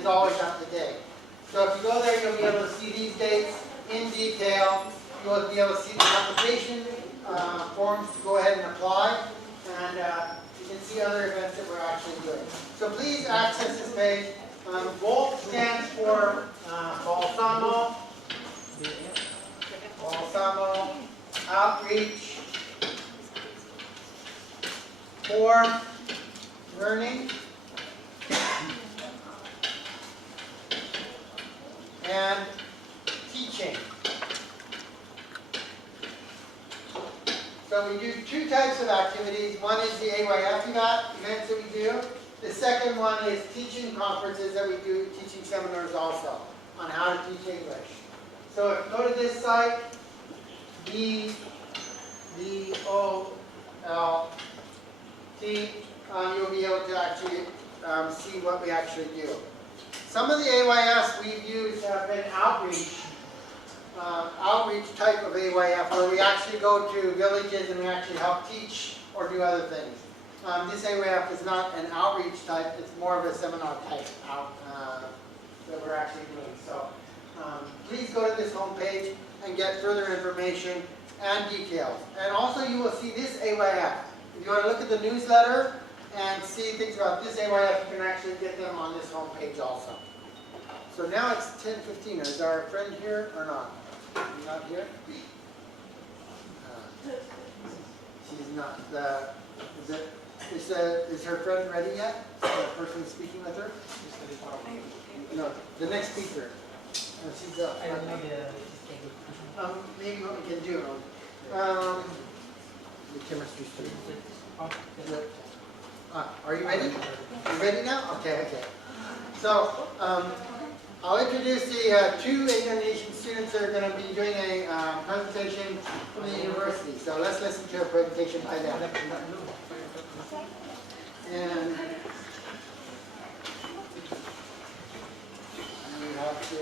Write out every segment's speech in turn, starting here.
is always up to date. So if you go there, you'll be able to see these dates in detail. You'll be able to see the application forms to go ahead and apply, and you can see other events that we're actually doing. So please access this page. VOLT stands for Balsamo Outreach for Learning and Teaching. So we do two types of activities. One is the AYF events that we do. The second one is teaching conferences that we do, teaching seminars also on how to teach English. So if you go to this site, VOLT, you'll be able to actually see what we actually do. Some of the AYFs we've used have been outreach type of AYF, where we actually go to villages and we actually help teach or do other things. This AYF is not an outreach type, it's more of a seminar type that we're actually doing. So please go to this homepage and get further information and details. And also you will see this AYF. If you want to look at the newsletter and see things about this AYF, you can actually get them on this homepage also. So now it's 10:15. Is our friend here or not? Not here? She's not. Is her friend ready yet? The person speaking with her? No, the next speaker. She's up. Maybe what we can do. The chemistry student. Are you ready? You ready now? Okay. So I'll introduce the two Indonesian students that are going to be doing a presentation from the university. So let's listen to a presentation by them. And you have to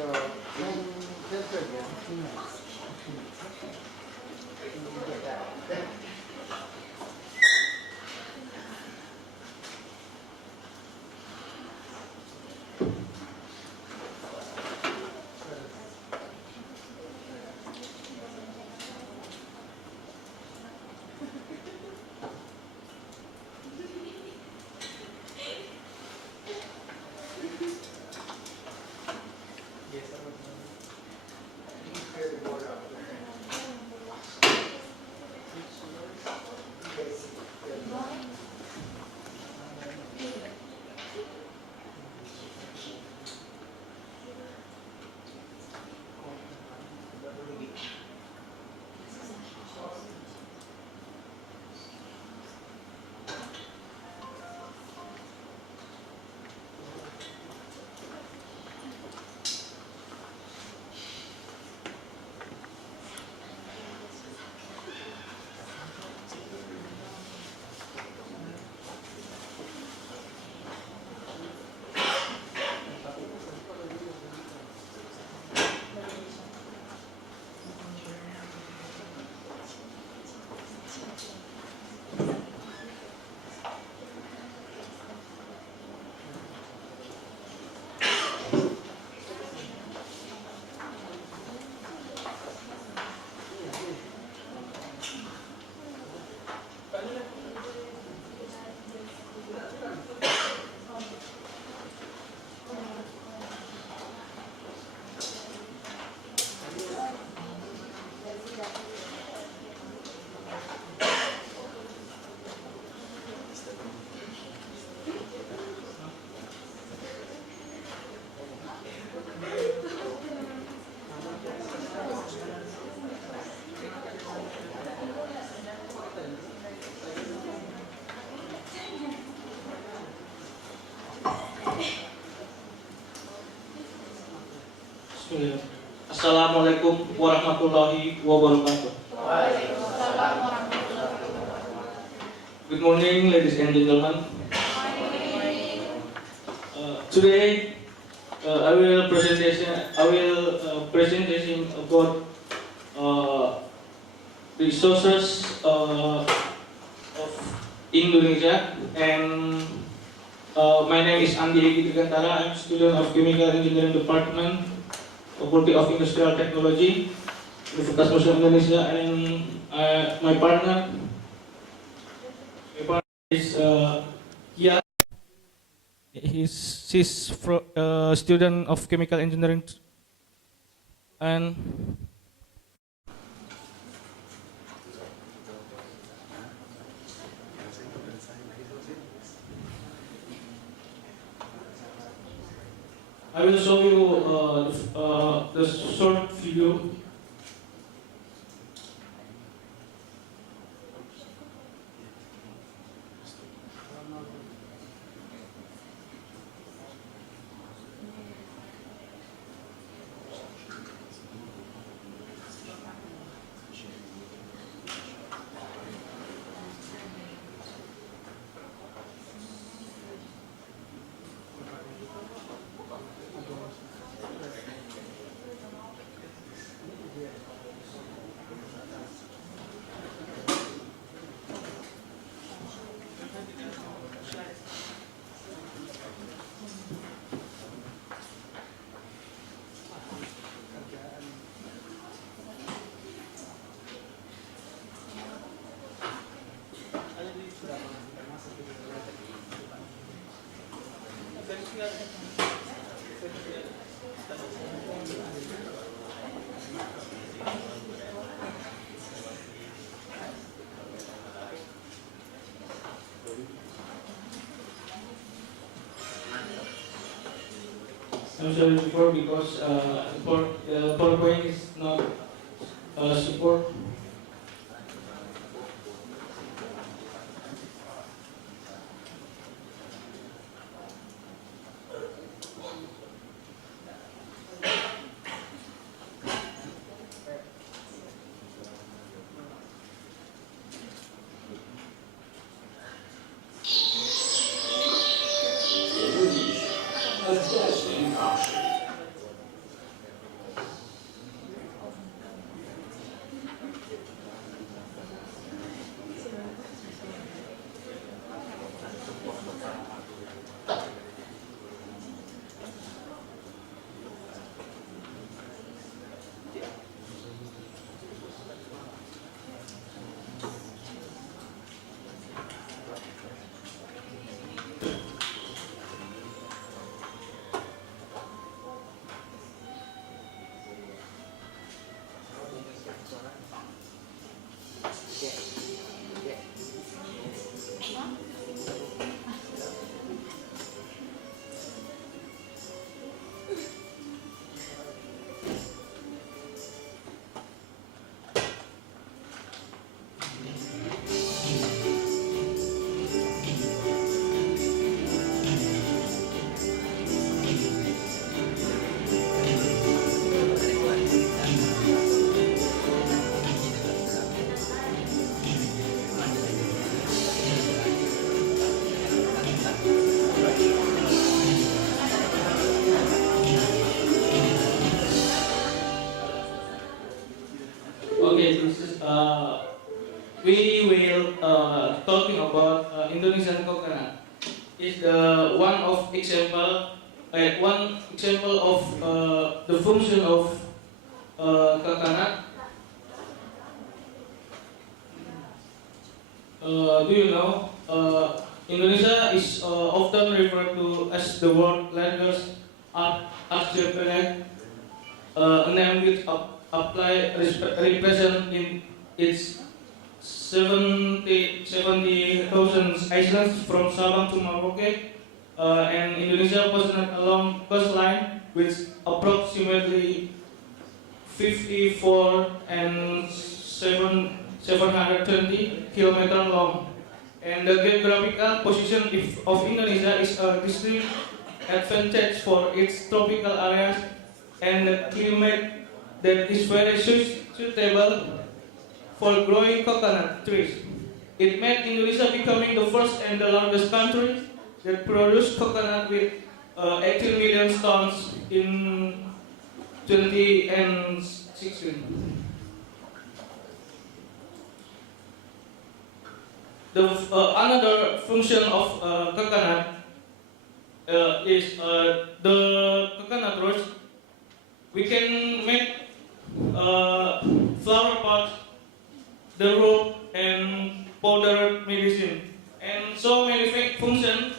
Assalamualaikum warahmatullahi wabarakatuh. Good morning, ladies and gentlemen. Today, I will presentation about resources of Indonesia and My name is Andi Egi Gantara. I'm student of Chemical Engineering Department, Faculty of Industrial Technology, Universitas Muslim Indonesia, and my partner is Kia. She's student of Chemical Engineering, and I will show you the short video. I'm sorry before because PowerPoint is not support. Okay, this is we will talking about Indonesian coconut. Is the one example of the function of coconut. Do you know Indonesia is often referred to as the world's largest archipelago, a name which represent in its 70,000 islands from Sabang to Merauke, and Indonesia possesses a long coastline with approximately 54 and 720 kilometers long. And the geographical position of Indonesia is a distinct advantage for its tropical areas and the climate that is very suitable for growing coconut trees. It made Indonesia becoming the first and the largest country that produced coconut with 18 million tons in 2016. Another function of coconut is the coconut roots. We can make flower pots, the rope, and powder medicine, and so many functions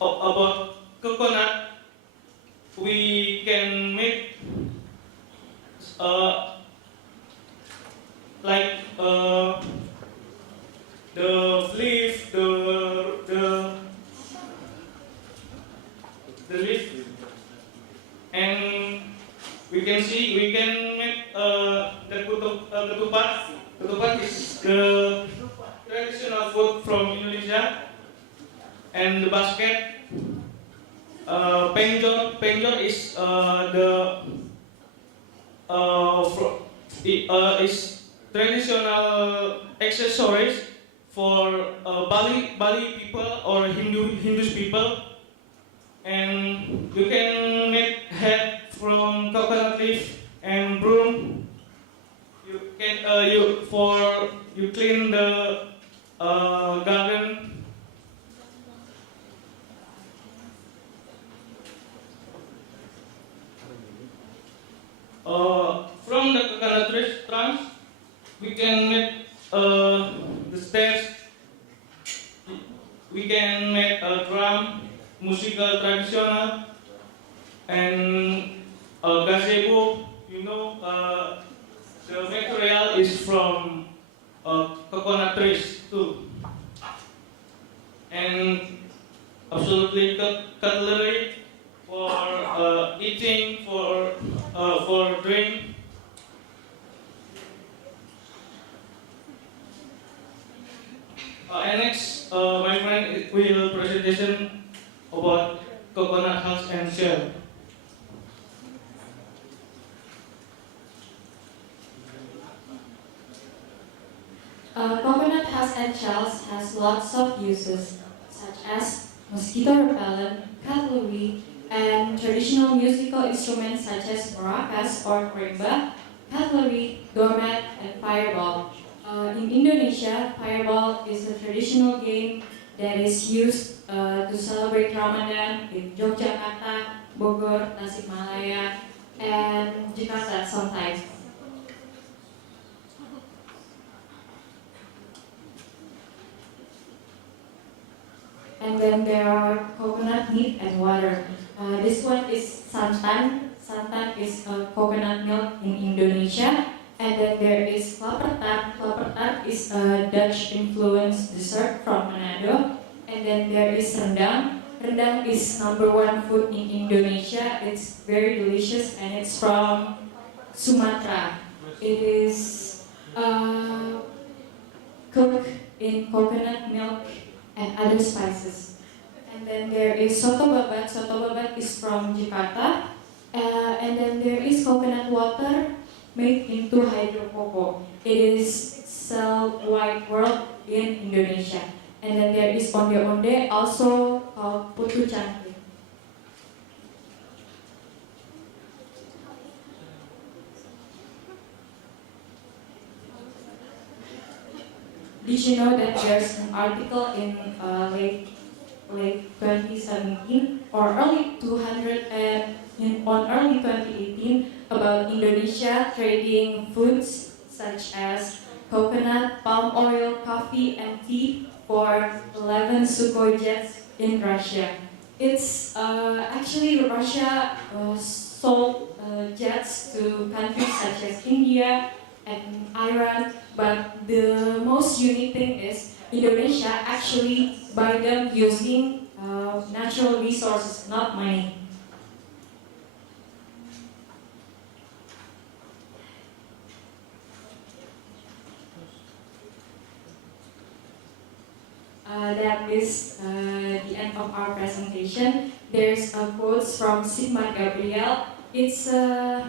about coconut. We can make like the leaf, the leaf, and we can make the ketupat. Ketupat is the traditional food from Indonesia, and the basket. Penjor is is traditional accessories for Bali people or Hindus people, and you can make hat from coconut leaf and broom. You can you clean the garden. From the coconut trunks, we can make the stairs. We can make a drum, musical traditional, and gazebo. You know, the material is from coconut trees too, and absolutely cutlery for eating, for drink. And next, my friend will presentation about coconut hulls and shell. Coconut hulls and shells has lots of uses, such as mosquito repellent, cutlery, and traditional musical instruments such as maracas or marimba, cutlery, doormat, and fireball. In Indonesia, fireball is a traditional game that is used to celebrate Ramadan in Yogyakarta, Bogor, Tasikmalaya, and Jakarta sometimes. And then there are coconut meat and water. This one is santan. Santan is coconut milk in Indonesia. And then there is klaper tart. Klaper tart is a Dutch influenced dessert from Manado. And then there is rendang. Rendang is #1 food in Indonesia. It's very delicious and it's from Sumatra. It is cooked in coconut milk and other spices. And then there is soto babat. Soto babat is from Jakarta. And then there is coconut water made into hydrococo. It is sold wide world in Indonesia. And then there is onde-onde, also called putu cantik. Did you know that there's an article in late 2017 or early 2018 about Indonesia trading foods such as coconut, palm oil, coffee, and tea for 11 Sukhoi jets in Russia. It's actually Russia sold jets to countries such as India and Iran, but the most unique thing is Indonesia actually buy them using natural resources, not money. That is the end of our presentation. There's a quote from Sigmar Gabriel. He's a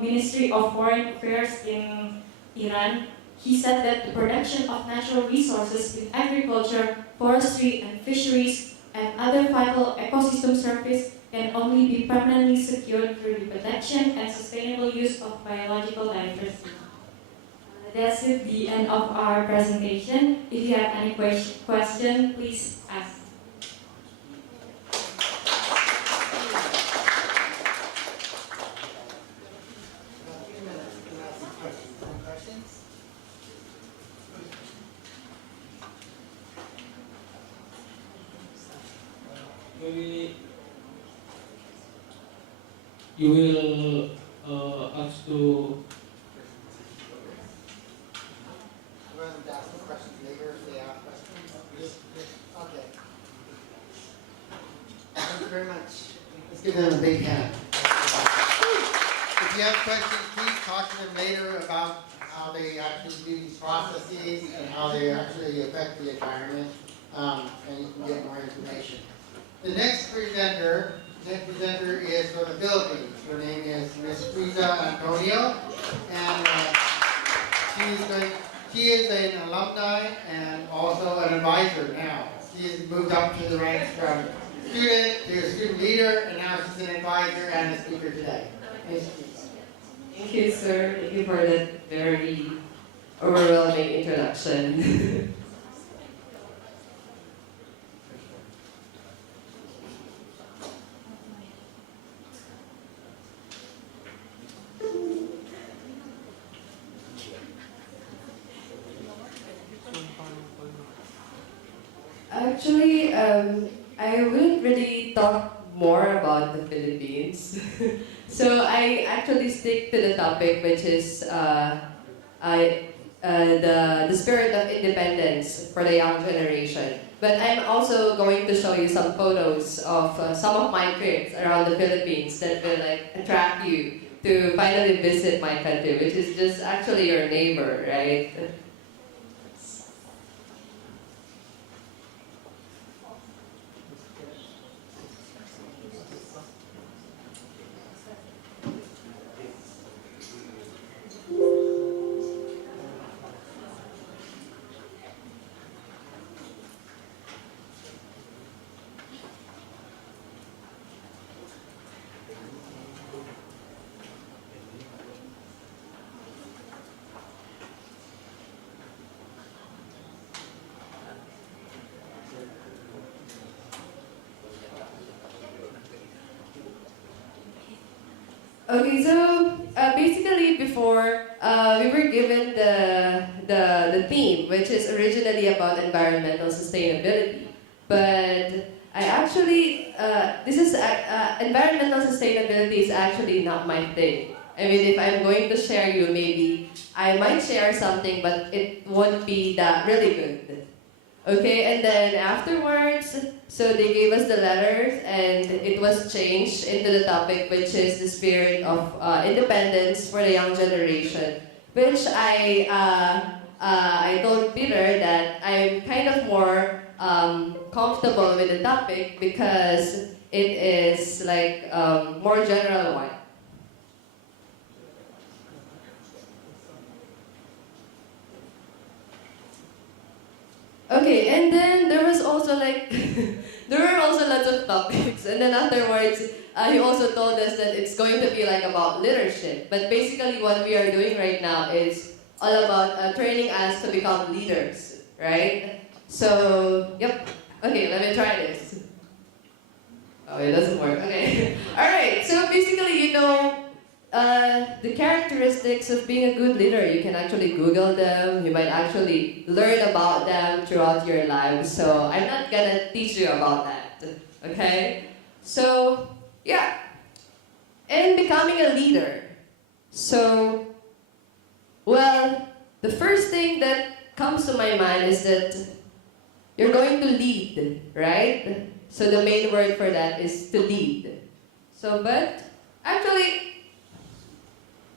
Ministry of Foreign Affairs in Iran. He said that the production of natural resources in agriculture, forestry, and fisheries, and other vital ecosystem services can only be permanently secured through the protection and sustainable use of biological diversity. That's it, the end of our presentation. If you have any question, please ask. maybe you will ask to. We're going to ask some questions later if they have questions. Okay. Thank you very much. Let's give them a big hand. If you have questions, please talk to them later about how they actually do these processes and how they actually affect the environment, and you can get more information. The next presenter is from the Philippines. Her name is Ms. Friza Antonio, and she is an alumni and also an advisor now. She has moved up to the ranks from student to a student leader, and now she's an advisor and a speaker today. Thank you, sir. Thank you for that very overwhelming introduction. Actually, I wouldn't really talk more about the Philippines. So I actually stick to the topic, which is the spirit of independence for the young generation. But I'm also going to show you some photos of some of my trips around the Philippines that will attract you to finally visit my country, which is just actually your neighbor, right? Okay, so basically before we were given the theme, which is originally about environmental sustainability, but I actually this is environmental sustainability is actually not my thing. I mean, if I'm going to share you, maybe I might share something, but it won't be that really good. Okay, and then afterwards, so they gave us the letters and it was changed into the topic, which is the spirit of independence for the young generation, which I told Peter that I'm kind of more comfortable with the topic because it is more general one. Okay, and then there was also there were also lots of topics, and then afterwards, he also told us that it's going to be about leadership. But basically, what we are doing right now is all about training us to become leaders, right? So, yep. Okay, let me try this. Oh, it doesn't work. Okay. All right. So basically, the characteristics of being a good leader, you can actually Google them. You might actually learn about them throughout your life. So I'm not gonna teach you about that, okay? So, yeah. And becoming a leader. So, well, the first thing that comes to my mind is that you're going to lead, right? So the main word for that is to lead. So, but actually,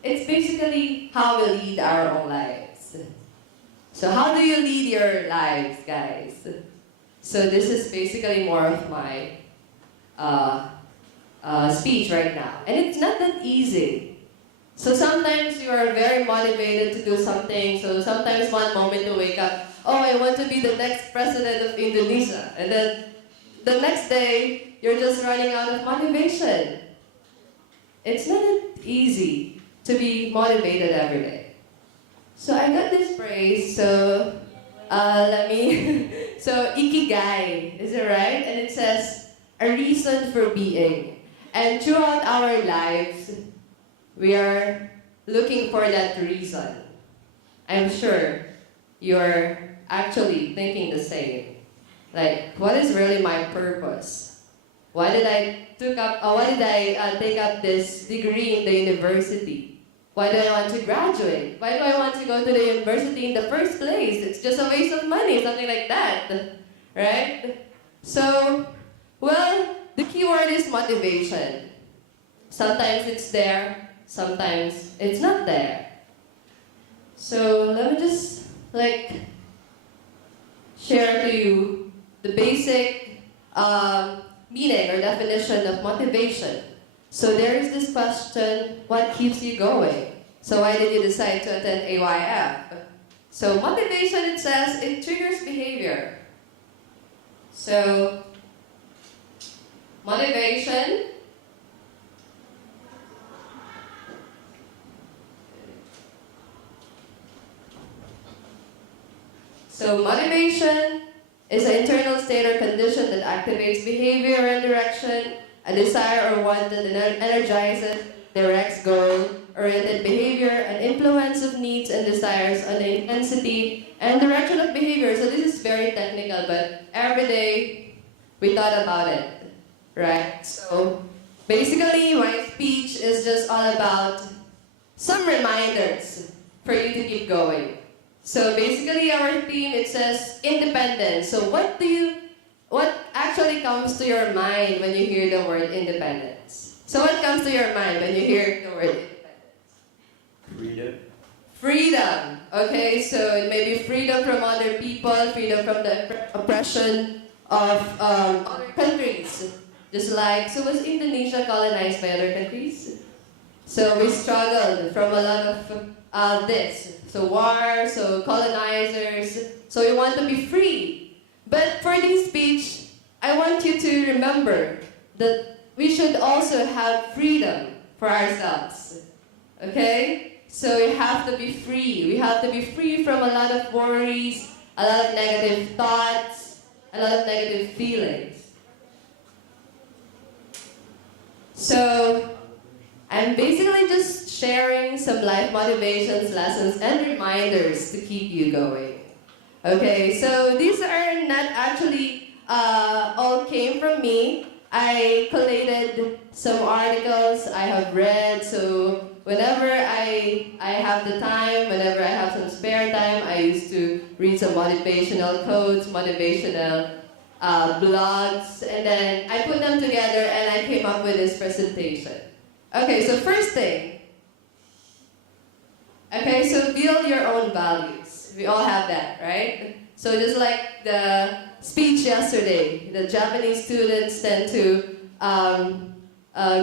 it's basically how we lead our own lives. So how do you lead your lives, guys? So this is basically more of my speech right now. And it's not that easy. So sometimes you are very motivated to do something. So sometimes one moment you wake up, oh, I want to be the next president of Indonesia. And then the next day, you're just running out of motivation. It's not that easy to be motivated every day. So I got this phrase, so so ikigai, is it right? And it says, a reason for being. And throughout our lives, we are looking for that reason. I'm sure you're actually thinking the same. What is really my purpose? Why did I take up this degree in the university? Why do I want to graduate? Why do I want to go to the university in the first place? It's just a waste of money, something like that, right? So, well, the key word is motivation. Sometimes it's there, sometimes it's not there. So let me just share to you the basic meaning or definition of motivation. So there is this question, what keeps you going? So why did you decide to attend AYF? So motivation, it says, it triggers behavior. So motivation is an internal state or condition that activates behavior and direction, a desire or want that energizes, directs goal-oriented behavior, an influence of needs and desires on the intensity and direction of behavior. So this is very technical, but every day we thought about it, right? So basically, my speech is just all about some reminders for you to keep going. So basically our theme, it says independence. So what actually comes to your mind when you hear the word independence? So what comes to your mind when you hear the word independence? Freedom. Freedom. Okay, so it may be freedom from other people, freedom from the oppression of other countries. Just like, so was Indonesia colonized by other countries? So we struggled from a lot of this. So war, so colonizers, so we want to be free. But for this speech, I want you to remember that we should also have freedom for ourselves. Okay? So we have to be free. We have to be free from a lot of worries, a lot of negative thoughts, a lot of negative feelings. So I'm basically just sharing some life motivations, lessons, and reminders to keep you going. Okay, so these are not actually all came from me. I collated some articles I have read, so whenever I have the time, whenever I have some spare time, I used to read some motivational quotes, motivational blogs, and then I put them together and I came up with this presentation. Okay, so first thing. Okay, so build your own values. We all have that, right? So just like the speech yesterday, the Japanese students tend to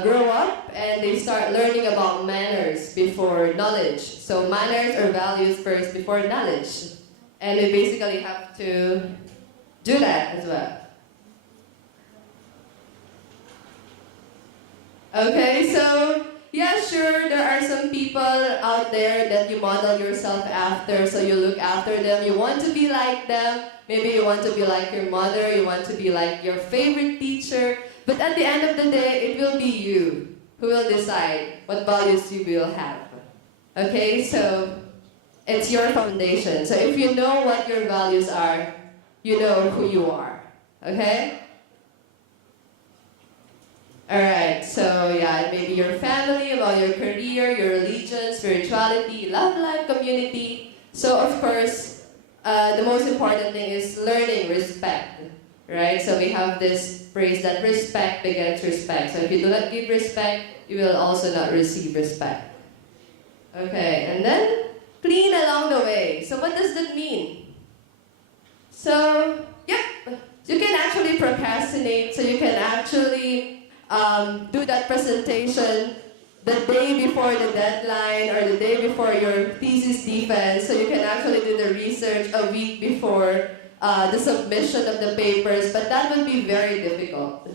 grow up and they start learning about manners before knowledge. So manners or values first before knowledge. And we basically have to do that as well. Okay, so yeah, sure, there are some people out there that you model yourself after, so you look after them, you want to be like them, maybe you want to be like your mother, you want to be like your favorite teacher, but at the end of the day, it will be you who will decide what values you will have. Okay, so it's your foundation. So if you know what your values are, you know who you are. Okay? Alright, so yeah, maybe your family, about your career, your religion, spirituality, love life, community. So of course, the most important thing is learning respect. Right? So we have this phrase that respect begets respect. So if you do not give respect, you will also not receive respect. Okay, and then clean along the way. So what does that mean? So, yeah, you can actually procrastinate. So you can actually do that presentation the day before the deadline or the day before your thesis defense. So you can actually do the research a week before the submission of the papers, but that would be very difficult.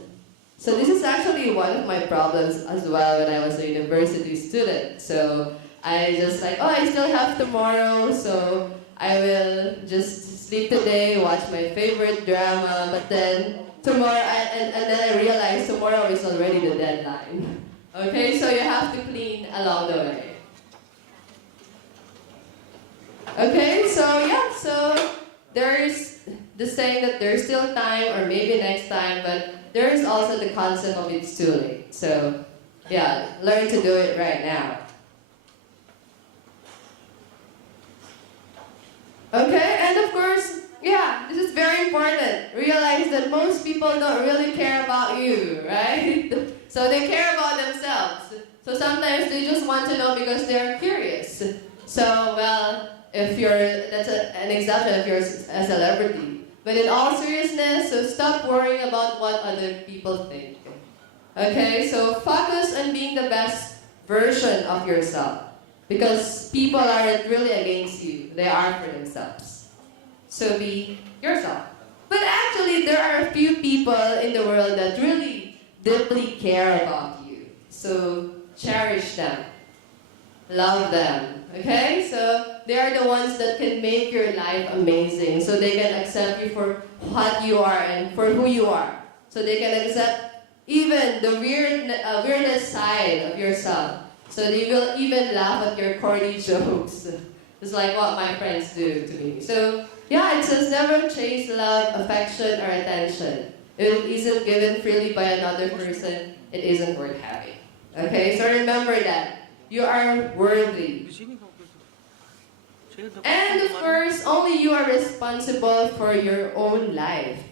So this is actually one of my problems as well when I was a university student. So I just like, oh, I still have tomorrow, so I will just sleep today, watch my favorite drama, but then tomorrow, and then I realized tomorrow is already the deadline. Okay, so you have to clean along the way. Okay, so yeah, so there's just saying that there's still time or maybe next time, but there is also the concept of it's too late. So yeah, learn to do it right now. Okay, and of course, yeah, this is very important. Realize that most people don't really care about you, right? So they care about themselves. So sometimes they just want to know because they're curious. So, well, if you're, that's an example if you're a celebrity. But in all seriousness, so stop worrying about what other people think. Okay, so focus on being the best version of yourself. Because people aren't really against you, they are for themselves. So be yourself. But actually, there are a few people in the world that really deeply care about you. So cherish them. Love them. Okay? So they are the ones that can make your life amazing. So they can accept you for what you are and for who you are. So they can accept even the weirdest side of yourself. So they will even laugh at your corny jokes. Just like what my friends do to me. So yeah, it says never chase love, affection, or attention. If it isn't given freely by another person, it isn't worth having. Okay, so remember that. You are worthy. And of course, only you are responsible for your own life.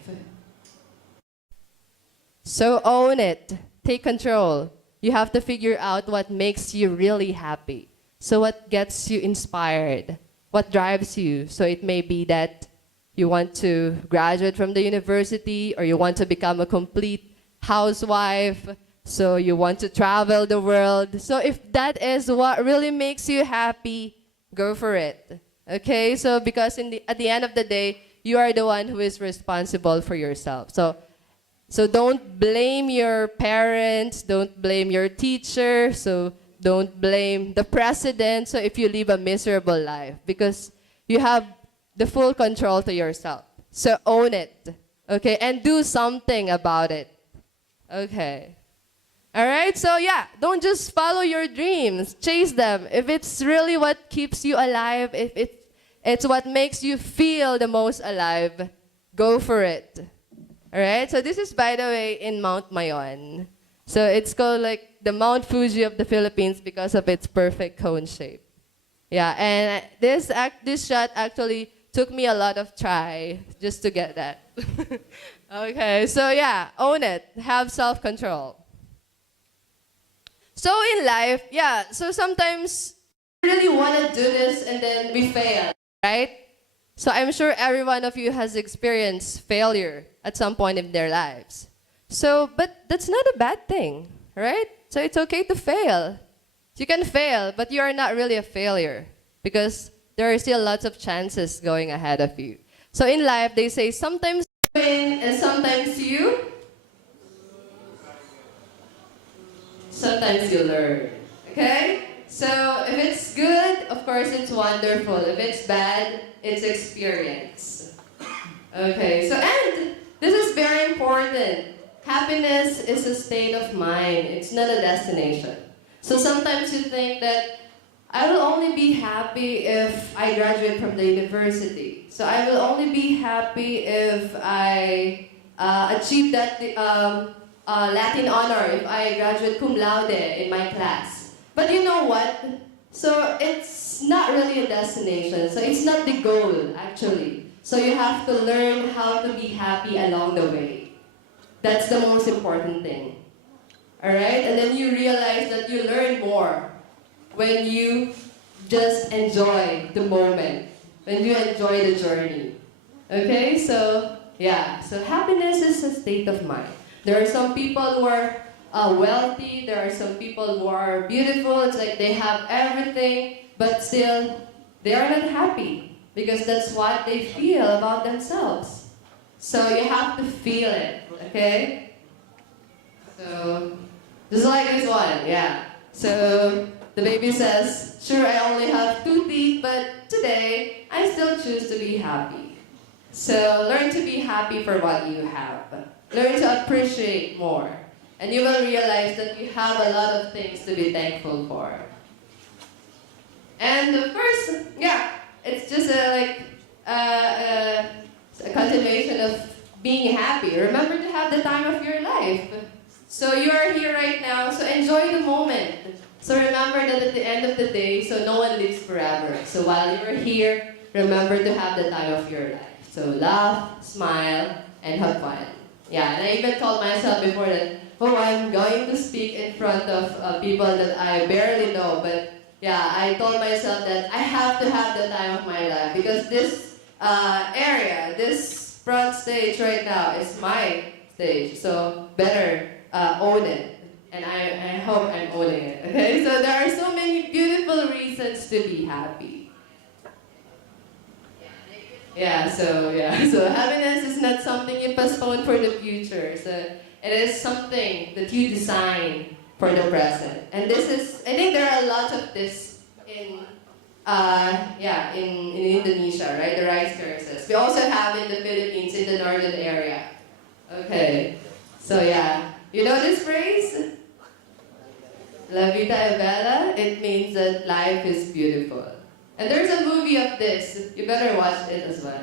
So own it. Take control. You have to figure out what makes you really happy. So what gets you inspired? What drives you? So it may be that you want to graduate from the university or you want to become a complete housewife. So you want to travel the world. So if that is what really makes you happy, go for it. Okay? So because at the end of the day, you are the one who is responsible for yourself. So don't blame your parents, don't blame your teacher, so don't blame the president, so if you live a miserable life, because you have the full control to yourself. So own it, okay, and do something about it, okay. All right, so yeah, don't just follow your dreams, chase them. If it's really what keeps you alive, if it's what makes you feel the most alive, go for it. All right, so this is, by the way, in Mount Mayon. So it's called like the Mount Fuji of the Philippines because of its perfect cone shape. Yeah, and this shot actually took me a lot of try just to get that. Okay, so yeah, own it. Have self-control. So in life, yeah, so sometimes we really want to do this and then we fail, right? So I'm sure every one of you has experienced failure at some point in their lives. So, but that's not a bad thing, right? So it's okay to fail. You can fail, but you are not really a failure because there are still lots of chances going ahead of you. So in life, they say sometimes you win and sometimes you learn, okay? So if it's good, of course it's wonderful. If it's bad, it's experience. Okay, so and this is very important. Happiness is a state of mind. It's not a destination. So sometimes you think that I will only be happy if I graduate from the university. So I will only be happy if I achieve that Latin honor, if I graduate cum laude in my class. But you know what? So it's not really a destination. So it's not the goal, actually. So you have to learn how to be happy along the way. That's the most important thing. Alright? And then you realize that you learn more when you just enjoy the moment, when you enjoy the journey. Okay? So, yeah. So happiness is a state of mind. There are some people who are wealthy, there are some people who are beautiful, it's like they have everything, but still, they are not happy because that's what they feel about themselves. So you have to feel it, okay? So, just like this one, yeah. So, the baby says, sure, I only have 2 teeth, but today, I still choose to be happy. So, learn to be happy for what you have. Learn to appreciate more. And you will realize that you have a lot of things to be thankful for. And of course, yeah, it's just a continuation of being happy. Remember to have the time of your life. So you are here right now, so enjoy the moment. So remember that at the end of the day, so no one lives forever. So while you are here, remember to have the time of your life. So laugh, smile, and have fun. Yeah, and I even told myself before that, oh, I'm going to speak in front of people that I barely know. But yeah, I told myself that I have to have the time of my life because this area, this front stage right now is my stage. So better own it. And I hope I'm owning it. Okay, so there are so many beautiful reasons to be happy. So happiness is not something you postpone for the future. So it is something that you design for the present. And this is, I think there are a lot of this in Indonesia, right? The rice terraces. We also have in the Philippines, in the northern area. Okay, so yeah, you know this phrase? La vida es bella. It means that life is beautiful. And there's a movie of this. You better watch it as well.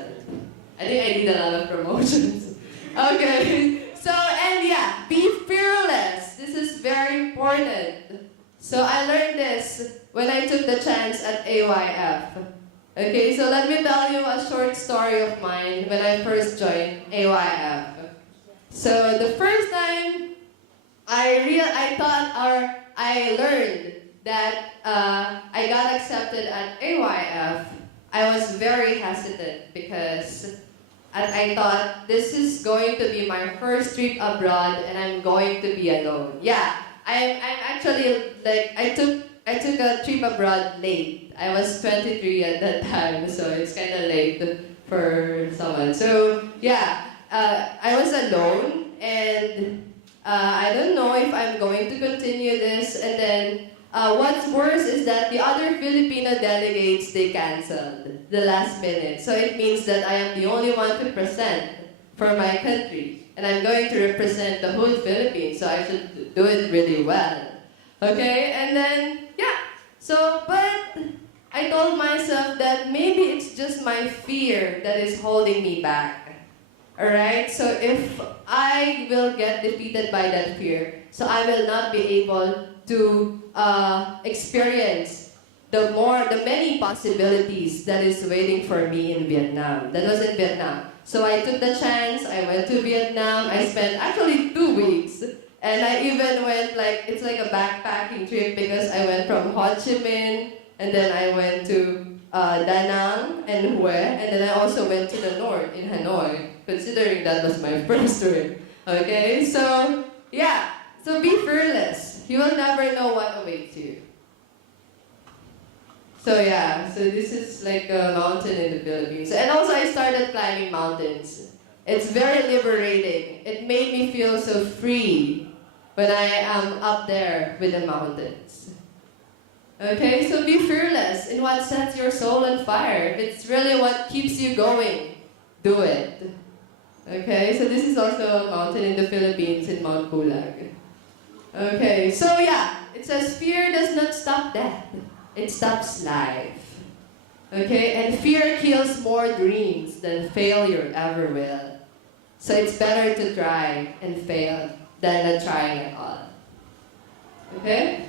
I think I did a lot of promotions. Okay. So, and yeah, be fearless. This is very important. So I learned this when I took the chance at AYF. Okay, so let me tell you a short story of mine when I first joined AYF. So the first time I learned that I got accepted at AYF, I was very hesitant because I thought this is going to be my first trip abroad and I'm going to be alone. Yeah, I'm actually like I took a trip abroad late. I was 23 at that time, so it's kind of late for someone. So yeah, I was alone and I don't know if I'm going to continue this. And then what's worse is that the other Filipino delegates, they canceled the last minute. So it means that I am the only one to present for my country. And I'm going to represent the whole Philippines, so I should do it really well. Okay, and then, yeah. So, but I told myself that maybe it's just my fear that is holding me back. Alright, so if I will get defeated by that fear, so I will not be able to experience the many possibilities that is waiting for me in Vietnam. That was in Vietnam. So I took the chance, I went to Vietnam, I spent actually 2 weeks. And I even went it's like a backpacking trip because I went from Ho Chi Minh, and then I went to Da Nang and Hue, and then I also went to the north in Hanoi, considering that was my first trip. Okay, so yeah, so be fearless. You will never know what awaits you. So yeah, so this is like a mountain in the Philippines. And also I started climbing mountains. It's very liberating. It made me feel so free when I am up there with the mountains. Okay, so be fearless in what sets your soul on fire. If it's really what keeps you going, do it. Okay, so this is also a mountain in the Philippines, in Mount Pulag. Okay, so yeah, it says fear does not stop death. It stops life. Okay, and fear kills more dreams than failure ever will. So it's better to try and fail than not trying at all. Okay?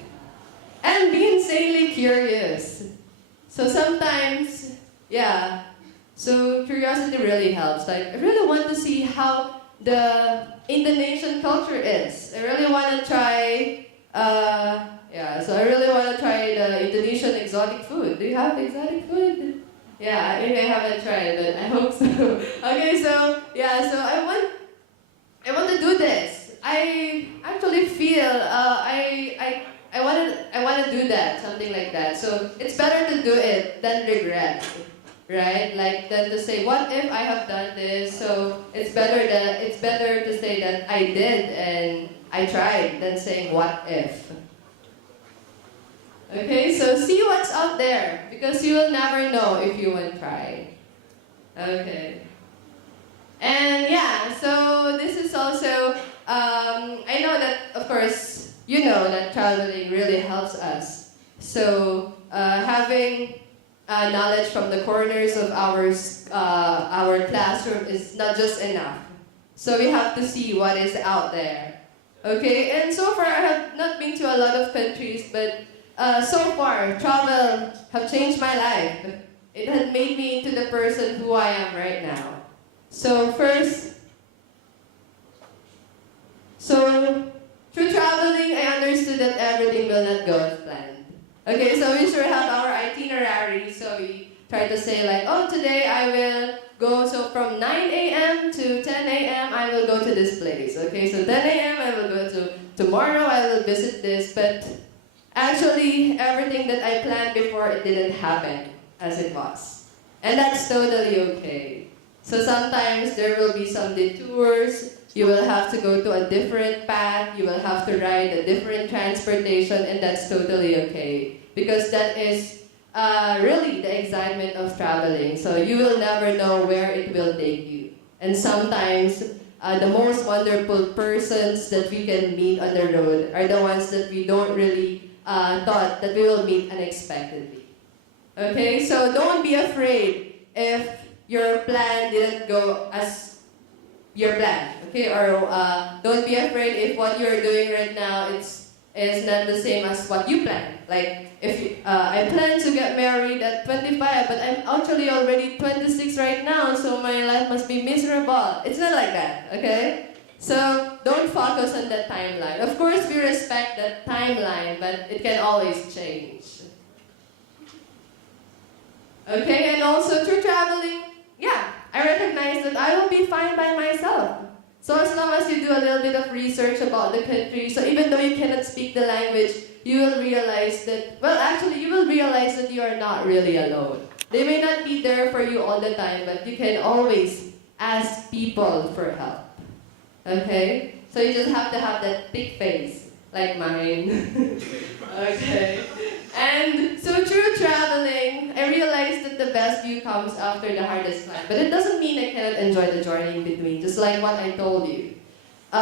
And be insanely curious. So sometimes, yeah, so curiosity really helps. Like, I really want to see how the Indonesian culture is. I really want to try, so I really want to try the Indonesian exotic food. Do you have exotic food? Yeah, I think I haven't tried, but I hope so. Okay, so, yeah, so I want to do this. I actually feel, I want to do that, something like that. So it's better to do it than regret, right? Like than to say, what if I have done this? So it's better to say that I did and I tried than saying what if. Okay, so see what's out there because you will never know if you won't try. Okay. And yeah, so this is also, I know that, of course, you know that traveling really helps us. So having knowledge from the corners of our classroom is not just enough. So we have to see what is out there. Okay, and so far I have not been to a lot of countries, but so far travel have changed my life. It had made me into the person who I am right now. So through traveling, I understood that everything will not go as planned. Okay, so we sure have our itinerary. So we try to say like, oh, today I will go, so from 9 a.m. to 10 a.m. I will go to this place. Okay, so 10 a.m. I will go to, tomorrow I will visit this, but actually everything that I planned before, it didn't happen as it was. And that's totally okay. So sometimes there will be some detours. You will have to go to a different path. You will have to ride a different transportation, and that's totally okay. Because that is really the excitement of traveling. So you will never know where it will take you. And sometimes the most wonderful persons that we can meet on the road are the ones that we don't really thought that we will meet unexpectedly. Okay, so don't be afraid if your plan didn't go as your plan. Okay, or don't be afraid if what you're doing right now is not the same as what you planned. Like if I plan to get married at 25, but I'm actually already 26 right now, so my life must be miserable. It's not like that. Okay. So don't focus on that timeline. Of course, we respect that timeline, but it can always change. Okay, and also through traveling, yeah, I recognize that I will be fine by myself. So as long as you do a little bit of research about the country, so even though you cannot speak the language, you will realize that, well, actually, you will realize that you are not really alone. They may not be there for you all the time, but you can always ask people for help. Okay? So you just have to have that thick face, like mine. Okay. And so through traveling, I realized that the best view comes after the hardest climb. But it doesn't mean I cannot enjoy the journey in between, just like what I told you.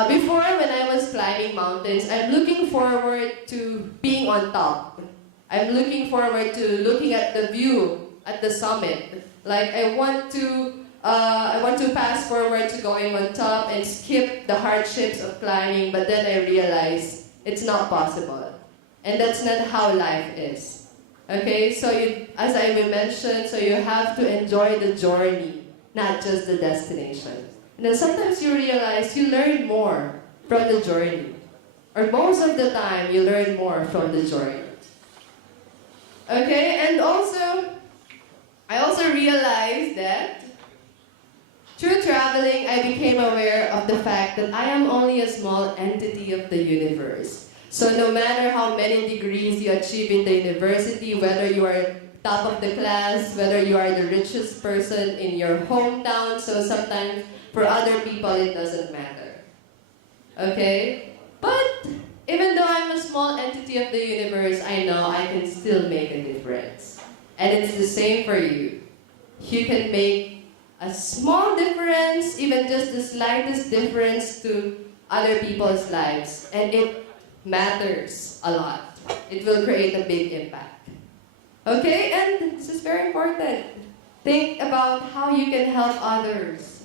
Before, when I was climbing mountains, I'm looking forward to being on top. I'm looking forward to looking at the view at the summit. Like I want to pass forward to going on top and skip the hardships of climbing, but then I realized it's not possible. And that's not how life is. Okay, so as I mentioned, so you have to enjoy the journey, not just the destination. And then sometimes you realize you learn more from the journey. Or most of the time, you learn more from the journey. Okay, and I also realized that through traveling, I became aware of the fact that I am only a small entity of the universe. So no matter how many degrees you achieve in the university, whether you are top of the class, whether you are the richest person in your hometown, so sometimes for other people it doesn't matter. Okay? But even though I'm a small entity of the universe, I know I can still make a difference. And it's the same for you. You can make a small difference, even just the slightest difference to other people's lives. And it matters a lot. It will create a big impact. Okay, and this is very important. Think about how you can help others.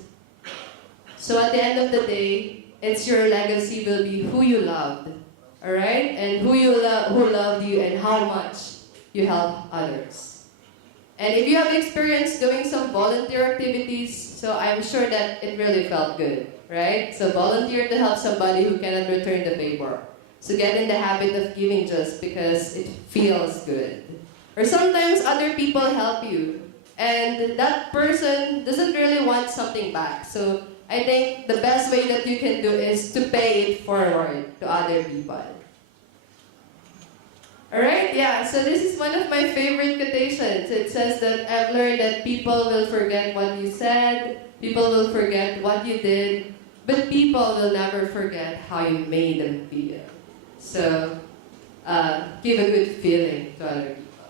So at the end of the day, it's your legacy will be who you loved, all right, and who loved you, and how much you help others. And if you have experience doing some volunteer activities, so I'm sure that it really felt good, right? So volunteer to help somebody who cannot return the favor. So get in the habit of giving just because it feels good. Or sometimes other people help you, and that person doesn't really want something back. So I think the best way that you can do is to pay it forward to other people. Alright, yeah, so this is one of my favorite quotations. It says that I've learned that people will forget what you said, people will forget what you did, but people will never forget how you made them feel. So, give a good feeling to other people.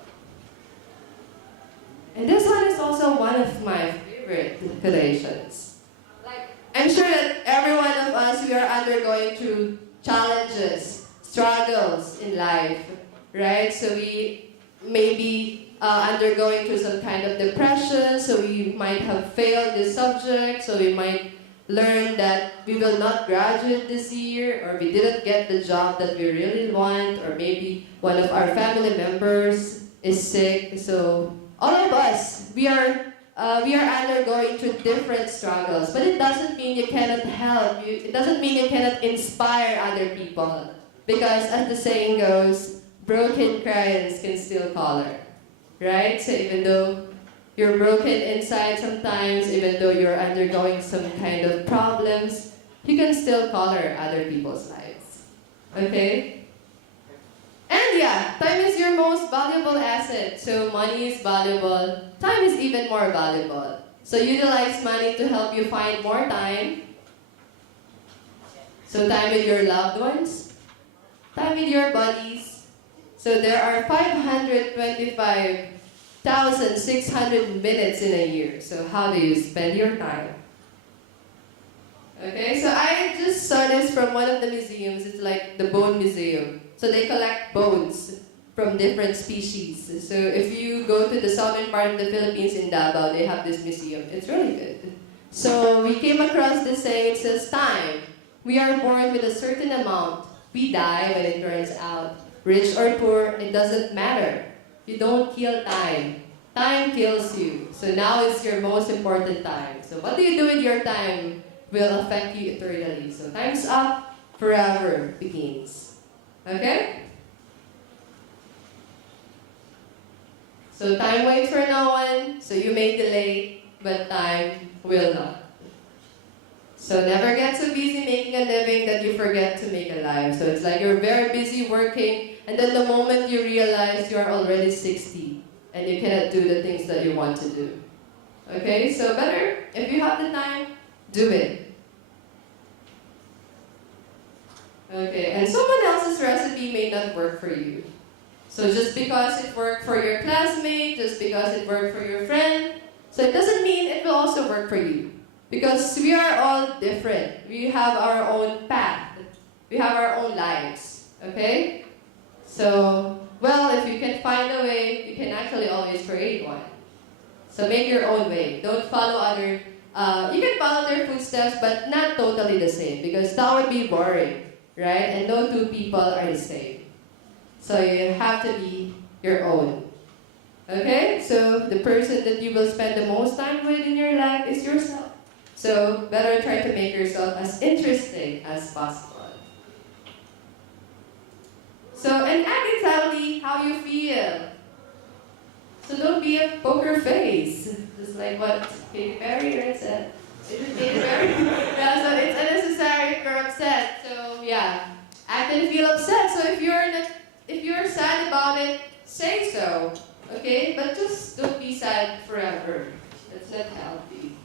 And this one is also one of my favorite quotations. Like, I'm sure that every one of us, we are undergoing through challenges, struggles in life, right? So we maybe undergoing through some kind of depression, so we might have failed this subject, so we might learn that we will not graduate this year, or we didn't get the job that we really want, or maybe one of our family members is sick. So all of us, we are undergoing through different struggles, but it doesn't mean you cannot help. It doesn't mean you cannot inspire other people, because as the saying goes, broken crayons can still color, right? So even though you're broken inside sometimes, even though you're undergoing some kind of problems, you can still color other people's lives. Okay? And yeah, time is your most valuable asset. So money is valuable. Time is even more valuable. So utilize money to help you find more time. So time with your loved ones. Time with your buddies. So there are 525,600 minutes in a year. So how do you spend your time? Okay, so I just saw this from one of the museums. It's like the Bone Museum. So they collect bones from different species. So if you go to the southern part of the Philippines in Davao, they have this museum. It's really good. So we came across this saying, it says, time. We are born with a certain amount. We die when it runs out. Rich or poor, it doesn't matter. You don't kill time. Time kills you. So now is your most important time. So what do you do with your time will affect you eternally. So time's up, forever begins. Okay? So time waits for no one, so you may delay, but time will not. So never get so busy making a living that you forget to make a life. So it's like you're very busy working, and then the moment you realize you are already 60, and you cannot do the things that you want to do. Okay, so better, if you have the time, do it. Okay, and someone else's recipe may not work for you. So just because it worked for your classmate, just because it worked for your friend, so it doesn't mean it will also work for you. Because we are all different. We have our own path. We have our own lives. Okay? So, well, if you can find a way, you can actually always create one. So make your own way. Don't follow other, you can follow their footsteps, but not totally the same, because that would be boring, right? And no two people are the same. So you have to be your own. Okay? So the person that you will spend the most time with in your life is yourself. So better try to make yourself as interesting as possible. So, and act exactly how you feel. So don't be a poker face. Just like what Katy Perry said. Is it Katy Perry? Yeah, so it's unnecessary if you're upset. So yeah, act and feel upset. So if you're sad about it, say so. Okay? But just don't be sad forever. That's not healthy.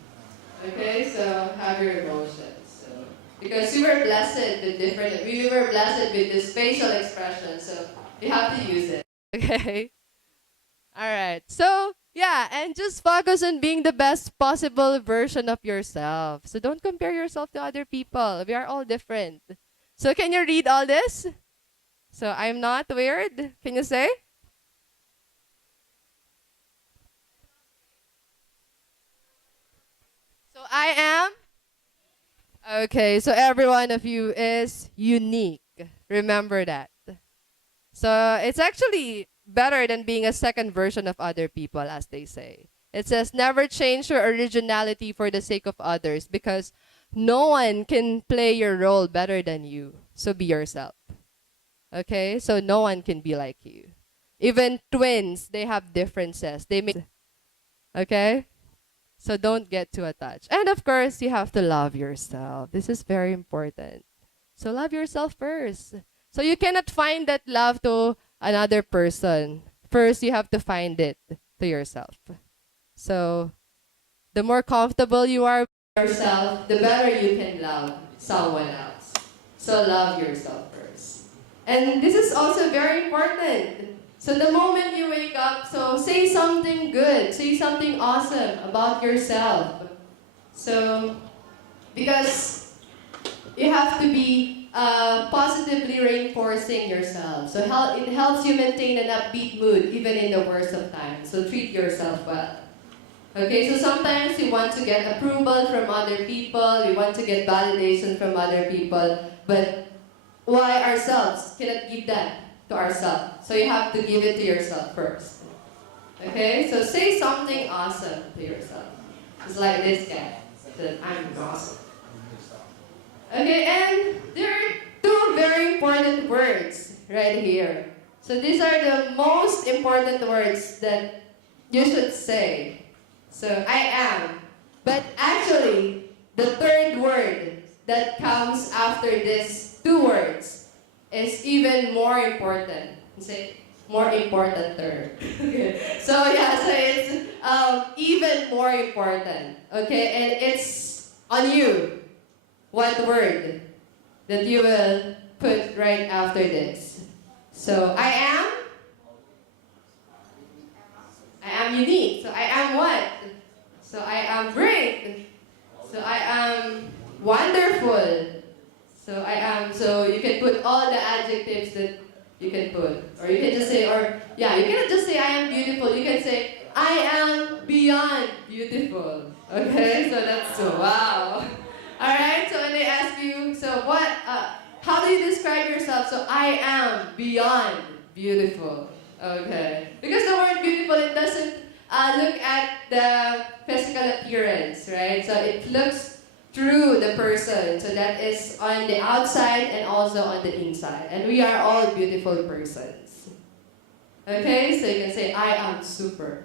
Okay? So have your emotions. So because we were blessed with this facial expression, so you have to use it. Okay? Alright. So yeah, and just focus on being the best possible version of yourself. So don't compare yourself to other people. We are all different. So can you read all this? So I'm not weird. Can you say? So I am? Okay, so every one of you is unique. Remember that. So it's actually better than being a second version of other people, as they say. It says, never change your originality for the sake of others, because no one can play your role better than you. So be yourself. Okay? So no one can be like you. Even twins, they have differences. Okay? So don't get too attached. And of course, you have to love yourself. This is very important. So love yourself first. So you cannot find that love to another person. First, you have to find it to yourself. So the more comfortable you are with yourself, the better you can love someone else. So love yourself first. And this is also very important. So the moment you wake up, so say something good, say something awesome about yourself. So, because you have to be positively reinforcing yourself. So it helps you maintain an upbeat mood even in the worst of times. So treat yourself well. Okay, so sometimes we want to get approval from other people, we want to get validation from other people, but why ourselves cannot give that to ourselves? So you have to give it to yourself first. Okay, so say something awesome to yourself. It's like this guy said, I'm awesome. Okay, and there are two very important words right here. So these are the most important words that you should say. So I am. But actually, the third word that comes after these two words is even more important. Say, more important third. Okay. So yeah, so it's even more important. Okay, and it's on you. What word that you will put right after this? So I am unique. So I am what? So I am great. So I am wonderful. So you can put all the adjectives that you can put. Or you can just say, you cannot just say I am beautiful. You can say I am beyond beautiful. Okay, so that's wow. Alright, so when they ask you, how do you describe yourself? So I am beyond beautiful. Okay. Because the word beautiful, it doesn't look at the physical appearance, right? So it looks through the person. So that is on the outside and also on the inside. And we are all beautiful persons. Okay, so you can say, I am super.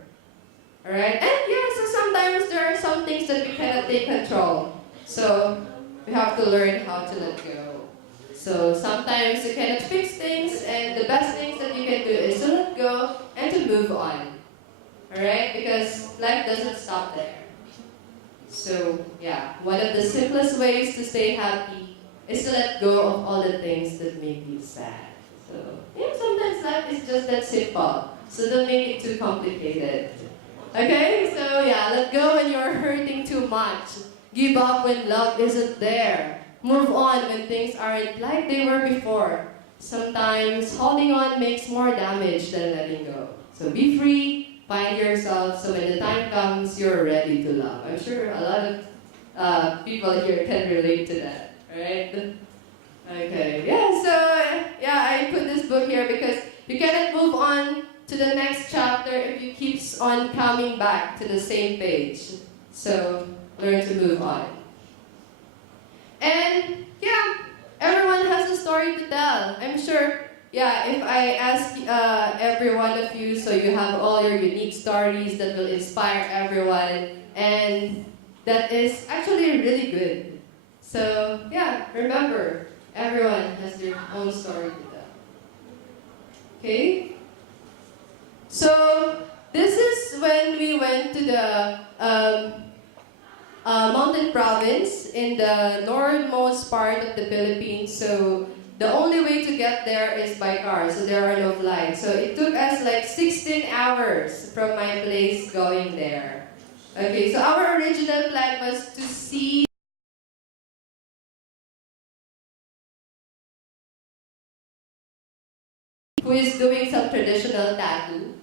Alright? And yeah, so sometimes there are some things that we cannot take control. So we have to learn how to let go. So sometimes you cannot fix things, and the best things that you can do is to let go and to move on. Alright? Because life doesn't stop there. So yeah, one of the simplest ways to stay happy is to let go of all the things that make you sad. So yeah, sometimes life is just that simple. So don't make it too complicated. Okay? So yeah, let go when you're hurting too much. Give up when love isn't there. Move on when things aren't like they were before. Sometimes holding on makes more damage than letting go. So be free, find yourself, so when the time comes, you're ready to love. I'm sure a lot of people here can relate to that, right? Okay, I put this book here because you cannot move on to the next chapter if you keep on coming back to the same page. So learn to move on. And yeah, everyone has a story to tell. I'm sure, if I ask every one of you, so you have all your unique stories that will inspire everyone, and that is actually really good. So yeah, remember, everyone has their own story to tell. Okay? So this is when we went to the mountain province in the northmost part of the Philippines. So the only way to get there is by car, so there are no flights. So it took us like 16 hours from my place going there. Okay, so our original plan was to see who is doing some traditional tattoo.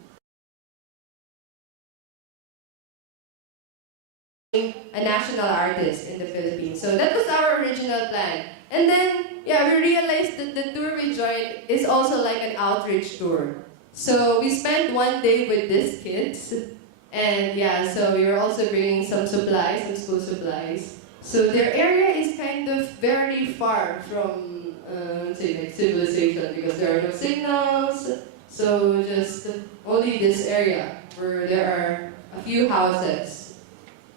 A national artist in the Philippines. So that was our original plan. And then, we realized that the tour we joined is also like an outreach tour. So we spent one day with these kids. And so we were also bringing some supplies, some school supplies. So their area is kind of very far from, civilization because there are no signals. So just only this area where there are a few houses.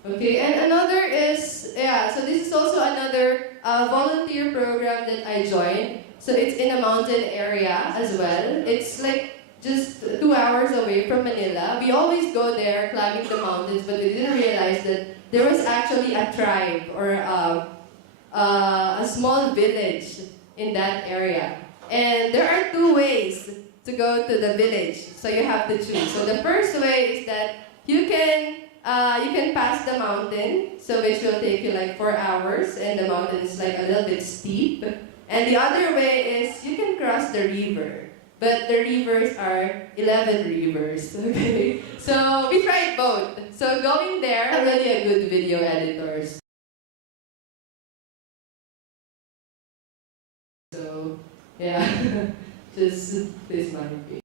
Okay, and another is, so this is also another volunteer program that I joined. So it's in a mountain area as well. It's like just 2 hours away from Manila. We always go there climbing the mountains, but we didn't realize that there was actually a tribe or a small village in that area. And there are two ways to go to the village, so you have to choose. So the first way is that you can pass the mountain, so which will take you like 4 hours, and the mountain is like a little bit steep. And the other way is you can cross the river. But the rivers are 11 rivers, okay? So we tried both. So going there, I'm really a good video editor. So, yeah, just this money.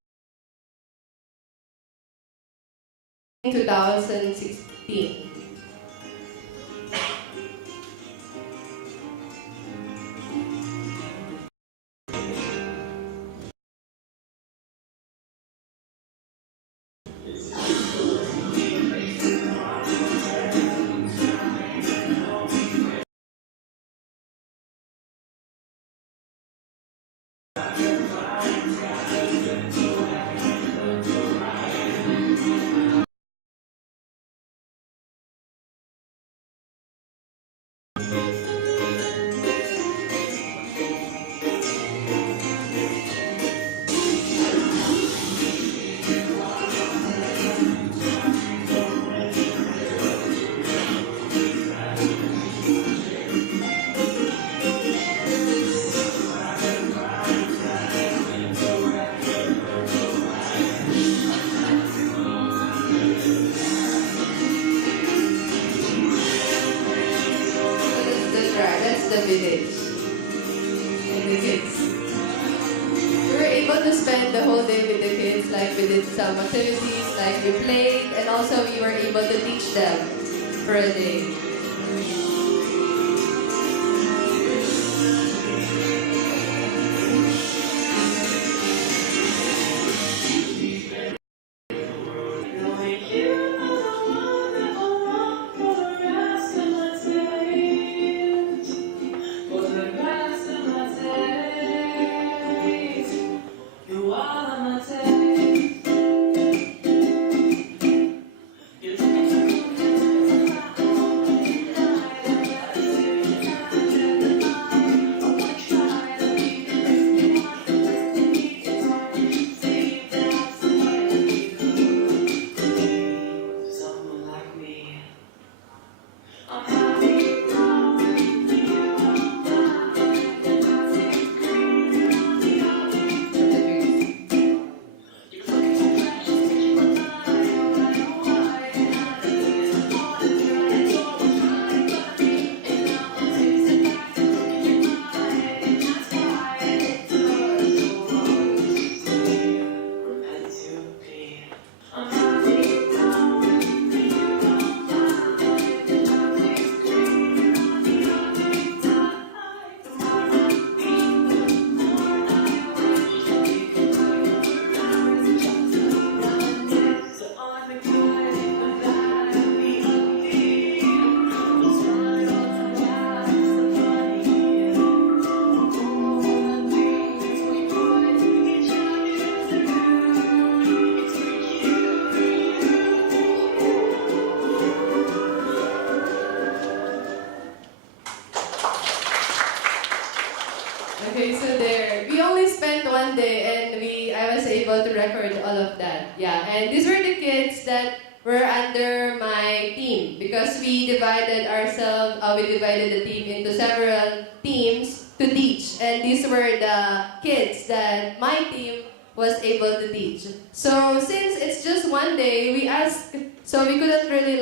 2016. That's the village. And the kids. We were able to spend the whole day with the kids, like we did some activities, like we played, and also we were able to teach them for a day. Okay, so there. We only spent one day and I was able to record all of that. Yeah, and these were the kids that were under my team because we divided the team into several teams to teach. And these were the kids that my team was able to teach. So since it's just one day, we couldn't really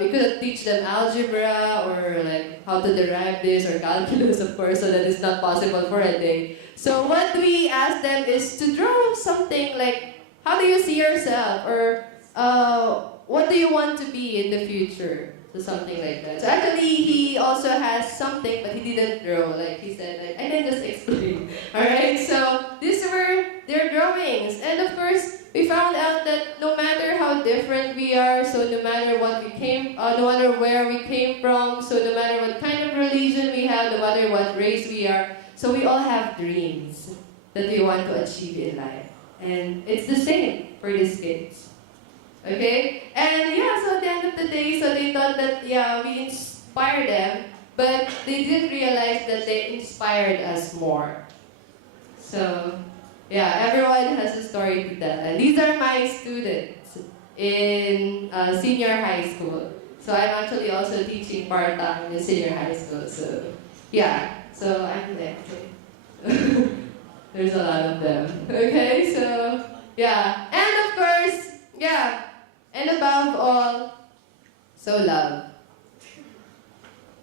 we couldn't teach them algebra or like how to derive this or calculus, of course, so that is not possible for a day. So what we asked them is to draw something like, how do you see yourself? Or what do you want to be in the future? So something like that. So actually, he also has something, but he didn't draw. Like he said, I can just explain. Alright, so these were their drawings. And of course, we found out that no matter how different we are, so no matter no matter where we came from, so no matter what kind of religion we have, no matter what race we are, so we all have dreams that we want to achieve in life. And it's the same for these kids. Okay? And yeah, so at the end of the day, so they thought that, yeah, we inspired them, but they didn't realize that they inspired us more. So, yeah, everyone has a story to tell. And these are my students in senior high school. So I'm actually also teaching part-time in senior high school. So, yeah. So I'm there. There's a lot of them. Okay, so yeah. And of course, yeah. And above all, so love.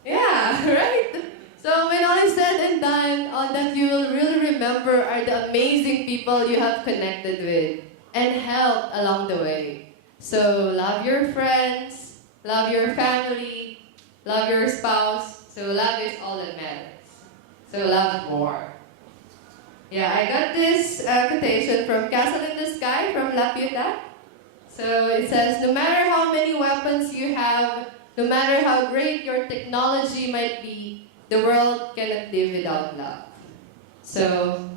Yeah, right? So when all is said and done, all that you will really remember are the amazing people you have connected with and helped along the way. So love your friends, love your family, love your spouse. So love is all that matters. So love more. Yeah, I got this quotation from Castle in the Sky from La Piedad. So it says, no matter how many weapons you have, no matter how great your technology might be, the world cannot live without love. So,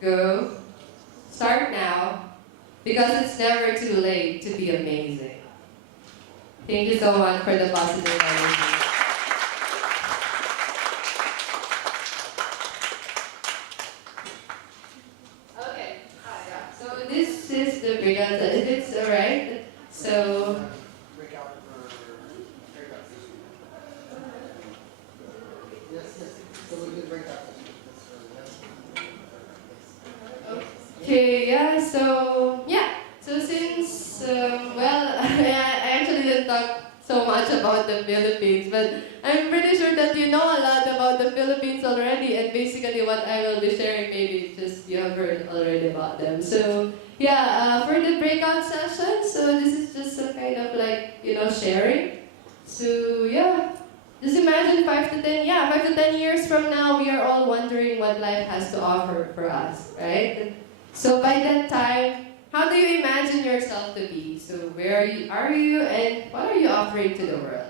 go, start now, because it's never too late to be amazing. Thank you so much for the positive energy. Okay, yeah. So this is the Presentasi, if it's alright. So, okay, yeah, so since, I actually didn't talk so much about the Philippines, but I'm pretty sure that you know a lot about the Philippines already, and basically what I will be sharing, maybe just you have heard already about them. So, yeah, for the breakout session, so this is just some kind of like, sharing. So, yeah. Just imagine 5 to 10 years from now, we are all wondering what life has to offer for us, right? So by that time, how do you imagine yourself to be? So where are you and what are you offering to the world?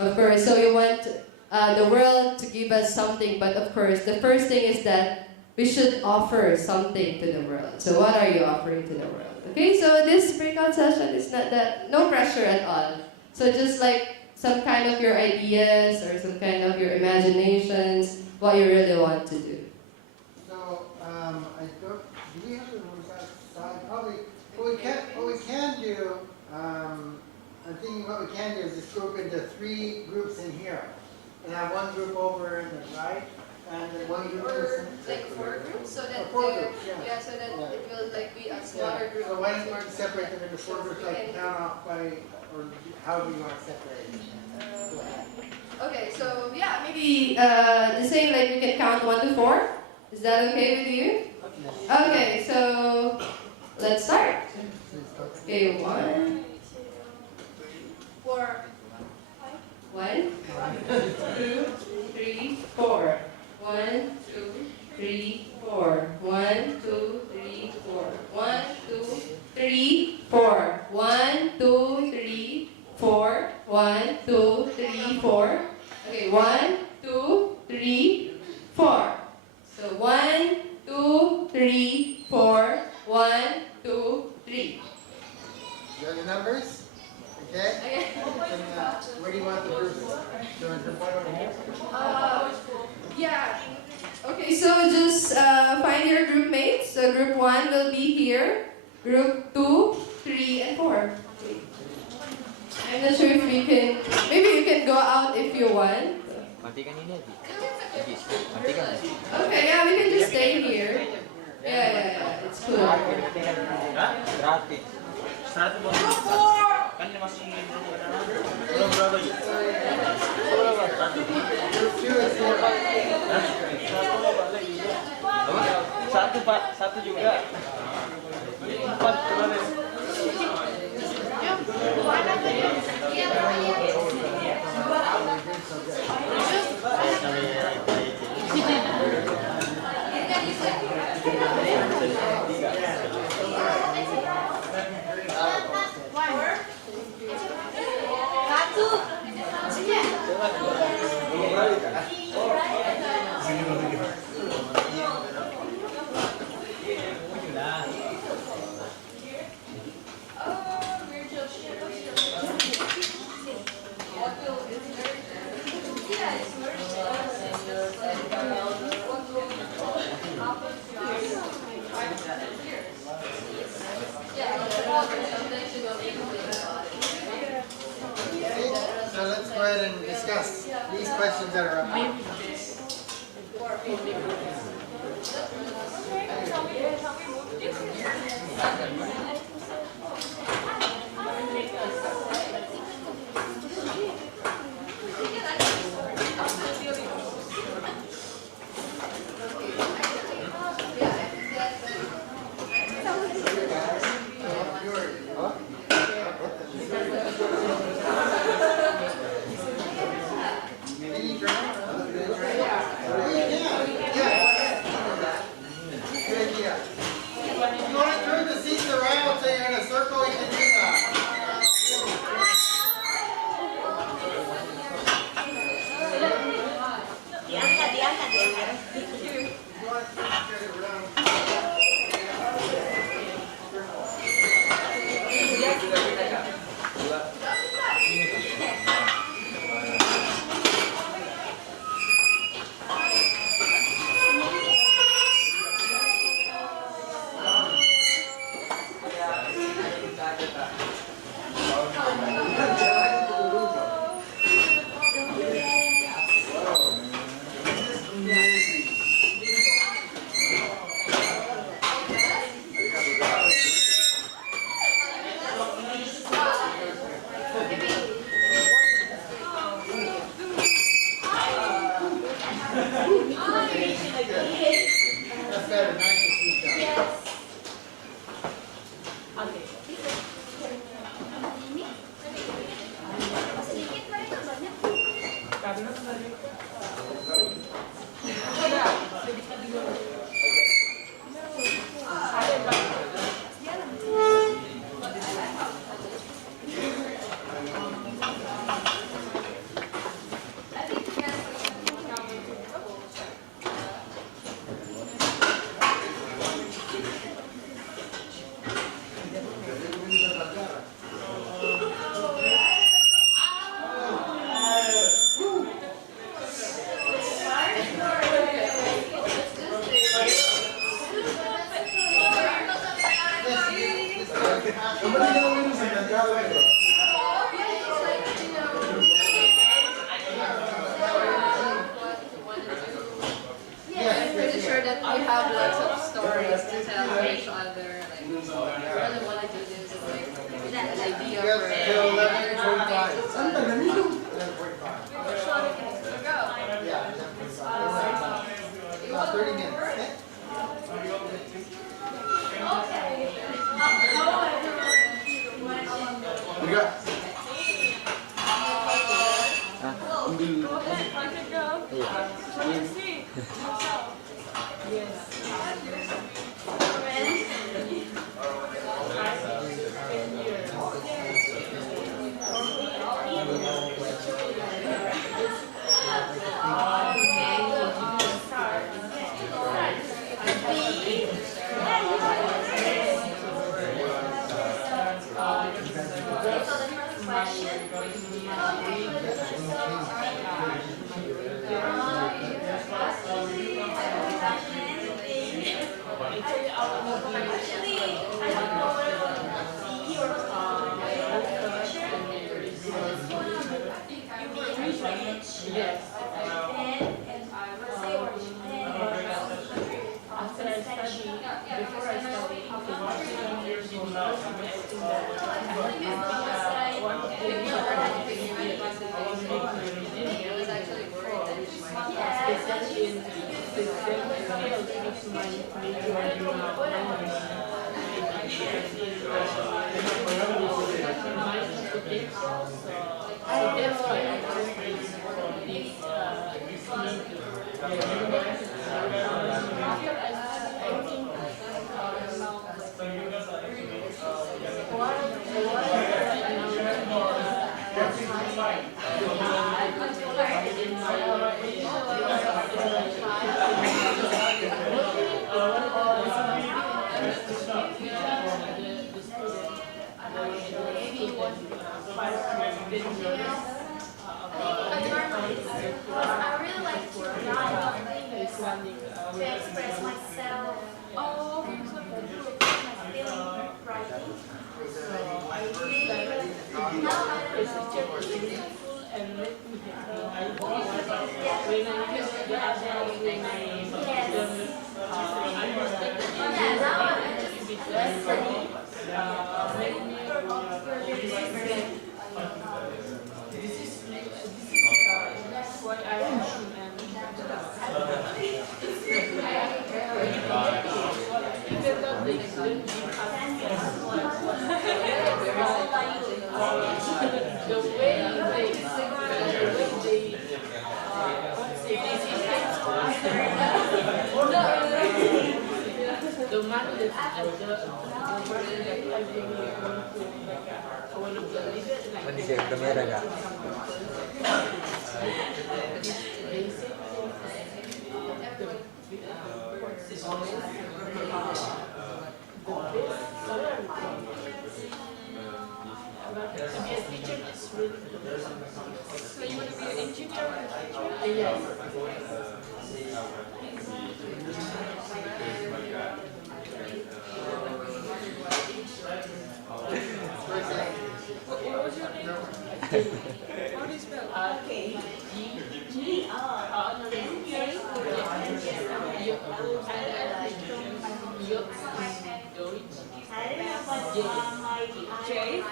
Of course, so you want the world to give us something, but of course, the first thing is that we should offer something to the world. So what are you offering to the world? Okay, so this breakout session is no pressure at all. So just like some kind of your ideas or some kind of your imaginations, what you really want to do. So, do we have the rules outside? Probably, what we can do, I'm thinking what we can do is just group into 3 groups in here. And have one group over in the right, and then one group Or like 4 groups, so that Or 4 groups, yeah. so that Yeah. it will like be a smaller group. So why don't you separate them into 4 groups, like count off by, or however you want to separate it. Go ahead. Okay, so yeah, maybe the same, like we can count 1 to 4. Is that okay with you? Okay, so let's start. Okay, 1, 4. 1, 2, 3, 4. 1, 2, 3, 4. 1, 2, 3, 4. 1, 2, 3, 4. 1, 2, 3, 4. 1, 2, 3, 4. Okay, 1, 2, 3, 4. So 1, 2, 3, 4. 1, 2, 3. You got the numbers? Okay? Okay. And, where do you want the groups? Do you want the one over here? Yeah. Okay, so just find your group mates. So group 1 will be here. Group 2, 3, and 4. I'm not sure if we can. Maybe you can go out if you want. Matikan ini Adi. Matikan. Okay, yeah, we can just stay here. Yeah. It's cool. Gratis. Satu kan masih belum berapa ya? Group 2 is here. Satu Pak, satu juga. 4 kemarin. So let's go ahead and discuss these questions that are up. tell each other, like, we really want to do this, like, an idea Till for 11:45. Go. Yeah, 11:45. About 30 minutes. Okay?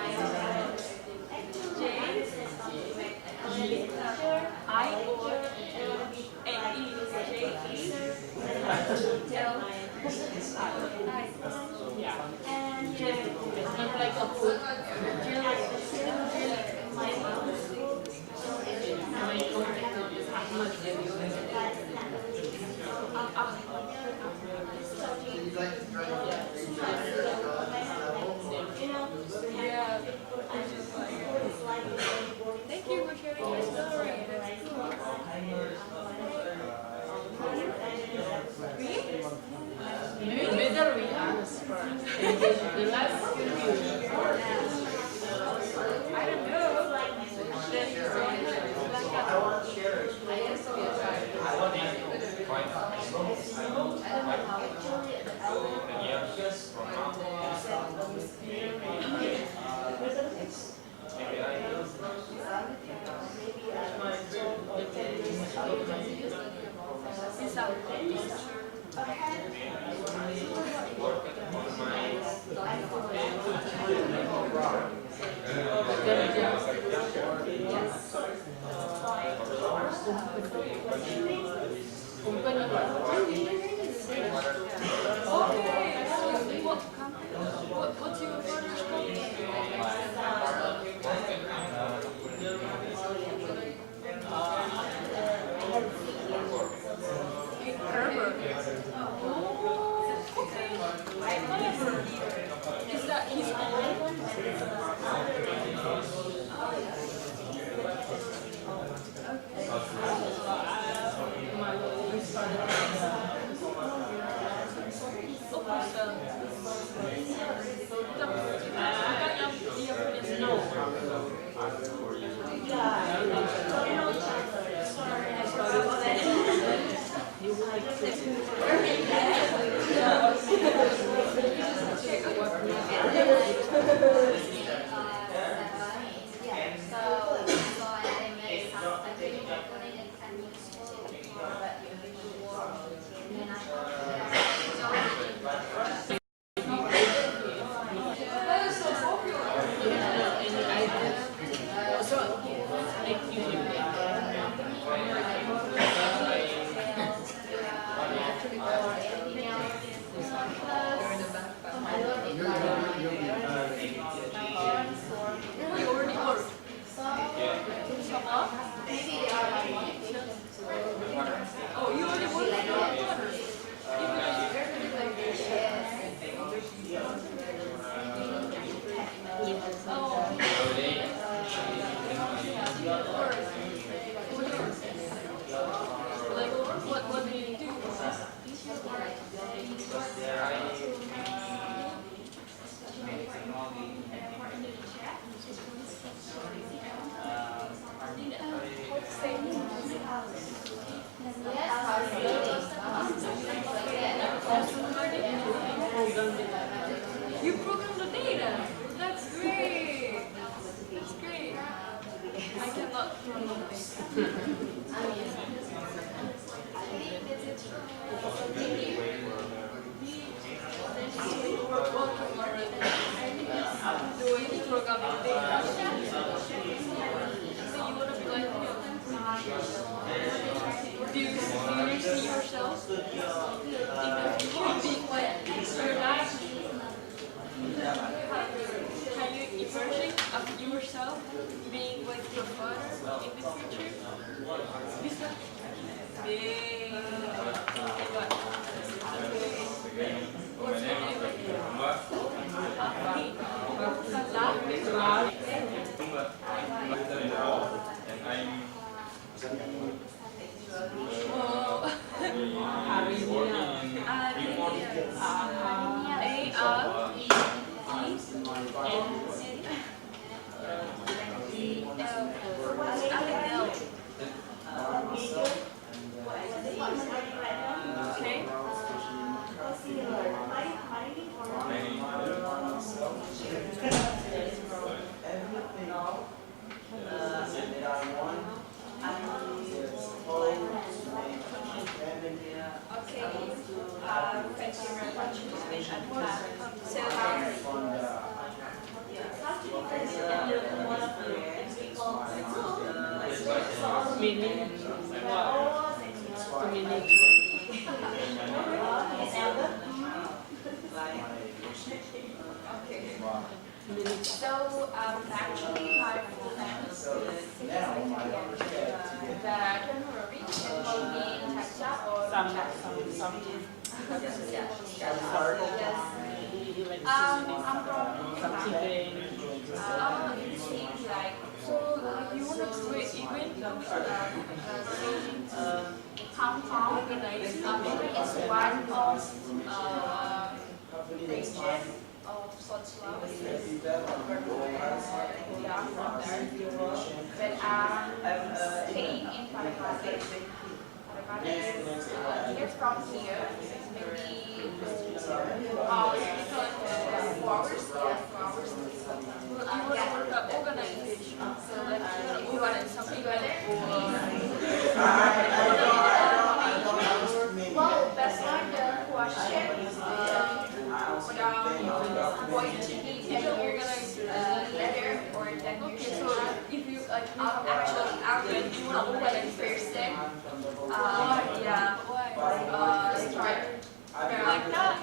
You program the data. That's great. That's great. I cannot program data. Doing programming data. So you wanna be like me? Do you see yourself in the future being like your dad? Can you imagine of yourself being like your father in the future? Bisa? Yay! Hebat. What's your name? So actually my plan is that I can worry it will be Texas or I'm probably it seems like So you wanna create event Hong Kong is one of region of such love. But I'm staying in Paris. Here from here, maybe 2 hours, 4 hours, yeah, 4 hours. you wanna work at organization. So like you wanna organize something Well, that's not the question. What I'm going to be 10 years later or 10 Okay, years so later. if you like Actually, I'm going to organize person. Yeah, start like that.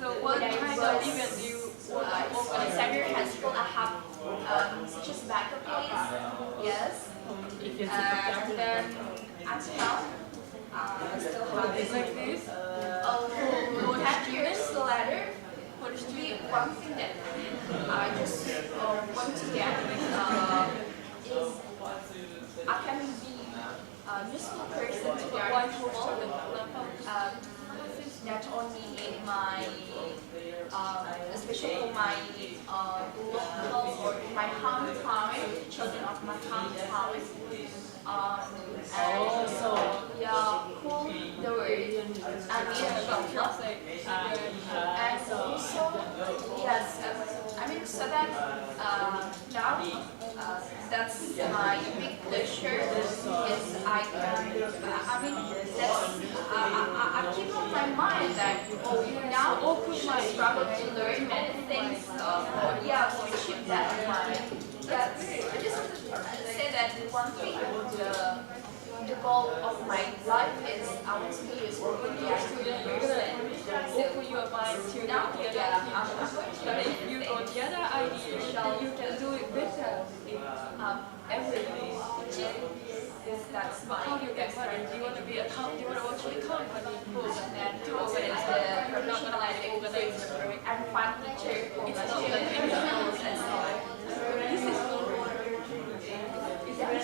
So what when I kind was of event do you want to organize? secondary high school, I have such as backup place. Yes. And then until now, still have It's like this. oh, 10 years later, what is to be one thing that I just want to get is I can be a useful person to the other people. Not only in my, especially for my local or my hometown, children of my hometown. And also, yeah, cool the word. I mean, and also, yes, I mean, so that now that's my big pleasure is I can, I mean, that's, I keep on my mind that, oh, now I struggle to learn many things, yeah, to achieve that mind. That's, I just want to say that one thing, the goal of my life is I want to be useful when you're student person. Open your mind to the Now, other yeah, idea. But if you got the other idea, then you can do it better in everything. that's How my you get money? Do you want to be a do you want to work in a company and to to organize the that? You're not gonna like professional organize it, right? and fun teacher. It's not like anything else. This is not. Is that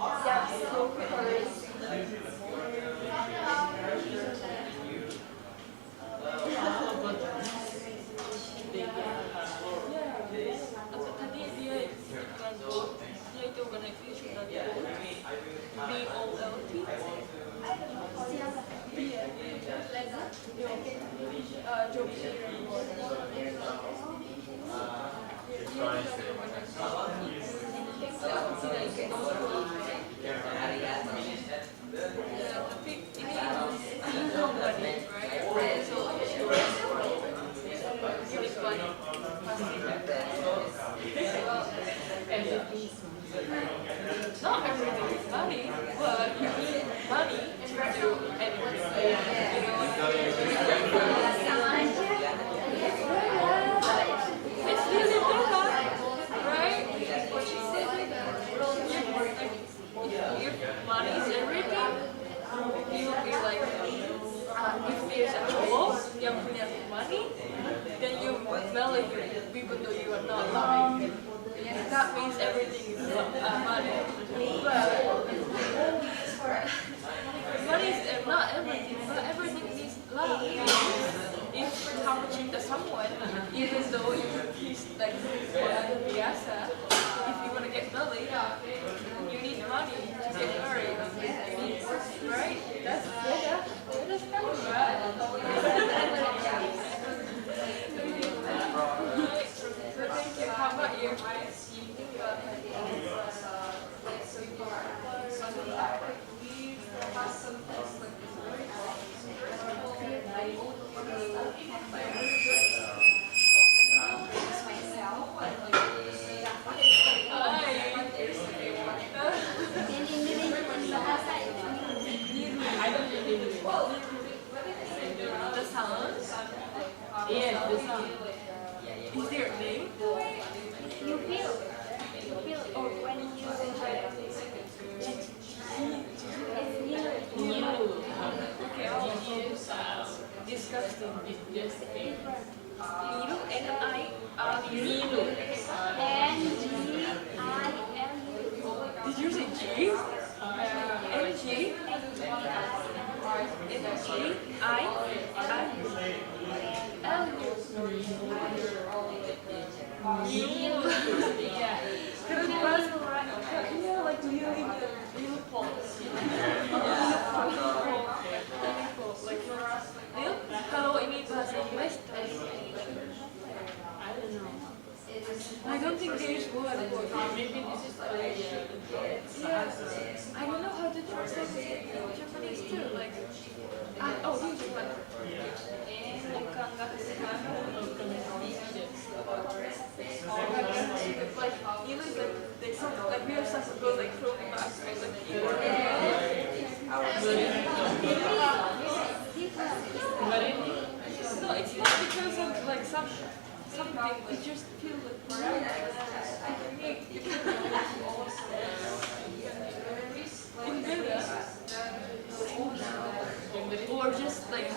Yeah, so because Atau tadi dia itu organization tadi BOLT. Not everything is money, but you need money to do anything. It's really hard, right? If money is everything, you will be like, if there's a cowok yang punya money, then you value him, even though you are not lying. That means everything is money. But money is not everything, but everything needs love. If kamu cinta someone, even though he's like biasa, if you want to get married, you need money to get married. Right? That's kind of right. But thank you. How about you? The sound? Yes, the sound. Is there a name? You feel or when you it's new. Okay, disgusting. Nilu, N-I-R-U. N-G-I-L-U. Did you say G? N-G? Nilu. Yeah, like really pulse. Lil, kalau ini bahasa Inggris, I don't think there is one. Maybe this is yeah. I don't know how to translate it in Japanese too. Like, oh, here's one. Like, you know, like we are supposed to go like from back, right? Like, no, it's not because of like something. It just feels like or just like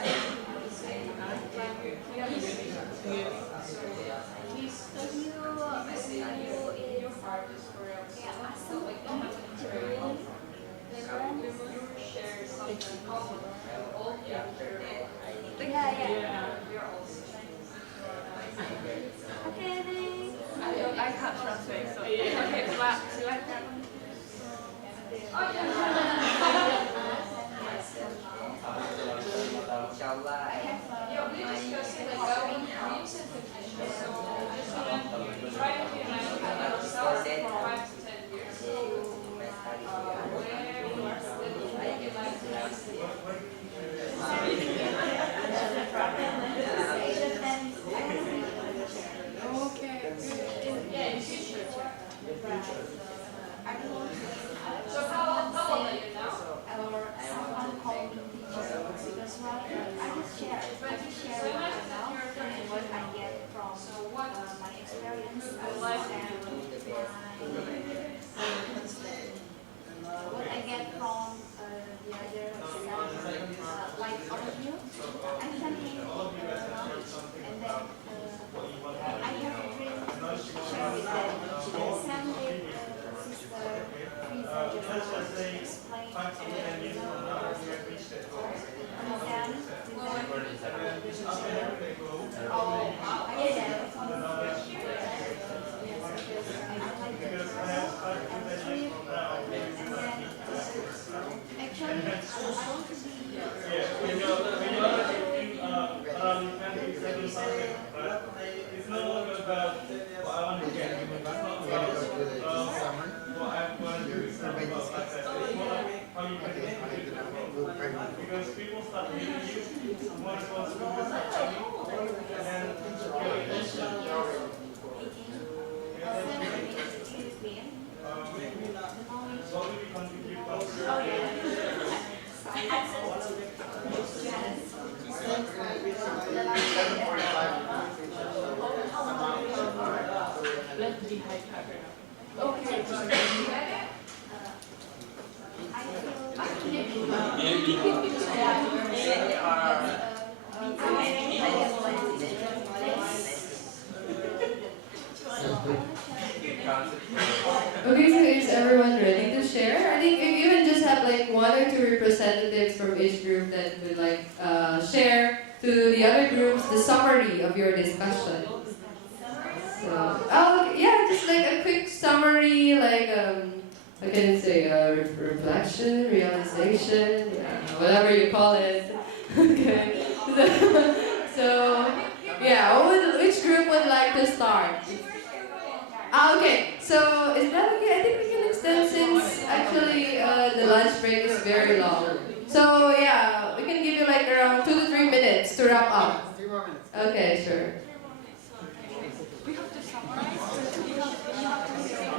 I can't translate, so okay, silakan. to the other groups the summary of your discussion. So, oh, yeah, just like a quick summary, like, I can say reflection, realization, yeah, whatever you call it. Okay. So, yeah, which group would like to start? Okay, so is that okay? I think we can extend since actually the lunch break is very long. So yeah, we can give you like around 2 to 3 minutes to wrap up. 3 more minutes. Okay, sure. We have to summarize. You have to say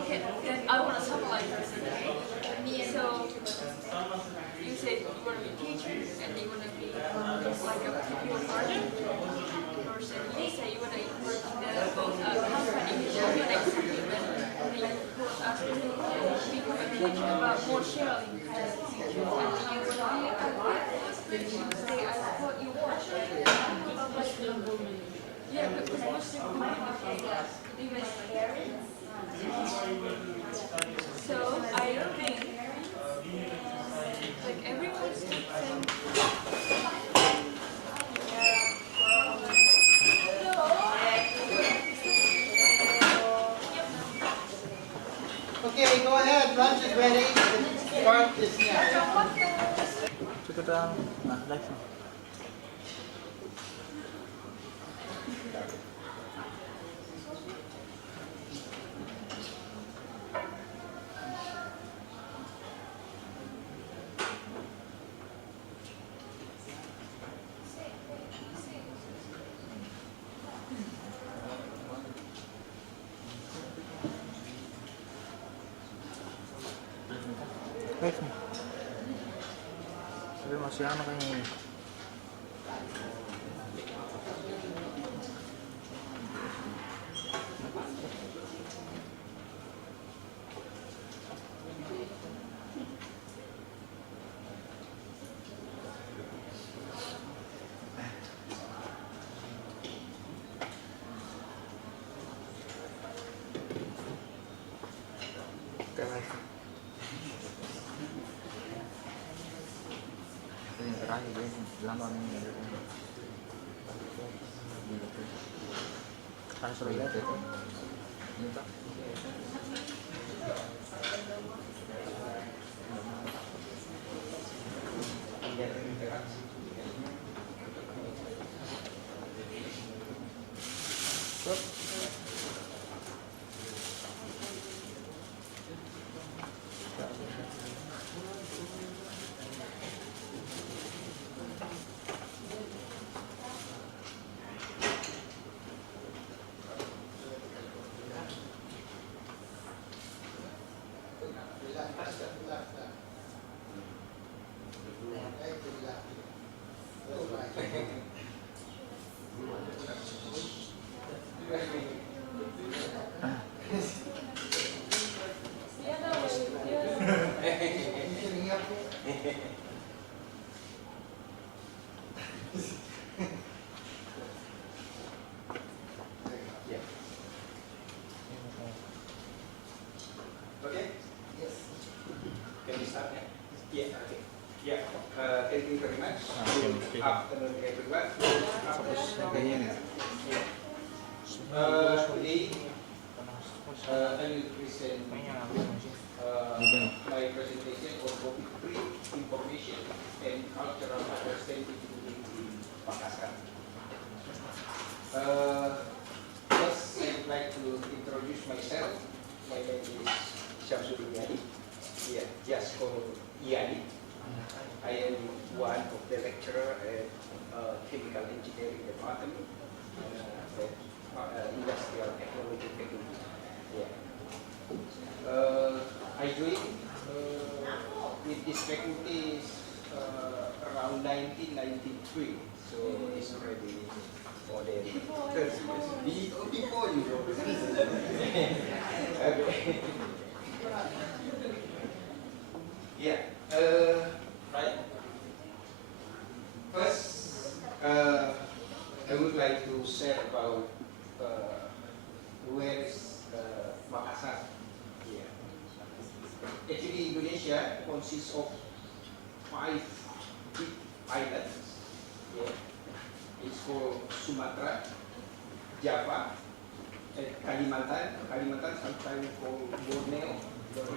okay, then I want to summarize this, okay? So, you said you want to be teachers and you want to be like a pure partner. Or so you say you want to work in the company, you want to experiment, and you want us to become a teacher, but more sharing kind of teacher. And you want to be a say, I thought you were. Yeah, because Muslim community, even so I think like everyone's saying Okay, go ahead. Lunch is ready. Start this now. Cukup dah. Nah, live. Live nih. Tapi masih anak kayaknya ini. Oke, live. Yang terakhir guys, lama nih. Kan suruh lihat itu. Ini tak. Thank you very much. Good afternoon, everyone. Today, I will present my presentation on topic 3, information and cultural understanding in Makassar. First, I would like to introduce myself. My name is Syamsul Iyadi. Yeah, just call Iyadi. I am one of the lecturer at Chemical Engineering Department, Industrial this faculty is around 1993, so it's already more than 30 years. Before you go. Okay. Yeah. Right. First, I would like to share about where is Makassar. Yeah. Actually, Indonesia consists of 5 big islands. Yeah. It's called Sumatra, Java, and Kalimantan sometimes called Borneo.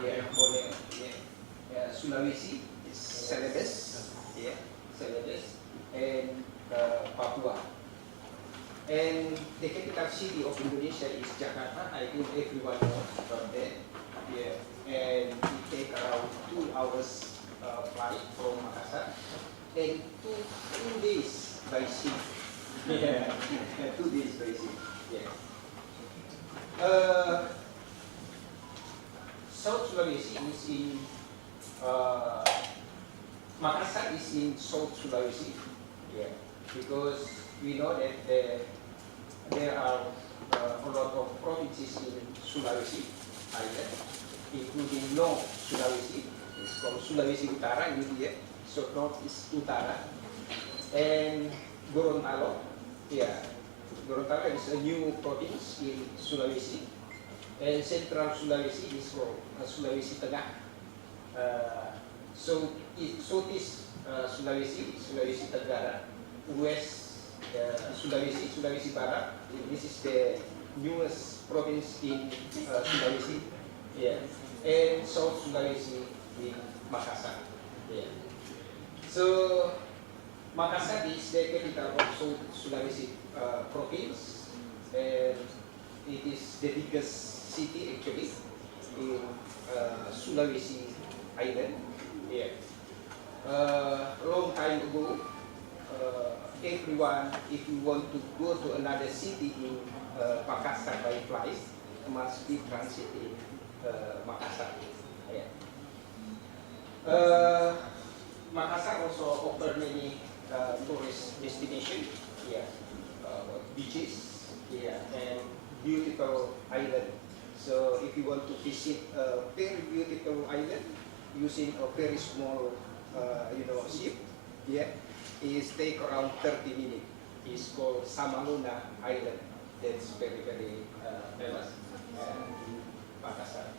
Yeah, Borneo. Yeah. Sulawesi is Celebes. Yeah, Celebes, and Papua. And the capital city of Indonesia is Jakarta. I think everyone knows about that. Yeah, and it takes around 2 hours flight from Makassar, and two days by sea. Yeah, 2 days by sea. Yeah. South Sulawesi is in Makassar is in South Sulawesi. Yeah, because we know that there are a lot of provinces in Sulawesi Island, including North Sulawesi. It's called Sulawesi Utara in India. So North is Utara, and Gorontalo. Yeah, Gorontalo is a new province in Sulawesi, and Central Sulawesi is called Sulawesi Tengah. Southeast Sulawesi, Sulawesi Tenggara, West Sulawesi Barat. This is the newest province in Sulawesi. Yeah, and South Sulawesi in Makassar. Yeah. So Makassar is the capital of South Sulawesi province, and it is the biggest city actually in Sulawesi Island. Yeah. Long time ago, everyone, if you want to go to another city in Makassar by flight, must be transit in Makassar. Yeah. Makassar also offers many tourist destinations. Yeah. Beaches. Yeah, and beautiful island. So if you want to visit a very beautiful island using a very small, ship, yeah, it take around 30 minutes. It's called Samaluna Island. That's very famous in Makassar.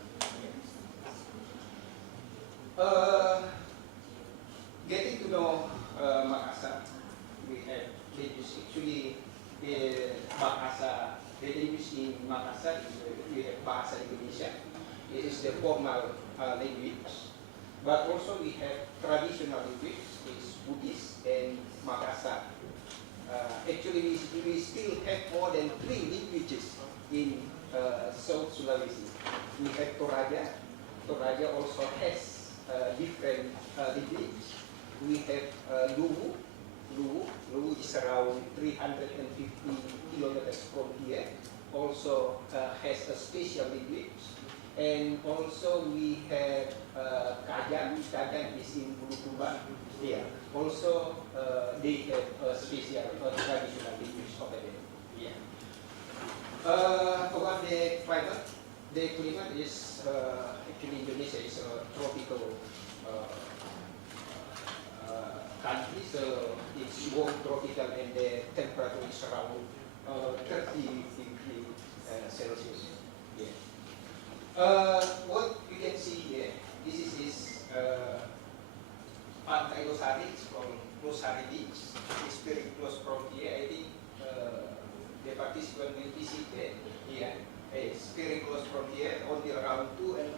Getting to know Makassar, we have language. Actually, the Makassar, the language in Makassar is we have Bahasa Indonesia. It is the formal language. But also we have traditional language, is Buddhist and Makassar. Actually, we still have more than 3 languages in South Sulawesi. We have Toraja. Toraja also has different language. We have Luwu. Luwu is around 350 kilometers from here. Also has a special language. And also we have Kajang. Kajang is in Bulukumba. Yeah. Also they have a special traditional language over there. Yeah. About the climate is actually Indonesia is a tropical country, so it's warm tropical and the temperature is around 30 degrees Celsius. Yeah. What you can see here, this is Pantai Losari. It's from Losari Beach. It's very close from here. I think the participant will visit there. Yeah, it's very close from here, only around 2.5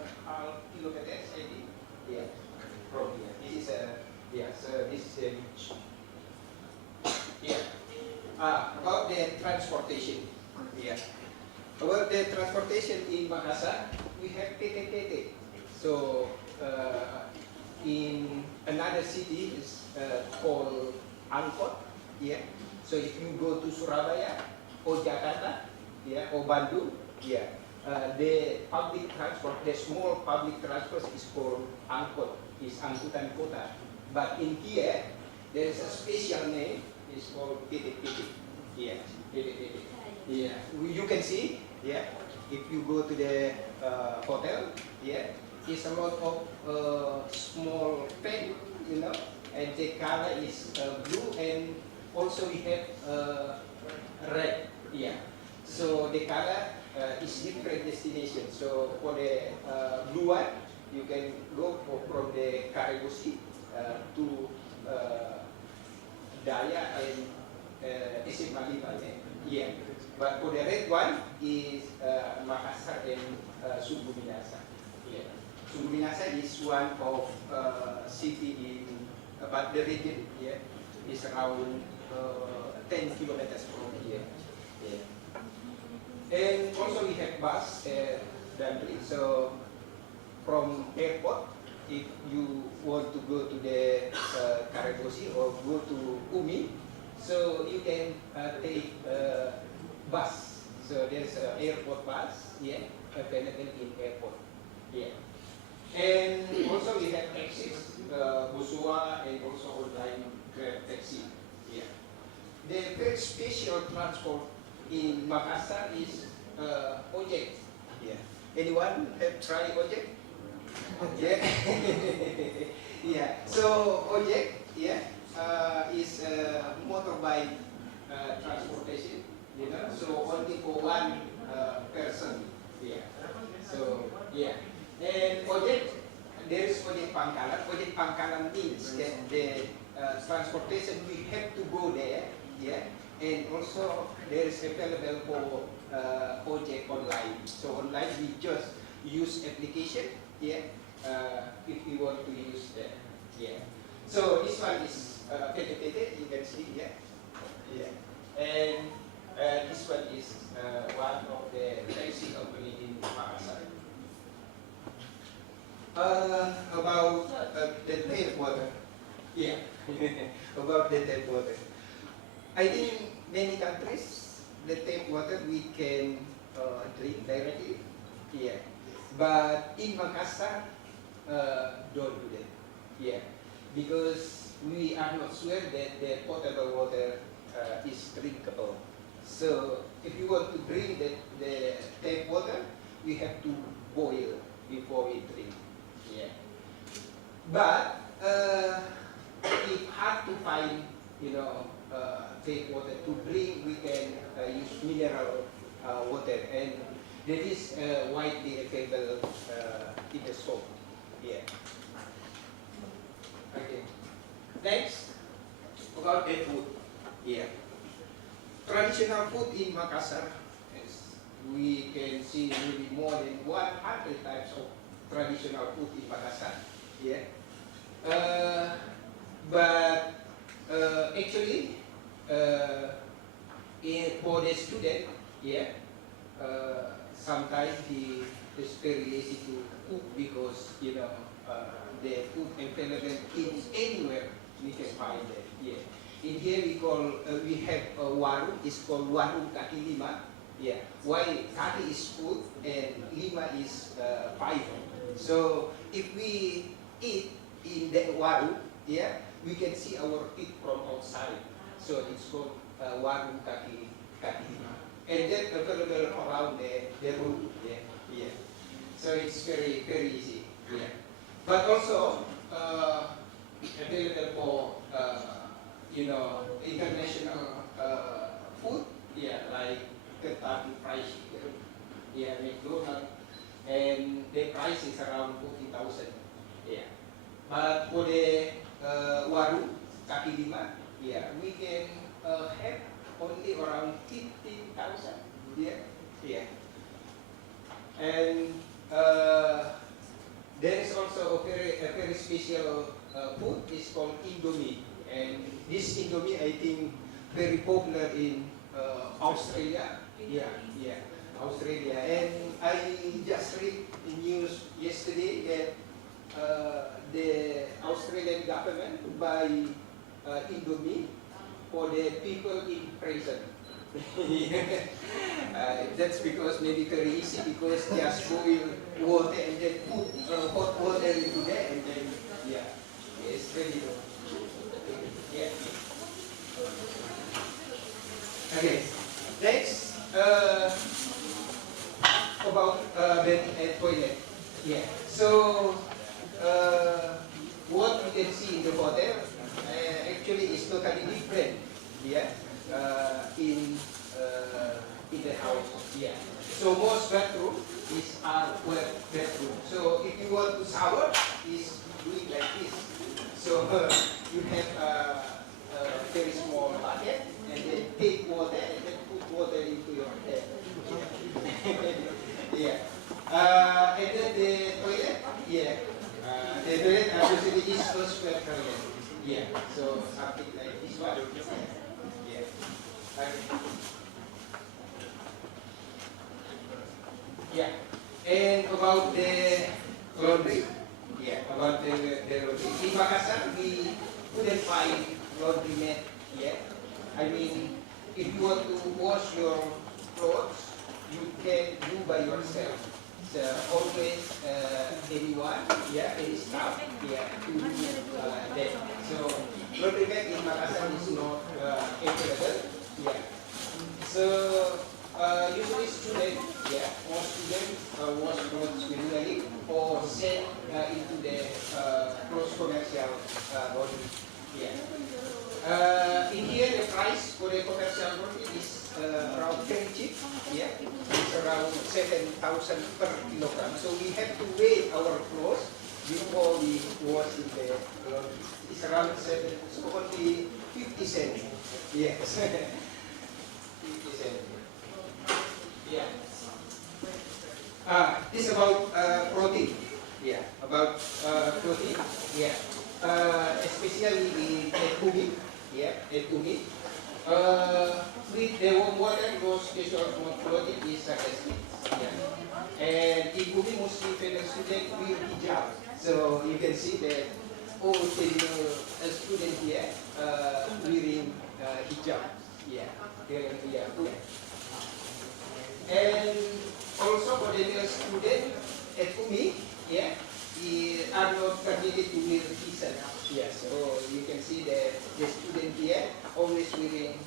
kilometers, I think. Yeah, from here. This is so this is the beach. Yeah. About the transportation. Yeah. About the transportation in Makassar, we have PT. So in another city is called Angkot. Yeah. So if you go to Surabaya or Jakarta, yeah, or Bandung, yeah, the public transport, the small public transport is called angkot, is angkutan kota. But in here, there is a special name, it's called titik-titik. Yeah, titik-titik. Yeah, you can see, yeah, if you go to the hotel, yeah, it's a lot of small pen, you know, and the color is blue, and also we have red, yeah. So the color is different destination. So for the blue one, you can go from the Karagosi to Daya and Isimaliman. Yeah. But for the red one is Makassar and Subuminasa. Yeah. Subuminasa is one of city in, but the region, yeah, is around 10 kilometers from here. Yeah. And also we have bus Dandri. So from airport, if you want to go to the Karagosi or go to UMI, so you can take bus. So there's an airport bus, yeah, available in airport. Yeah. And also we have taxis, Busua, and also online Grab taxi. Yeah. The very special transport in Makassar is ojek. Yeah. Anyone have tried ojek? Yeah. Yeah. So ojek, yeah, is motorbike transportation. You know, so only for one person. Yeah. So yeah. And ojek, there is ojek pangkalan. Ojek pangkalan means that the transportation we have to go there. Yeah. And also there is available for ojek online. So online we just use application, yeah, if we want to use that, yeah. So this one is PTPT, you can see, yeah, yeah. And this one is one of the taxi company in Makassar. About the tap water, yeah, about the tap water. I think many countries, the tap water we can drink directly, yeah. But in Makassar, don't do that, yeah. Because we are not sure that the potable water is drinkable. So if you want to drink the tap water, we have to boil before we drink, yeah. But it's hard to find, you know, tap water to drink. We can use mineral water, and that is widely available in the shop. Yeah. Okay. Next, about the food. Yeah. Traditional food in Makassar, as we can see maybe more than 100 types of traditional food in Makassar. Yeah. But actually, for the student, yeah, sometimes he is very lazy to cook because, you know, the food available in anywhere we can find it. Yeah. In here we have a warung. It's called warung kaki lima. Yeah. Why kaki is food and lima is 5. So if we eat in that warung, yeah, we can see our feet from outside. So it's called warung kaki lima. And that available around the room. Yeah. Yeah. So it's very, very easy. Yeah. But also available for you know, international food. Yeah, like Kentucky Fried Chicken. Yeah, McDonald's. And the price is around 40,000. Yeah. But for the warung kaki lima, yeah, we can have only around 15,000. Yeah, yeah. And there is also a very special food. It's called Indomie, and this Indomie I think very popular in Australia. Yeah, yeah, Australia. And I just read the news yesterday that the Australian government buy Indomie for the people in prison. That's because maybe very easy because just boil water and then put hot water into there and then it's ready to yeah. Okay, next about bathing and toilet. Yeah. So what you can see in the hotel actually is totally different. Yeah. In the house. Yeah. So most bathroom is our bedroom. So if you want to shower, is doing like this. So you have a very small bucket and then take water and then put water into your head. Yeah. And then the toilet, yeah. The toilet usually is first square toilet. Yeah. So something like this one. Yeah. Okay. Yeah. And about the laundry. Yeah. About the laundry. In Makassar, we couldn't find laundry mat yet. I mean, if you want to wash your clothes, you can do by yourself. So always anyone, yeah, any staff, yeah, to do that. So laundry mat in Makassar is not available, yeah. So usually students, yeah, most students wash clothes manually or send into the clothes commercial laundry, yeah. In here, the price for the commercial laundry is around very cheap. Yeah, it's around 7,000 per kilogram. So we have to weigh our clothes before we wash in the laundry. It's around 7, so only 50 cents. Yes, 50 cents. Yeah. This about protein. Yeah, about protein. Yeah. Especially in FTI. Yeah, FTI. With the warm water, those special clothing is suggested. Yeah. And in FTI, mostly female students wear hijab. So you can see that all female students here wearing hijab. Yeah. Yeah. And also for the male student at UMI, yeah, are not permitted to wear t-shirt. Yeah, so you can see that the student here always wearing,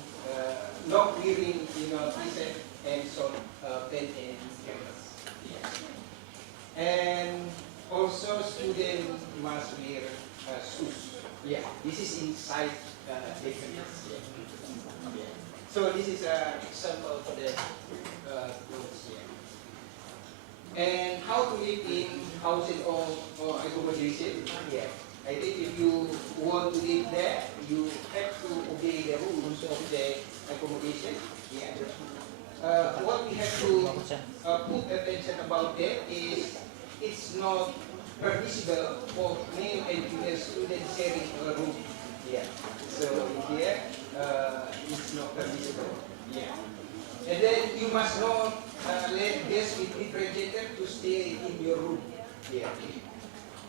not wearing, t-shirt and some pant and canvas. Yeah. And also student must wear shoes. Yeah, this is inside the campus. Yeah. Yeah. So this is an example for the clothes here. And how to live in housing or accommodation? Yeah. I think if you want to live there, you have to obey the rules of the accommodation. Yeah. What we have to put attention about that is it's not permissible for male and female students sharing a room. Yeah. So in here, it's not permissible. Yeah. And then you must not let guests with different gender to stay in your room. Yeah.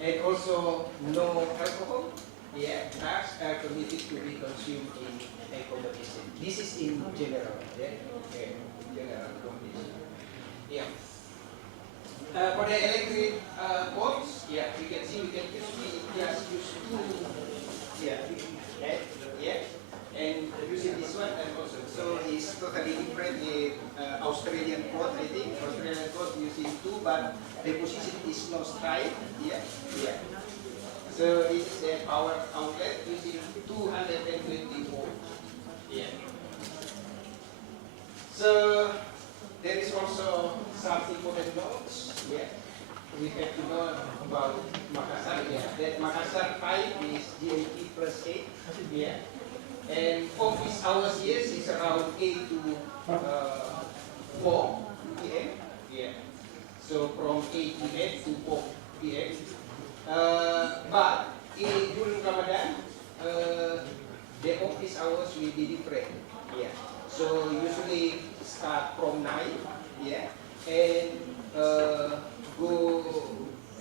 And also no alcohol. Yeah. Drugs are permitted to be consumed in accommodation. This is in general. Yeah. Okay. In general condition. Yeah. For the electric bulbs, yeah, you can see we can just use two. Yeah. Right. Yeah. And using this one and also, so it's totally different with Australian code. I think Australian code using two, but the position is not straight. Yeah, yeah. So this is a power outlet using 220 volts. Yeah. So there is also some important notes. Yeah. We have to know about Makassar. Yeah. That Makassar 5 is GMT plus 8. Yeah. And office hours here is around 8 to 4 p.m. Yeah. So from 8 p.m. to 4 p.m. But during Ramadan, the office hours will be different. Yeah. So usually start from 9. Yeah. And go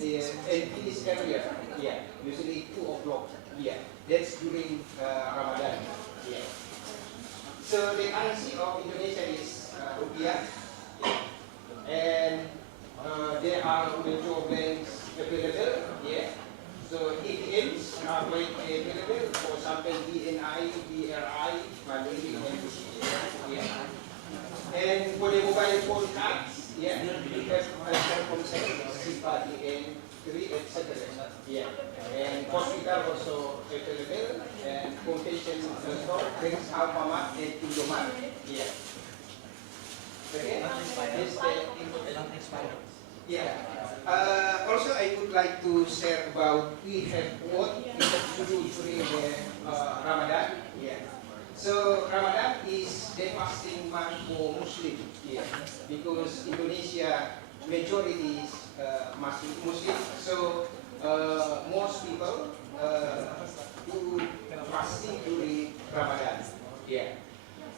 and finish earlier. Yeah. Usually 2 o'clock. Yeah. That's during Ramadan. Yeah. So the currency of Indonesia medyo blends available, yeah. So ATMs are quite available, for example, DNI, DRI, Mandiri, and yeah. And for the mobile phone cards, yeah, we have telecom center, SIPA, DN3, etc. Yeah. And hospital also available, and quotation store, brings Alphamart and Indomart. Yeah. Okay. This yeah. Also, I would like to share about we have what we have to do during the Ramadan. Yeah. So Ramadan is the fasting month for Muslim. Yeah. Because Indonesia majority is Muslim. So most people do fasting during Ramadan. Yeah.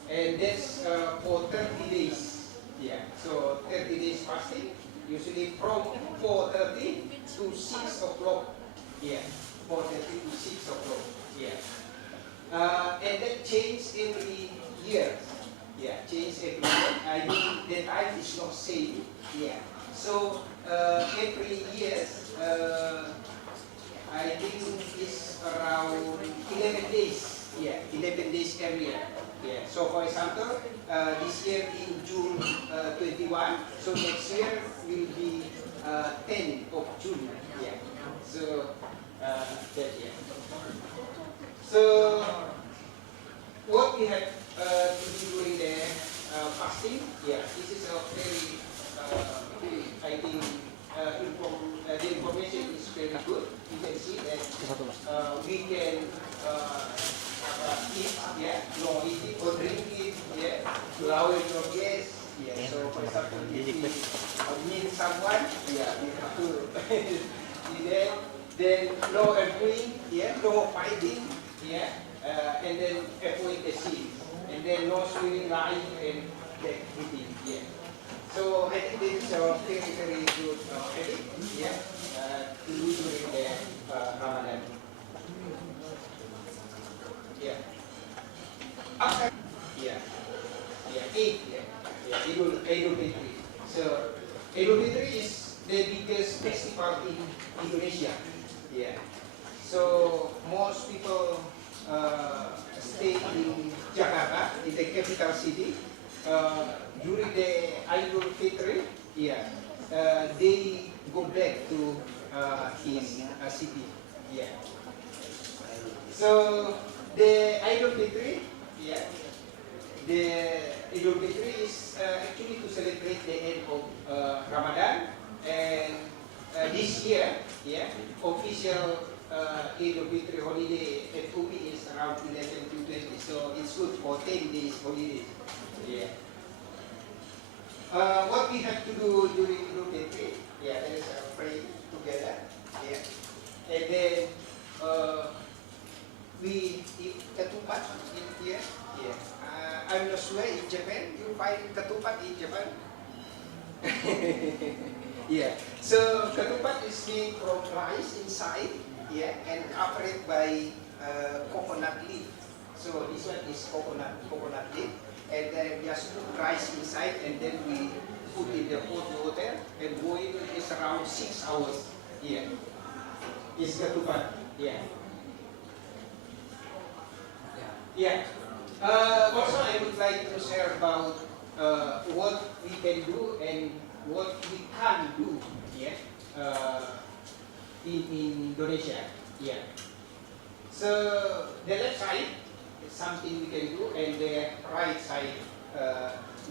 And that's for 30 days. Yeah. So 30 days fasting. Usually from 4:30 to 6 o'clock. Yeah, 4:30 to 6 o'clock. Yeah. And that change every year. Yeah, change every year. I mean, the time is not same. Yeah. So every year, I think it's around 11 days. Yeah, 11 days every year. Yeah. So for example, this year in June 21, so next year will be 10th of June. Yeah. So that year. So what we have to do during the fasting? Yeah, this is a very I think the information is very good. You can see that we can eat, yeah, no eating or drinking, yeah, lower your gas, yeah. So for example, if we meet someone, yeah, we have to then no arguing, yeah, no fighting, yeah, and then avoid the sin, and then no swearing, lying, and backbiting, yeah. So I think this is a very, very good habit, yeah, to do during the Ramadan. Yeah. After, yeah, Eid, yeah, Idul Fitri. So Idul Fitri is the biggest festival in Indonesia. Yeah. So most people stay in Jakarta, in the capital city. During the Idul Fitri, yeah, they go back to his city. Yeah. So the Idul Fitri, yeah, the Idul Fitri is actually to celebrate the end of Ramadan, and this year, yeah, official Idul Fitri holiday at UMI is around 11 to 20, so it's good for 10 days holiday. Yeah. What we have to do during Idul Fitri, yeah, there is a pray together, yeah, and then we eat ketupat in here. Yeah. I'm not sure in Japan you find ketupat in Japan. Yeah. So ketupat is made from rice inside, yeah, and covered by coconut leaf. So this one is coconut leaf, and then just put rice inside, and then we put in the hot water and boil it is around 6 hours. Yeah. It's ketupat. Yeah. Yeah. Also, I would like to share about what we can do and what we can do, yeah, in Indonesia. Yeah. So the left side is something we can do, and the right side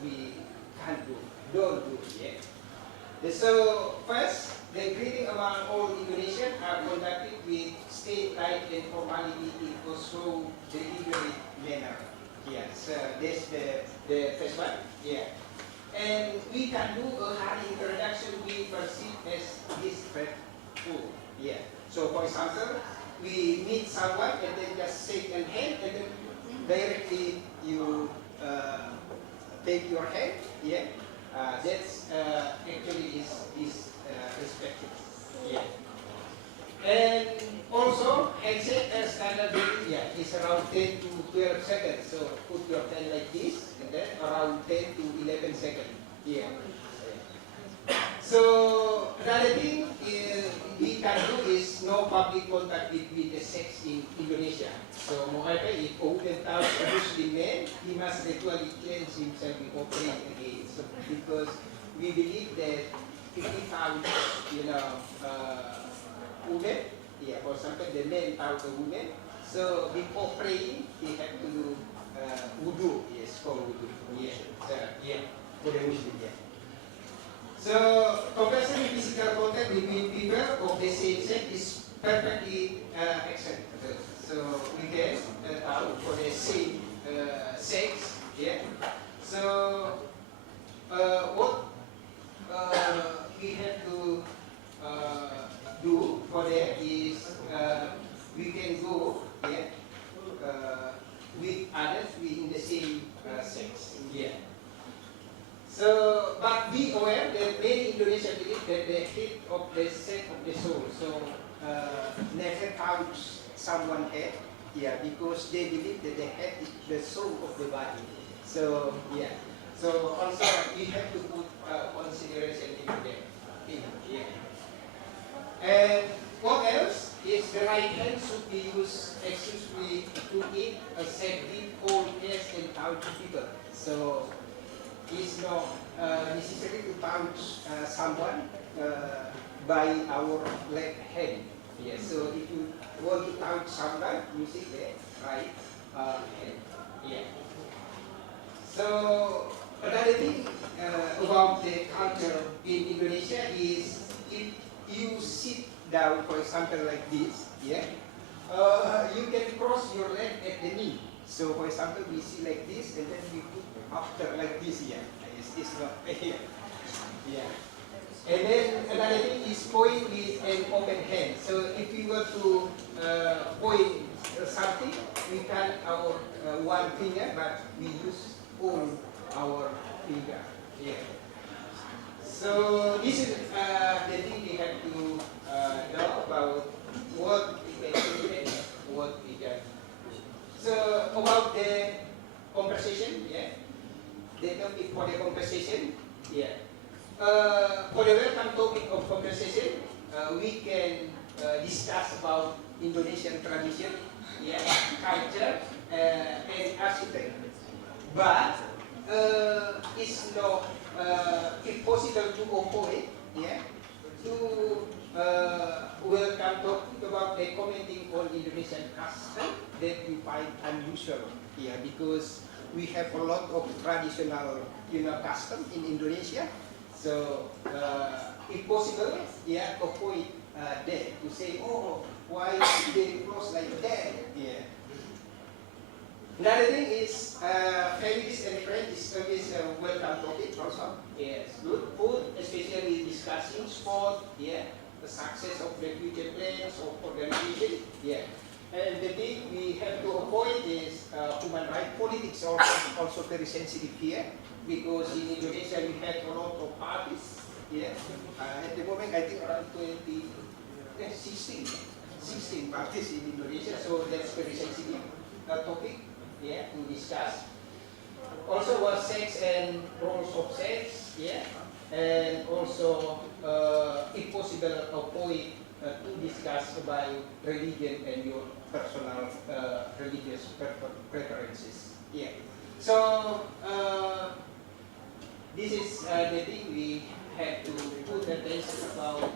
we can't do, don't do. Yeah. So first, the greeting among all Indonesians are conducted with state-like and formality in also deliberate manner. Yes, that's the first one. Yeah. And we can do a hard introduction we perceive as disrespectful. Yeah. So for example, we meet someone and then just shake a hand, and then directly you take your hand. Yeah. That's actually is respected. Yeah. And also, handshake as standard yeah, is around 10 to 12 seconds. So put your hand like this, and then around 10 to 11 seconds. Yeah. So relative can do is no public contact between the sex in Indonesia. So, moreover, if a woman touch a Muslim man, he must ritually cleanse himself before praying again. So, because we believe that if he touch, woman, for example, the man touch a woman, so before praying, he have to do wudu. Yes, called wudu. For the Muslim. So, compulsory physical contact between people of the same sex is perfectly acceptable. So, we can for the same sex. So, what we have to do for that is we can go with others in the same sex. So, but be aware that many Indonesians believe that the head of the set of the soul. So, never touch someone's head, because they believe that the head is the soul of the body. So, So, also we have to put consideration into that. And what else is the right hand should be used exclusively to eat, accept, hold, yes, and touch people. So, it's not necessary to touch someone by our left hand. So if you want to touch someone, use the right hand. So another thing about the culture in Indonesia is if you sit down, for example, like this, you can cross your leg at the knee. So for example, we see like this, and then we put after like this, it's not here. And then another thing is point with an open hand. So if you were to point something, we can our one finger, but we use all our finger. So this is the thing we have to know about what we can do and what we can do. So about the conversation, the topic for the conversation, for the welcome topic of conversation, we can discuss about Indonesian tradition, culture, and architecture. But it's not, if possible, to avoid, to welcome topic about the commenting on Indonesian custom that we find unusual, because we have a lot of traditional, custom in Indonesia. So, if possible, avoid that to say, oh, why they close like that? Another thing is families and friends is always a welcome topic also. Good food, especially discussing sport. The success of the future plans of organization. And the thing we have to avoid is human rights politics, also very sensitive here, because in Indonesia we have a lot of parties. At the moment I think around 16 parties in Indonesia, so that's very sensitive topic to discuss. Also was sex and roles of sex, and also if possible avoid to discuss about religion and your personal religious preferences. So this is the thing we have to put attention about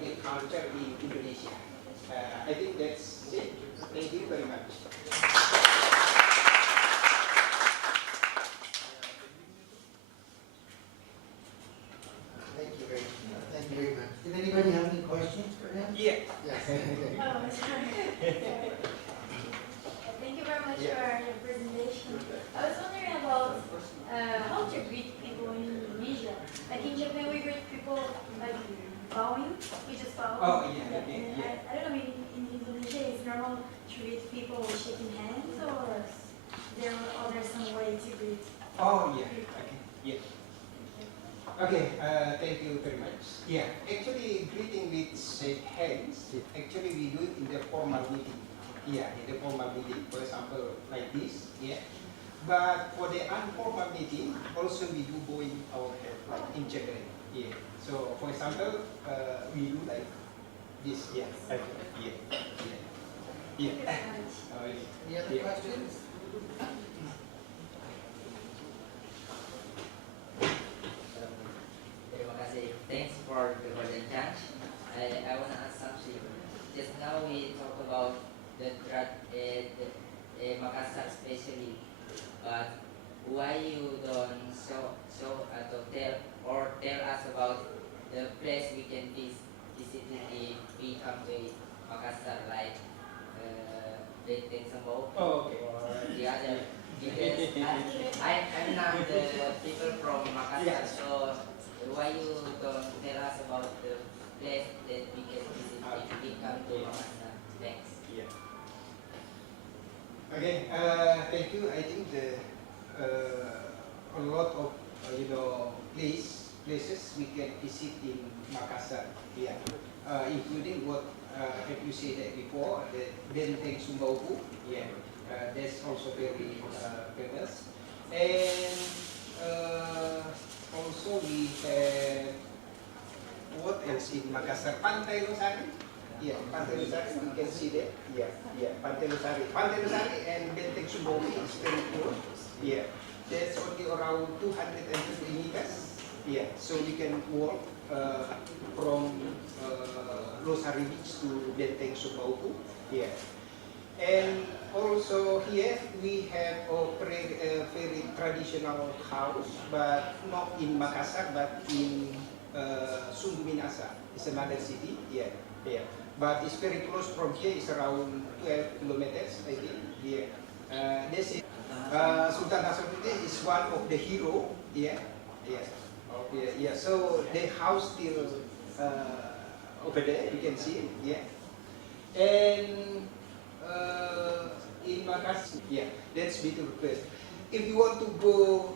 the culture in Indonesia. I think that's it. Thank you very much. Thank you very much. Did anybody have any questions for him? Yes. Oh, sorry. Thank you very much for your presentation. I was wondering about how to greet people in Indonesia. Like in Japan, we greet people like bowing. We just bow. Oh, yeah. I don't know, in Indonesia, it's normal to greet people shaking hands, or there's some way to greet? Oh, Okay, thank you very much. Actually, greeting with shake hands, actually we do it in the formal meeting. In the formal meeting, for example, like this. But for the informal meeting, also we do bowing our head, like in Japan. So, for example, we do like this, yeah. Okay. Yeah. Any other Yeah. questions? Terima kasih. Thanks for the golden chance. I want to ask something. Just now we talk about the drug Makassar especially, but why you don't tell us about the place we can visit if we come to Makassar, like Benteng Sembau Oh, okay. or the other? Because I'm not the people from Makassar, Yeah. so why you don't tell us about the place that we can visit if we come to Makassar? Thanks. Yeah. Okay, thank you. I think a lot of places we can visit in Makassar. Yeah, including what have you said that before, the Benteng Sumbauku. Yeah, that's also very famous. And also we have what else in Makassar? Pantai Losari. Yeah, Pantai Losari, we can see that. Yeah, Pantai Losari and Benteng Sumbauku is very close. Yeah, that's only around 250 meters. Yeah, so we can walk from Losari Beach to Benteng Sumbauku. Yeah, and also here we have a very traditional house, but not in Makassar, but in Sumbu Minasa. It's another city. Yeah. But it's very close from here. It's around 12 kilometers, I think. Yeah. This is Sultan Hasanuddin is one of the hero. Yeah. So the house still over there. You can see it. Yeah. And in Makassar, yeah, that's beautiful place. If you want to go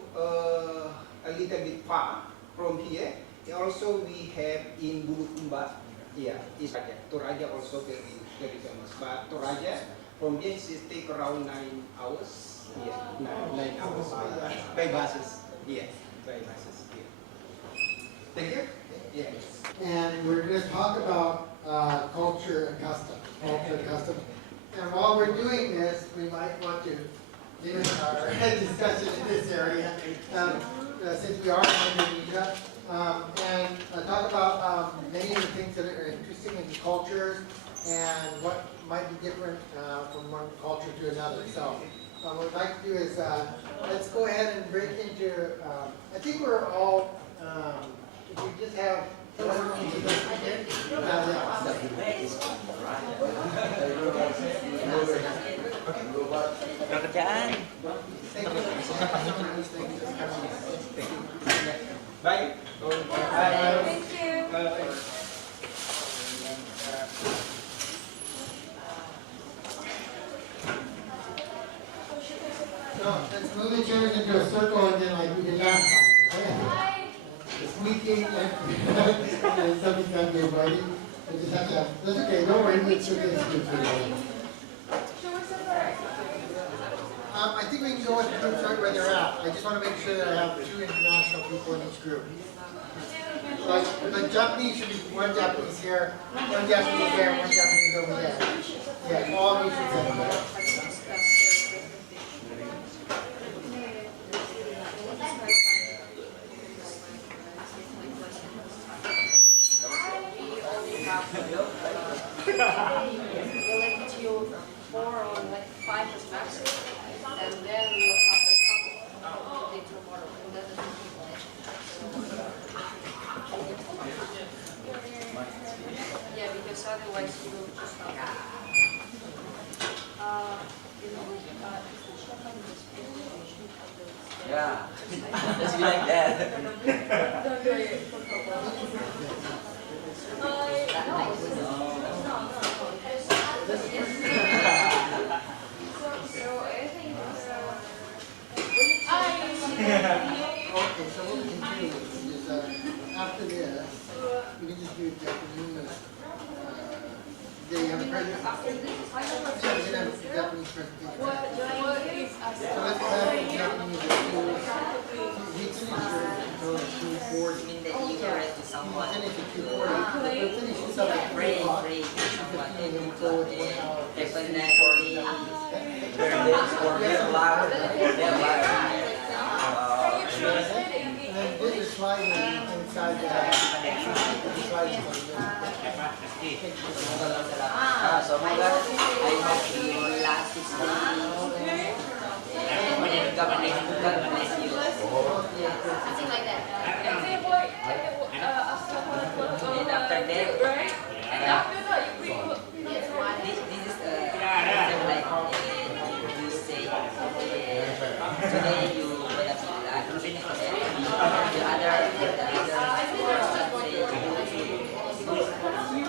a little bit far from here, also we have in Bulukumba. Yeah, is Toraja. Toraja also very famous. But Toraja from here it take around 9 hours. Yeah, 9 hours by buses. Yeah, by buses. Yeah. Thank you. Yeah. And we're going to talk about culture and custom. And while we're doing this, we might want to limit our discussion in this area, since we are in Indonesia, and talk about many of the things that are interesting in the cultures and what might be different from one culture to another. So what we'd like to do is, let's go ahead and break into, I think we're all, if we just have Pekerjaan. Bye. Thank you. So let's move the chairs into a circle again like we did last time. Okay? Squeaking and somebody's got to be invited. We just have to have, that's okay, don't worry, we'll do this. I think we can go with the groups right where they're at. I just want to make sure that I have 2 international people in each group. Like the Japanese should be 1 Japanese here, 1 Japanese there, 1 Japanese over there. Yeah, all of you should have that. Yeah, just be like that. Okay, so what we can do is, after this, we can just do Japanese. They have a presentation. Yeah, we can have a Japanese presentation. So let's have a Japanese. We finish until 2:40. You mean that you were to someone? Finish at 2:40. We'll finish this up at 3 Pray, o'clock. pray. For their life. And then this is sliding inside the sliding from Semoga I hope you last 6 months. Kemudian juga menemukan bless you. Something like that. After that, Right? And after that, you bring this is like you say today you wanna be like the other you say why you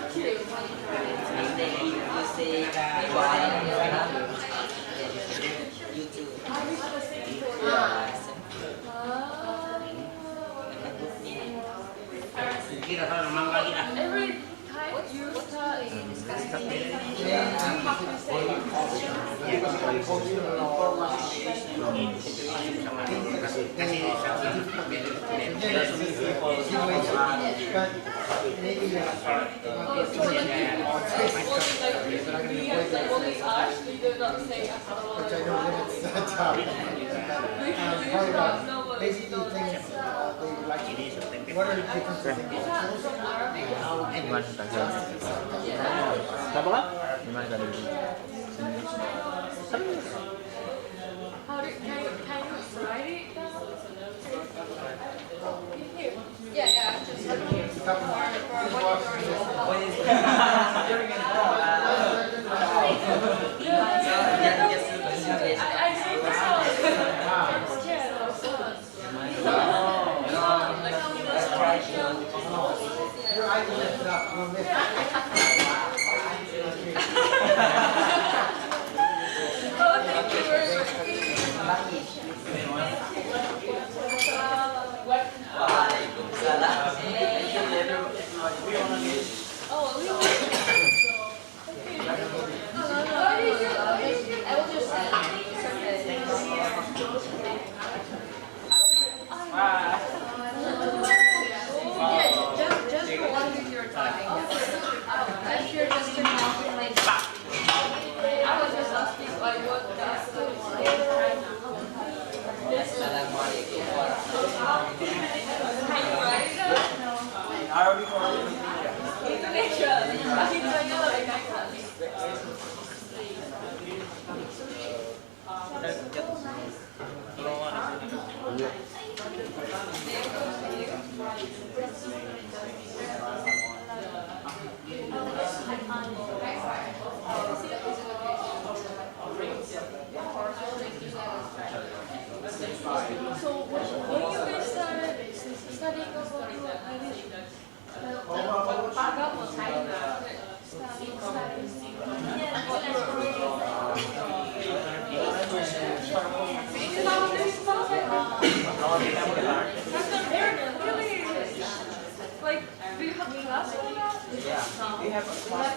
too. every time you start discussing you have to say but maybe we as Ashley did not say which I know limits that topic. Probably about basically things they would like to do. What are the differences in cultures? Gimana tadi? Kenapa kan? Gimana tadi? How do can you write it down? Here. Yeah, just I see this one. I'm scared of Your eyes are lifted up. You'll miss it. Oh, thank you very much. Oh, we will. I will just just for one week you're talking. If you're just talking like I was just asking like what that's the Assalamualaikum Can you write it down? Indonesia. Kasi tanya like So when you guys started studying about like, do you have class for that? Yeah, we have a class.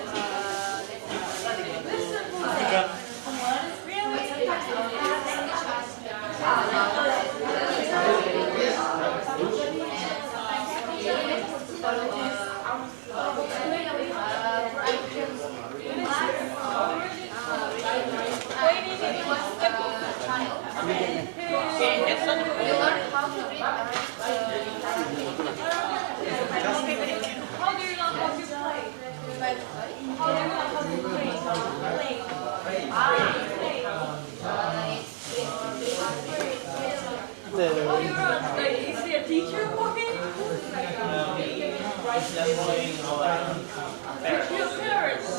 How do you know how to play? How do you know how to play? How do you run? Like, is there a teacher walking? With your parents?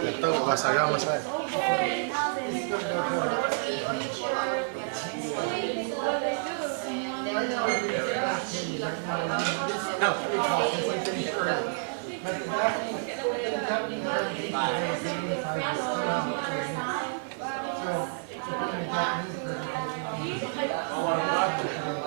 Ito, bahasa agama saya. warahmatullahi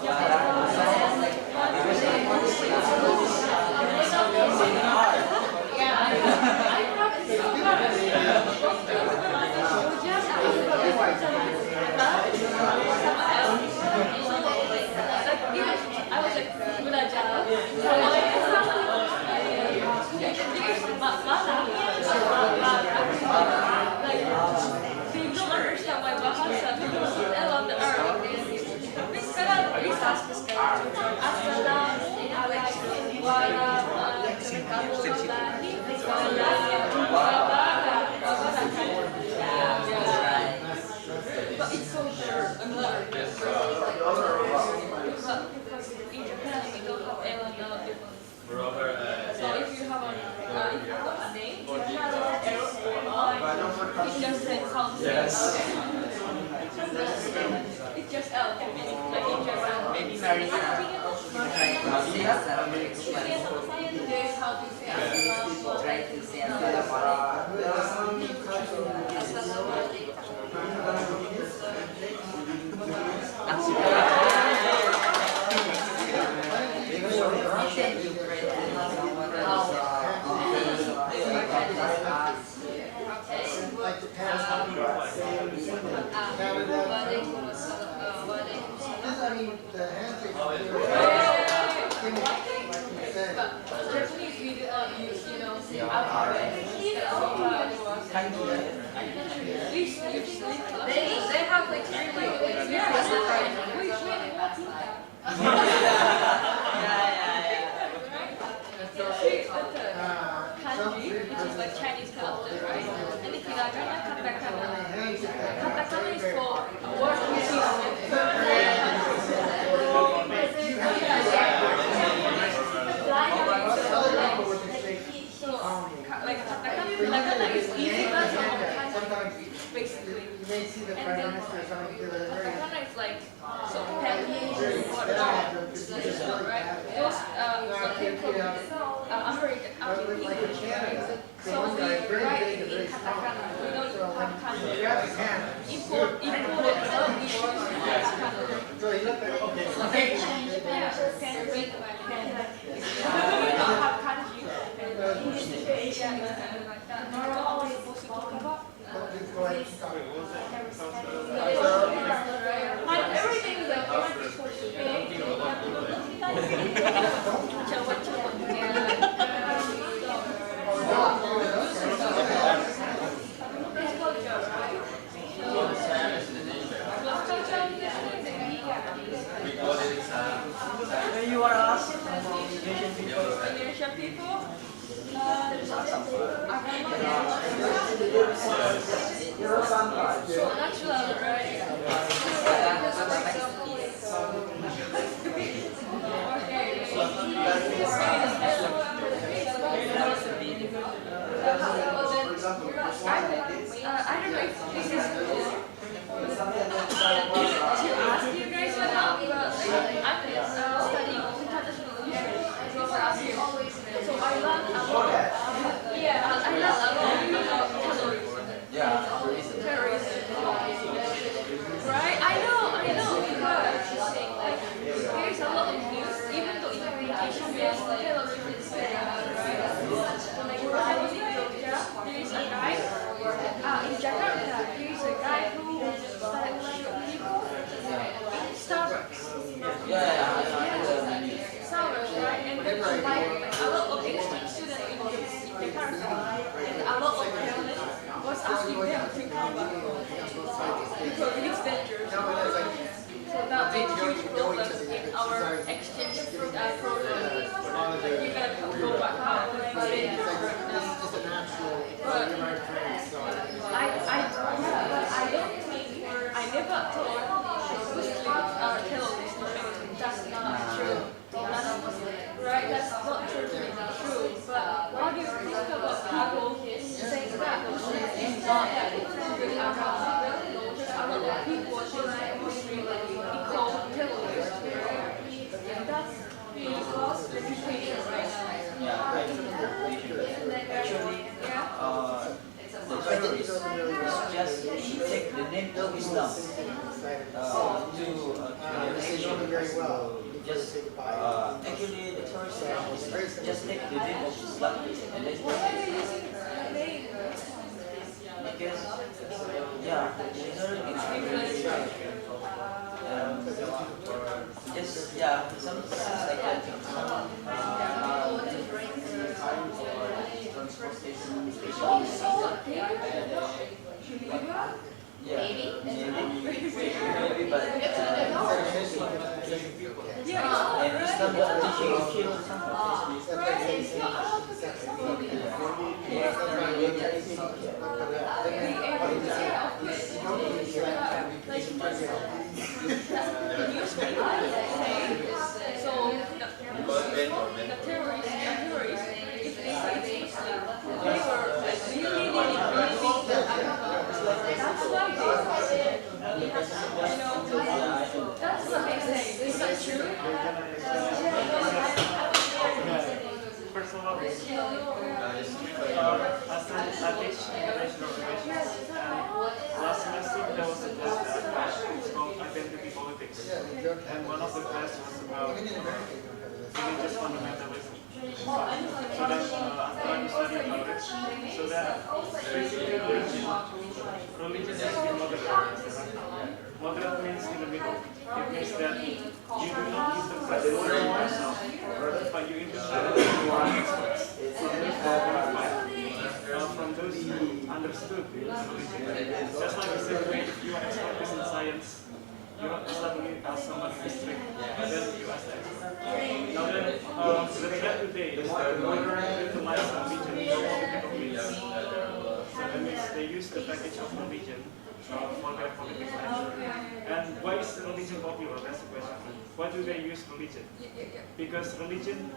wabarakatuh. how to say it. It's just L, like in Japan. Maybe Marina try to say assalamualaikum. There's how to say assalamualaikum. Try to say assalamualaikum. Like Japan, Canada. I mean, the handshake is Japanese we do not use, alphabet. They have like three languages. Kanji, which is like Chinese character, right? And if you got katakana. Katakana is for a word which is like katakana is easy version of kanji, basically. You may see the And Prime then Minister or something do that very katakana is like so pen or right? Those came from American English, right? So we write in katakana. We don't have kanji. Imported we use katakana. So you look at, okay. Yeah, pen, pen. We don't have kanji. Yeah, exactly like that. We're always supposed to talk about. Go ahead and start. Like everything is like You are asked Indonesian people. Indonesian people. Natural, right? I don't know if this is cool to ask you guys or not, but I'm studying international relations. So I ask you. So I learned a lot. Yeah, I learned a lot about terrorism. Terrorism. Right? I know, because like there's a lot of news, even though in communication based terrorism is very hard, right? Like when I was in Jogja, there is a guy, in Jakarta, there is a guy who started shoot people in Starbucks. Starbucks, right? And then like a lot of exchange students in Jakarta, and a lot of parents was asking them to come back home because it's dangerous. So that made huge problems in our exchange program. Like you gotta go back home, it's dangerous right now. But I don't think, I never thought Muslims are terrorists. That's not true. Right? That's not totally true. But what do you think about people saying that Muslims is not good around? There's a lot of people saying Muslims equal terrorists. That's really lost reputation right now. Actually, Yeah. the terrorists just take the name of Islam to very well. just actually the terrorists just take the name of Islam and then because just some things like that. Maybe, but and Islam doesn't teach you to kill The terrorists, if they say it's Muslim, they were like really big that That's what they say. Is that true? First of all, after I teach international relations, last semester there was a class it's called identity politics, and one of the classes was about religious fundamentalism. So then I'm trying to study about it. So then basically religion is the moderate. Moderate means in the middle. It means that you do not interpret the word yourself, but you interpret the word experts. From those who understood religion. Just like the same way, if you are expert in science, you don't suddenly ask someone in history, and then you ask the expert. Now then, the threat today is that modern utilize religion in political means. So that means they use the package of religion for their political action. And why is religion popular? That's the question. Why do they use religion? Because religion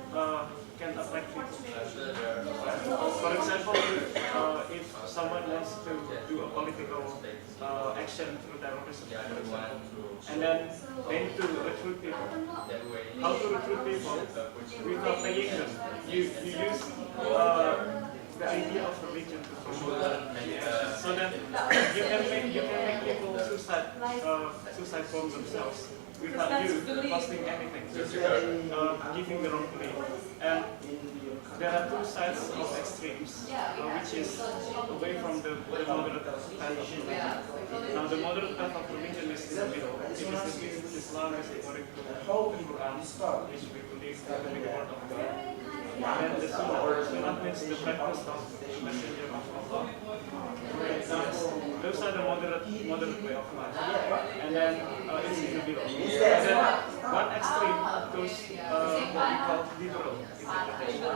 can affect people. For example, if someone wants to do a political action through terrorism, for example, and then they need to recruit people. How to recruit people? Without paying them. You use the idea of religion to promote the action. So that you can make people suicide bomb themselves without you costing anything, giving the wrong belief. And there are two sides of extremes, which is away from the moderate path of religion. Now the moderate path of religion is in the middle. It is Islam is according to the Quran, which we believe to be the word of God. And the Sunnah means the practice of the messenger of Allah. Yes, those are the moderate way of life. And then it's in the middle. And then one extreme goes what we call liberal interpretation.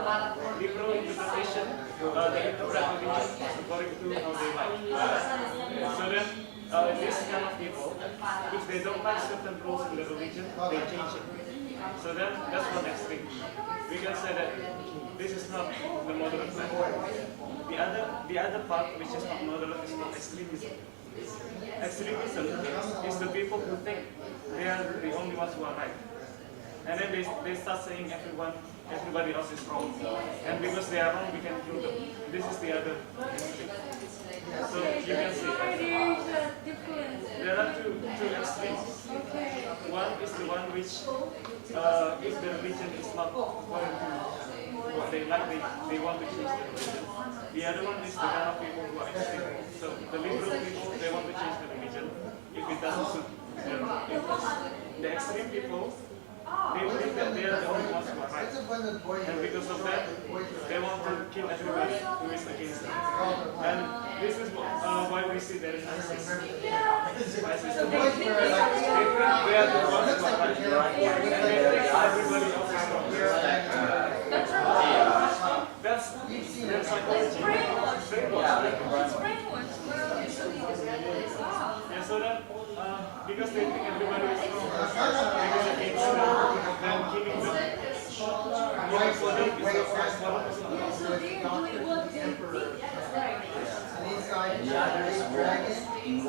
Liberal interpretation, they interpret religion according to how they like. So then this kind of people, if they don't like certain rules in the religion, they change it. So then that's one extreme. We can say that this is not the moderate path. The other part, which is not moderate, is called extremism. Extremism is the people who think they are the only ones who are right, and then they start saying everybody else is wrong, and because they are wrong, we can kill them. This is the other extreme. So you can see there are two extremes. One is the one which, if the religion is not according to what they like, they want to change the religion. The other one is the kind of people who are extreme. So the liberal people, they want to change the religion if it doesn't suit their interests. The extreme people, they believe that they are the only ones who are right. And because of that, they want to kill everybody who is against them. And this is why we see there is ISIS. ISIS. They are the ones who are right. Everybody else is wrong. That's psychology. Yeah, so that because they think everybody is wrong, because against them, then killing them. Yeah, for them is the first one. So they're doing what they think is right. And inside is a dragon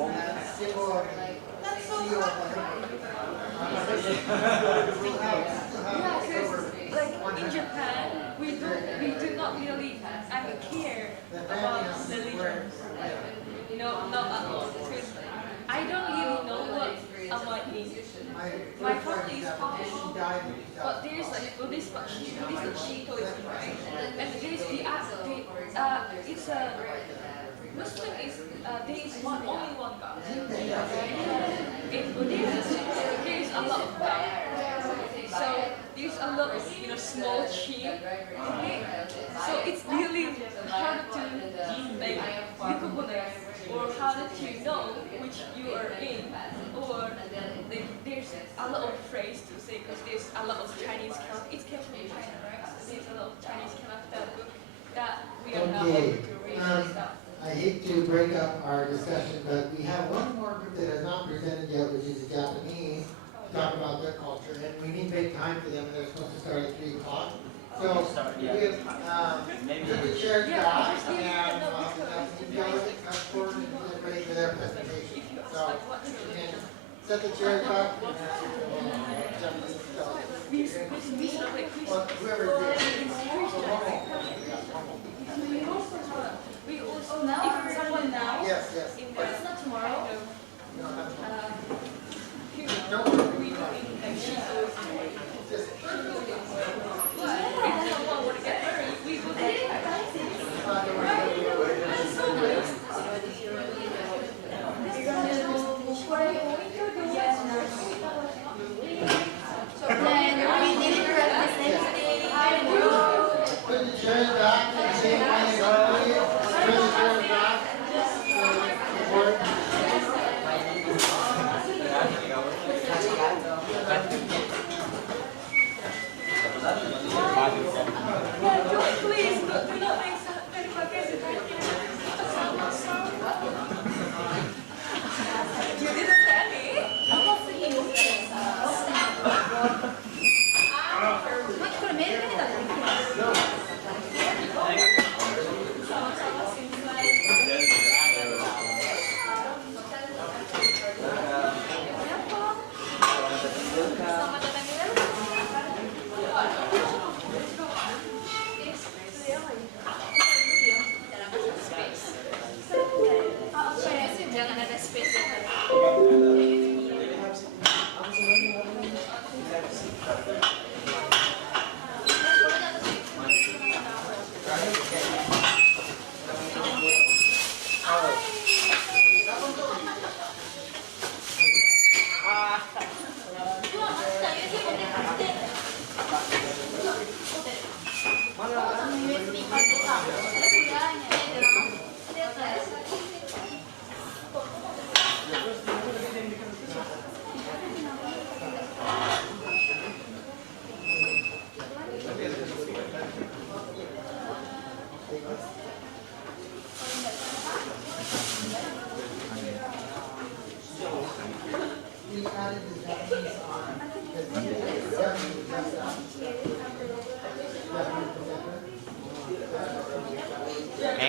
and a symbol of That's so seal of Yeah, because like in Japan, we do not really care about religion. Not at all. Because I don't really know what Ahmad means. My family is Hmong, but there's like Buddhist and Shintoism, right? And there's it's a Muslim is there is only one God. In Buddhism, there is a lot of God. So there's a lot of small chin. Okay? So it's really hard to like recognize or hard to know which you are in, or like there's a lot of phrase to say because there's a lot of Chinese character. It came from China, right? So there's a lot of Chinese character that we are not able to read and stuff. I hate to break up our discussion, but we have one more group that has not presented yet, which is the Japanese, to talk about their culture, and we need to make time for them, and they're supposed to start at 3 o'clock. So we have the chair back, and the Japanese delegate comes forward and get ready for their presentation. So, again, Set the chairs back. Or whoever it is. Yes, yes. But it's not tomorrow. Don't worry. Just put the chairs back and see when they go. Put the chairs back. So it works. Please, do not make You didn't tell me. Jangan ada space ya.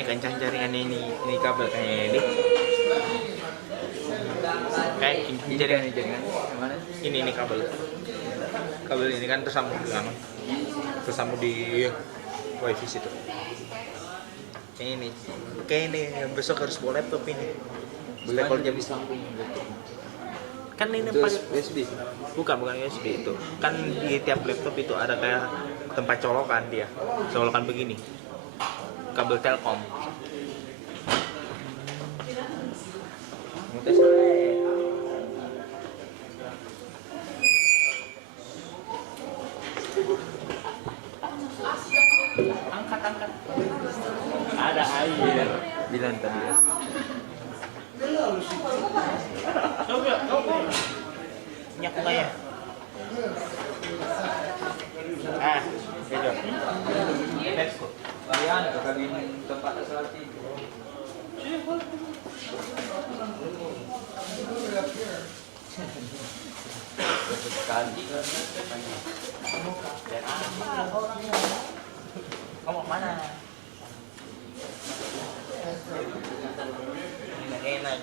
Kencang jaringan ini kabel kayaknya ini. Kayak ini jaringan mana? Ini kabel ini kan tersambung di wifi situ. Kayak ini besok harus bawa laptop ini. Boleh kalau jam sambung gitu. Kan ini USB. Bukan USB itu. Kan di tiap laptop itu ada kayak tempat colokan dia. Colokan begini. Kabel Telkom. Angkat. Ada air. Bilang tadi ya. Nyak nggak ya? Let's go. Kalian kalian tempat salat tidur. Kamu mana? Enak.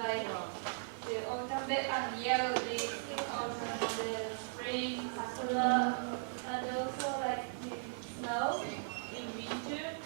Like the autumn and yellow leaves, autumn, the spring, sakura, and also like the snow in winter.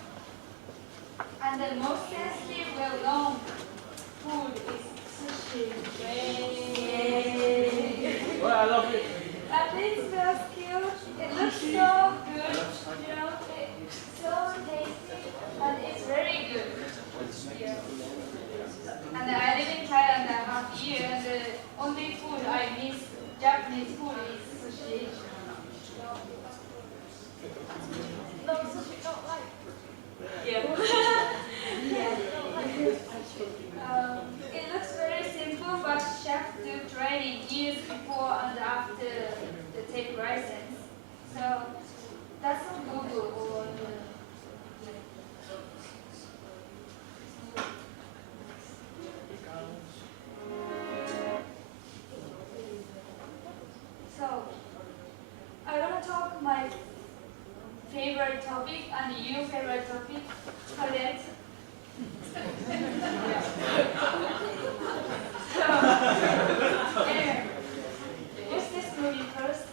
favorite topic and your favorite topic. Correct. So, anyway, who's this movie first?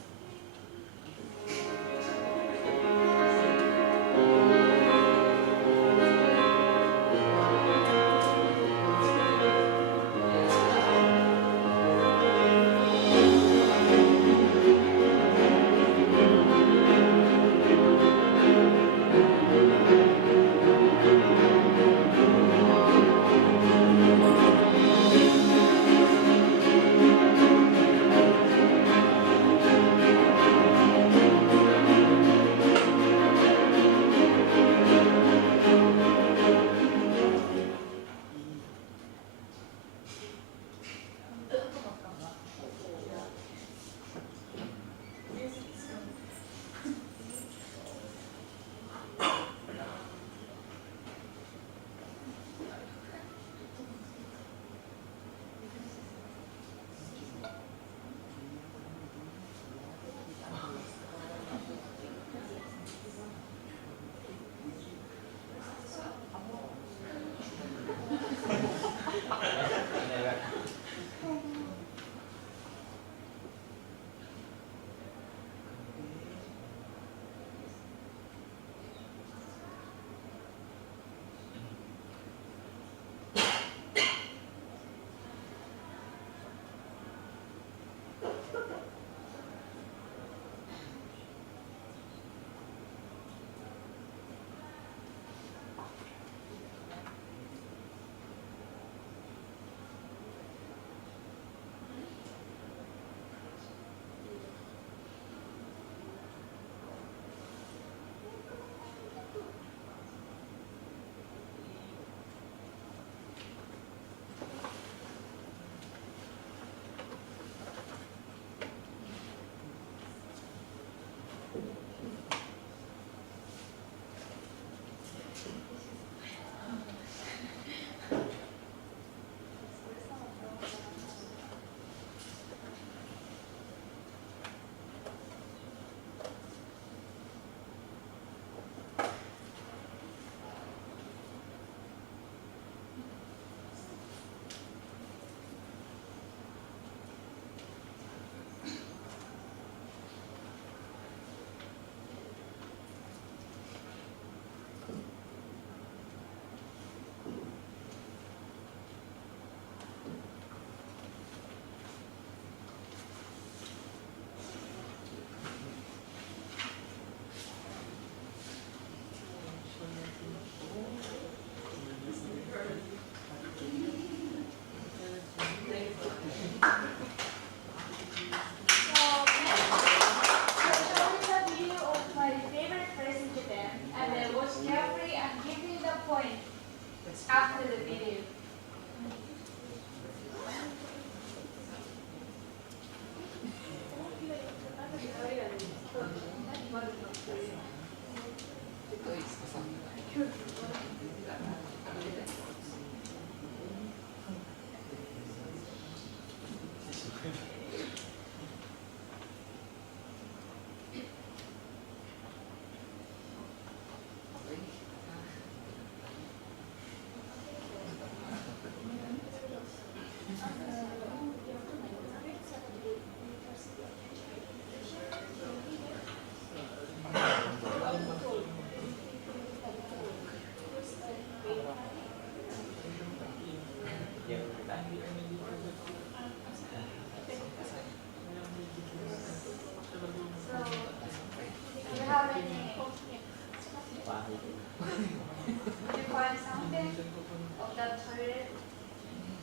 After the video.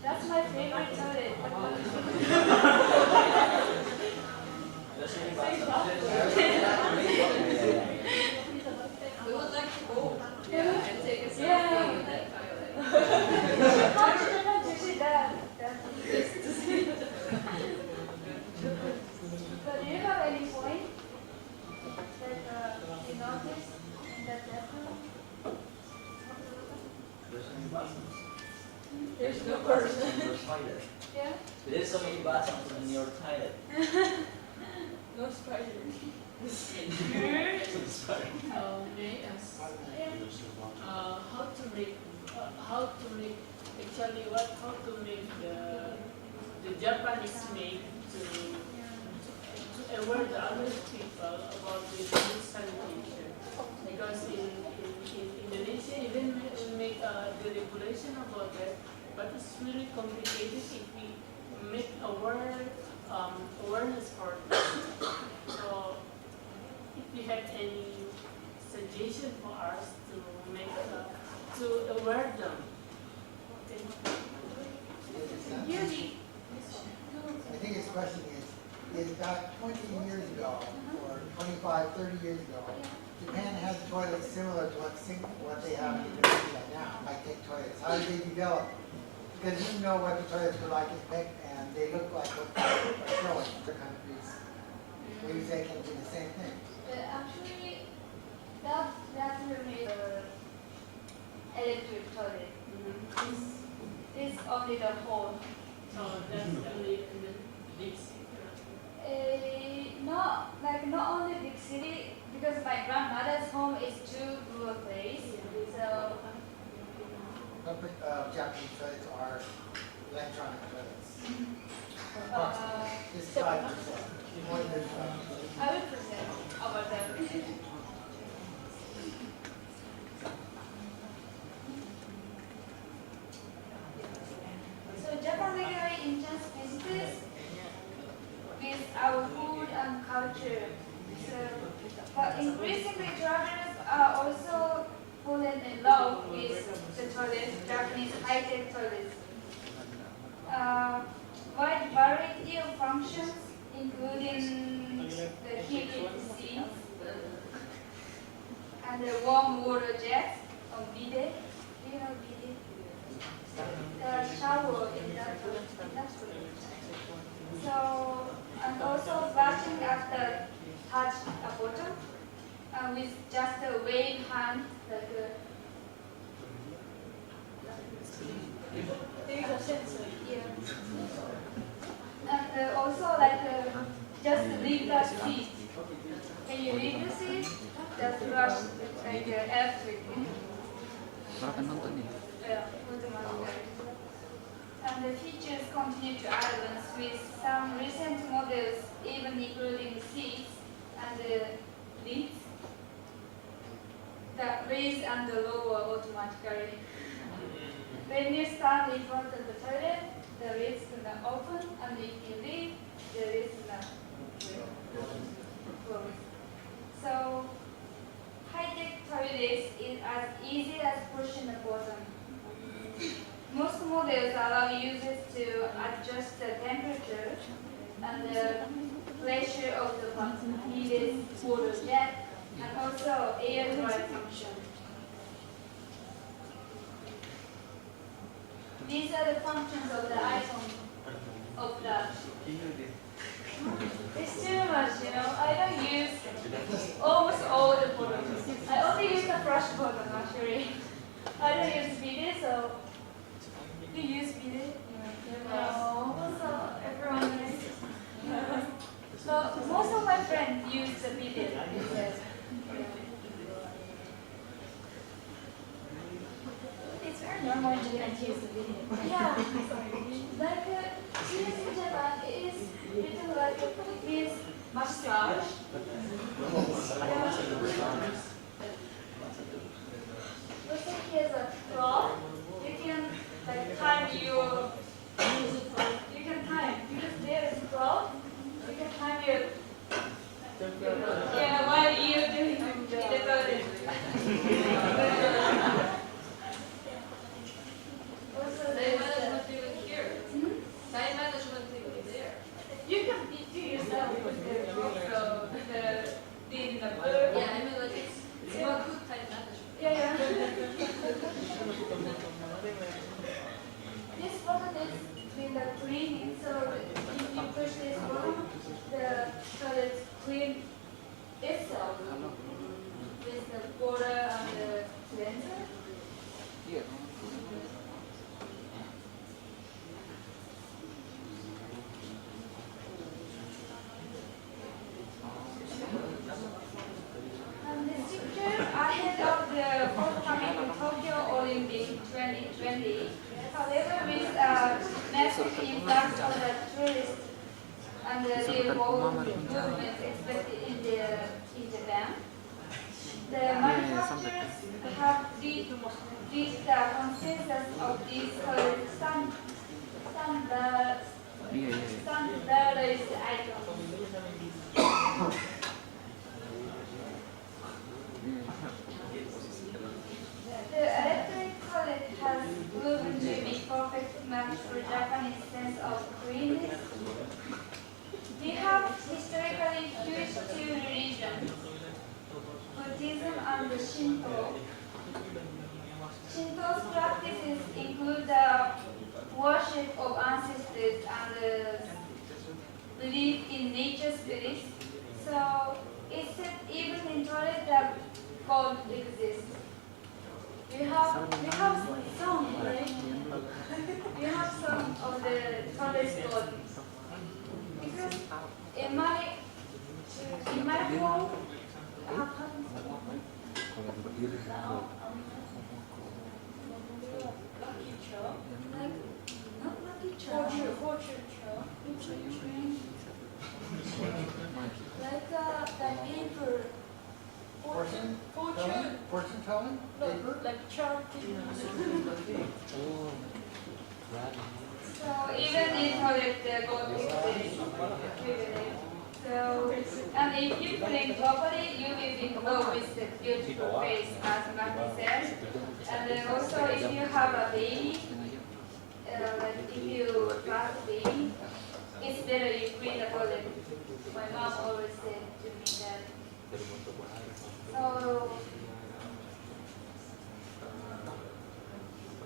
That's my favorite toilet. We would like to go and take a selfie Yeah. in that toilet. How did you see that? But do you have any point that you noticed in that bathroom? There's no person. Yeah? There's so many bathrooms in your toilet. No spiders. Oh, yeah. complicated if we make awareness for it. So if you have any suggestion for us to make to aware them. Okay. I think his question is about 20 years ago, or 25, 30 years ago, Japan had toilets similar to what they have in Indonesia now, high-tech toilets. How did they develop? Because you know what the toilets were like in Peck, and they look like what they're showing in other countries. What do you say can do the same thing? Actually, that's made electric toilet. It's only the hole. So that's only in the big city. Not only big city, because my grandmother's home is too rural place. So Japanese toilets are electronic toilets. This is 5%. More than 5%. I will present about that. So Japan regularly intends visitors with our food and culture. So, but increasingly travelers are also falling in love with the toilets, Japanese high-tech toilets. Wide variety of functions, including the heated seats and the warm water jets or bidet. Do you know bidet? The shower in that way. So, and also brushing after touch a bottom with just a wave hand, like there is a sensor here. And also like just leave the seat. When you leave the seat, just brush like electric. Automatically. And the features continue to advance with some recent models even including seats and the lids that raise and lower automatically. When you stand in front of the toilet, the lids gonna open, and if you leave, the lids gonna close. So high-tech toilets is as easy as pushing a button. Most models allow users to adjust the temperature and the pressure of the heated water jet and also air dry function. These are the functions of the item of that. It's too much, you know. I don't use almost all the buttons. I only use the brush button actually. I don't use bidet, so you use bidet? No. So everyone is. So most of my friends use the bidet instead. It's very normal in Japan to use the bidet. Yeah. Like here in Japan, it is written like this massage. Looks like he has a cloth. You can like time your. You can time because there is cloth. You can time your. Yeah, while you're doing the toilet. Also, Time management even here. Time management even there. you can do yourself with the GoPro, the Yeah, I mean like it's about good time management. Yeah. This button is with the cleaning, so if you push this button, the toilet clean itself with the water and the cleanser. And the picture ahead of the forthcoming Tokyo Olympic 2020. However, with a massive impact on the tourists and the real-world movement expected in Japan, the manufacturers have reached the consensus of these toilet standards. standardized items. The electric toilet has proven to be perfect match for Japanese sense of cleanliness. We have historically huge two religions, Buddhism and Shinto. Shinto's practices include the worship of ancestors and belief in nature spirits. So it's said even in toilet that God exists. We have some, right? We have some of the toilet God. Because in my home, fortune show. Like that paper. Fortune telling? No, Paper? like charity. So even in toilet, the God exists. So, and if you clean properly, you will be clothed with the beautiful face, as Maki said. And also, if you have a baby, like if you birth a baby, it's better you clean the toilet. My mom always said to me that. So,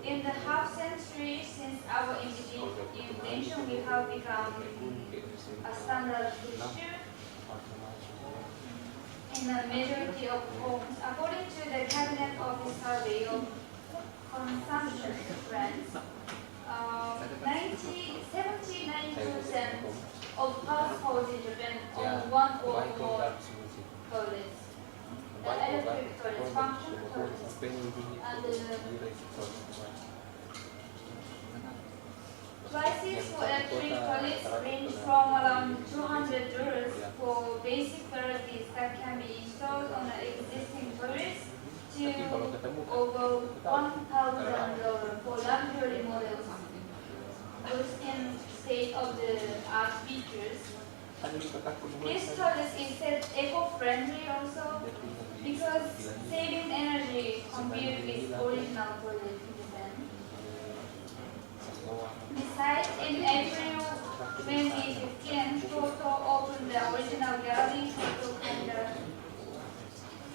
in the half century since our invention, we have become a standard issue in the majority of homes. According to the Cabinet Office survey of consumption trends, 79% of households in Japan own one or more toilets. The electric toilets, function toilets, and prices for electric toilets range from around $200 for basic varieties that can be installed on the existing toilets to over $1,000 for luxury models, boasting state-of-the-art features. This toilet is said eco-friendly also because saving energy compared with original toilet in Japan. Besides, in April 2015, Toto opened the original Gallery Toto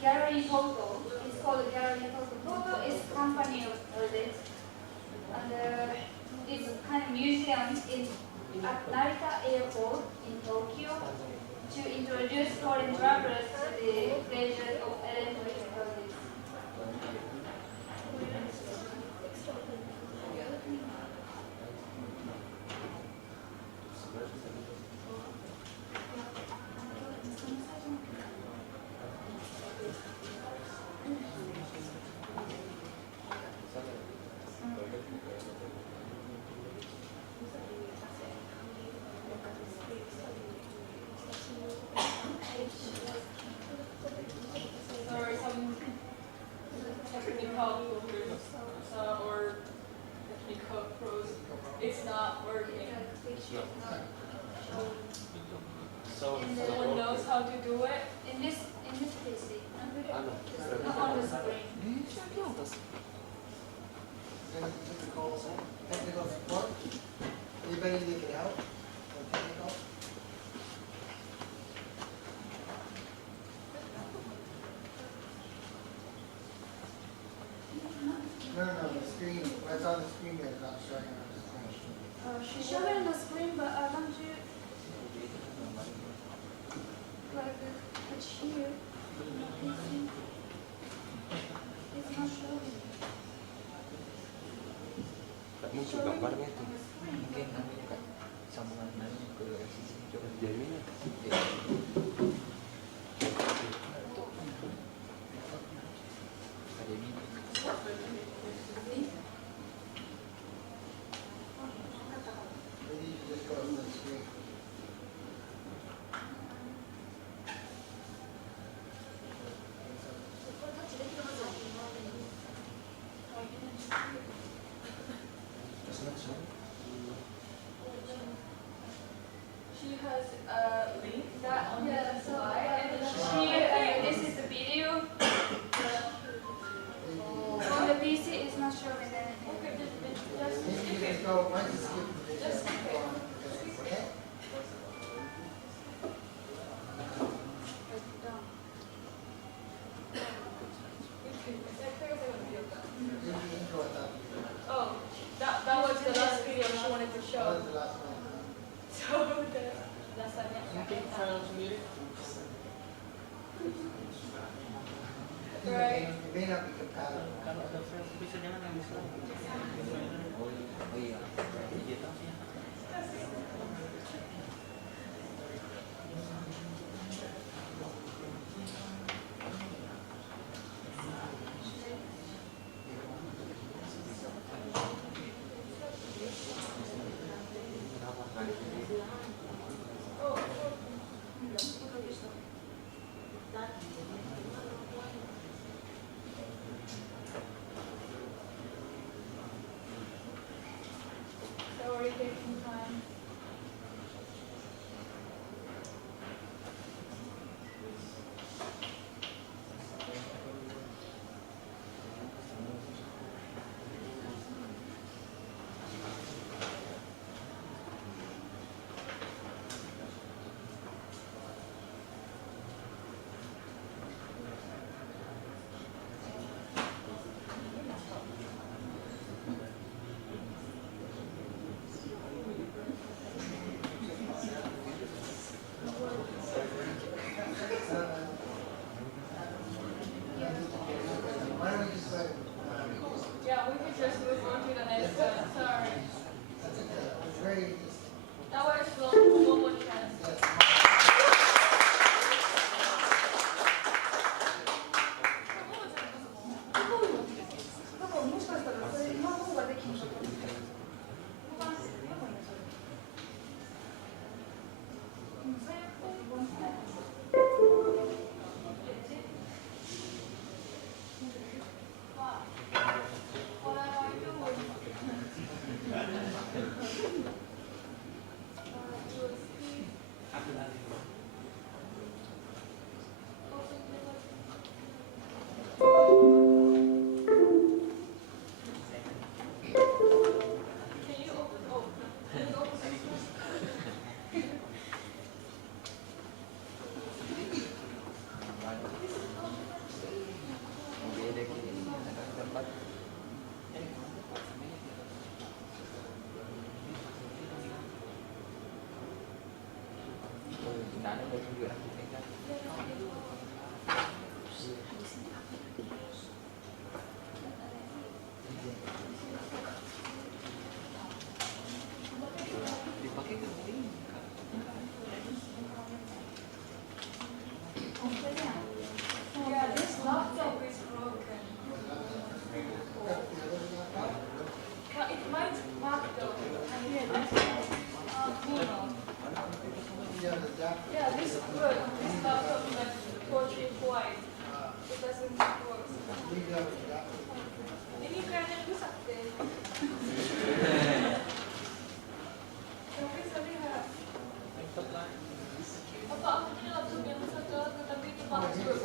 Gallery Toto. It's called Gallery Toto. Toto is company of toilets, and it's kind of museum at Narita Airport in Tokyo to introduce foreign travelers to the pleasure of electric toilets. Or some technical filters or technical pros. It's not working. Someone knows how to do it. In this PC, not on the screen. Technical support? Anybody that can help? Technical? No, the screen. What's on the screen is not showing on the screen. She's showing on the screen, but don't you like it's here? It's not showing. Tak muncul gambarnya tuh. Mungkin namanya kak sambungan ke sisi coba jadinya. Maybe you should just go to the screen. That's not so. Right. It may not be compatible. Kalau ada file bisa jangan yang bisa. Oh iya. So we're taking time. Why don't we just let, Yeah, we could just move on to the next one. Sorry. it's very, That was one more chance. What am I doing? Can you open? Oh, can you open this one? Yeah, this laptop is broken. But it might work though. Yeah, this is good. This laptop is like tortured white. It doesn't work. Ini kayaknya rusak deh. Tapi bisa lihat. Apa aku punya laptop yang rusak tapi ini bagus.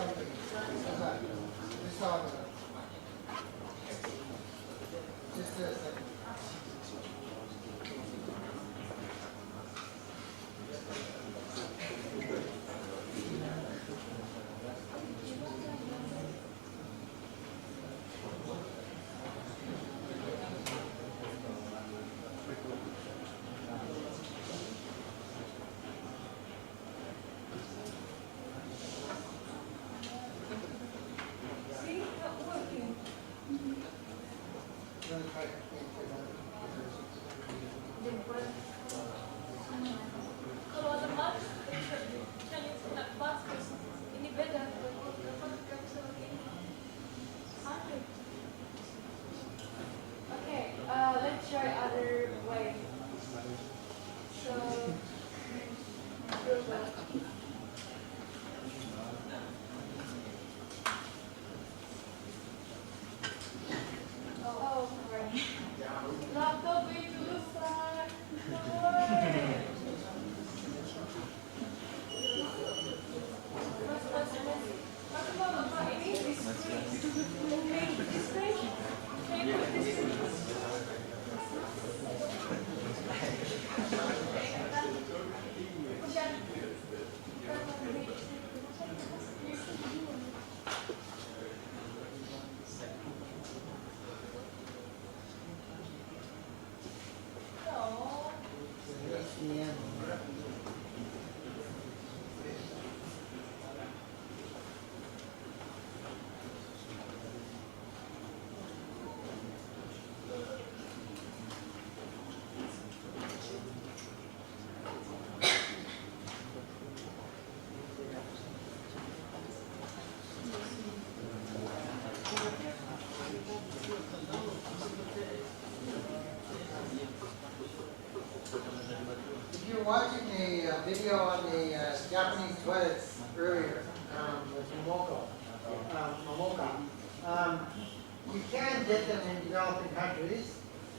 just a second. See, not working. Gonna try to answer that. Kalau ada mask, kan nak mask ini beda. Kenapa nggak bisa begini? Aneh. Okay, let's try other way. So, oh, sorry. Laptop itu rusak.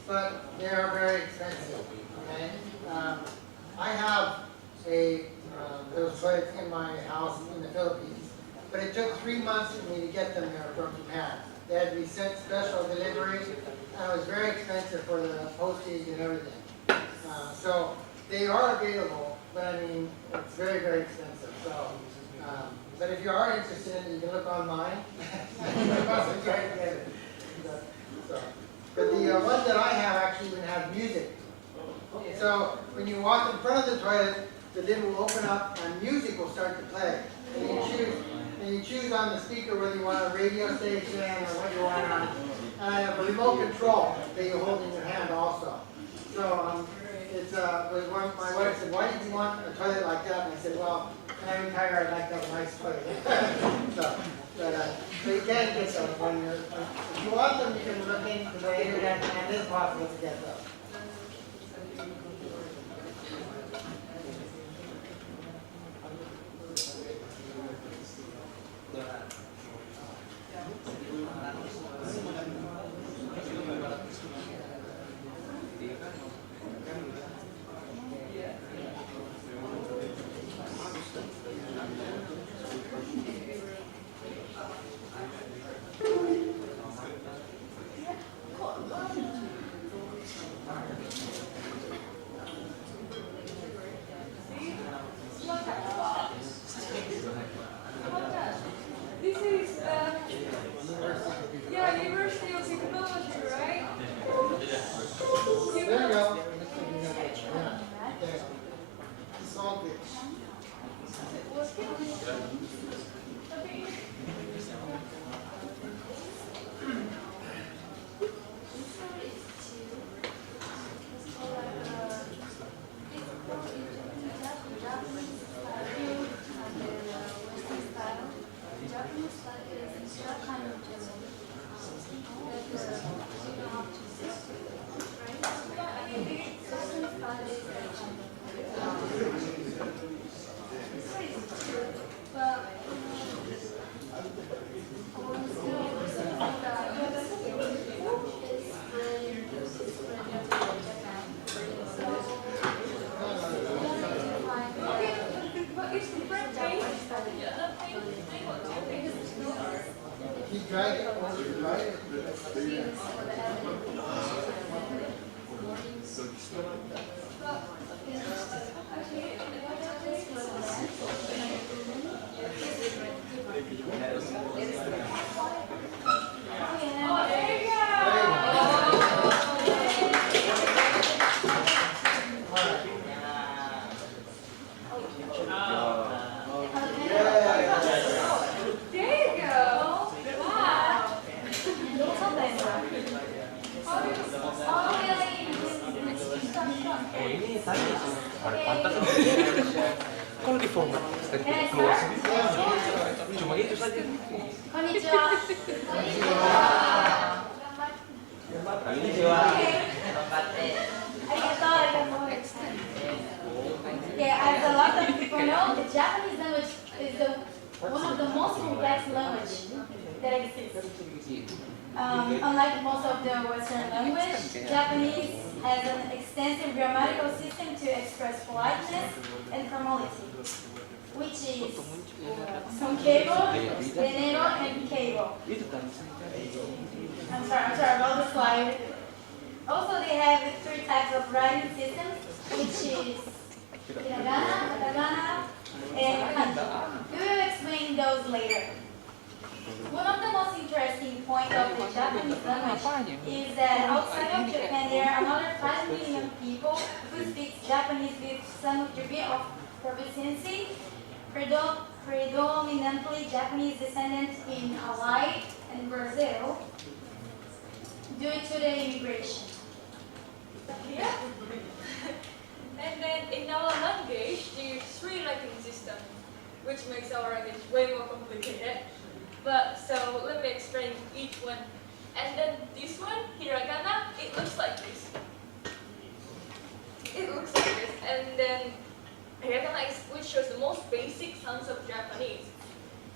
but they are very expensive, okay? I have those toilets in my house in the Philippines, but it took 3 months for me to get them there from Japan. They had to be sent special delivery, and it was very expensive for the postage and everything. So they are available, but I mean, it's very, very expensive. So, but if you are interested, you can look online. So, but the ones that I have actually even have music. So when you walk in front of the toilet, the lid will open up and music will start to play. And you choose on the speaker whether you want a radio station or what you want on. And I have a remote control that you hold in your hand also. So it's my wife said, why did you want a toilet like that? And I said, well, when I retire, I'd like to have a nice toilet. So you can get those when if you want them, you can look into the internet, and it is possible to get those. This is University of Technology, right? There you go. It's all good. Keep dragging. Kalau di format dari keluar sendiri cuma itu saja. Okay, as a lot of people know, the Japanese language is one of the most complex languages that exists. Unlike most of the Western language, Japanese has an extensive grammatical system to express politeness and formality, which is sonkeigo, denero, and keigo. I'm sorry about the slide. Also, they have 3 types of writing systems, which is hiragana, katakana, and kanji. We will explain those later. One of the most interesting points of the Japanese language is that outside of Japan there are another 5 million people who speak Japanese with some degree of proficiency, predominantly Japanese descendants in Hawaii and Brazil due to the immigration. Yeah. And then in our language, there's 3 writing systems, which makes our language way more complicated. But so let me explain each one. And then this one, hiragana, it looks like this. It looks like this. And then hiragana is which shows the most basic sounds of Japanese.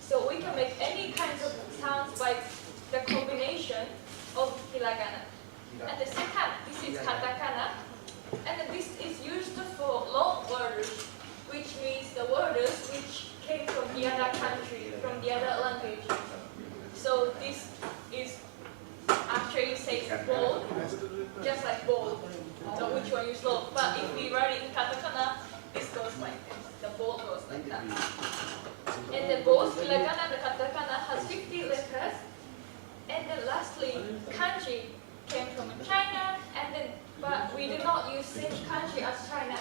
So we can make any kinds of sounds by the combination of hiragana. And the second, this kanji came from China, and then but we did not use same kanji as China.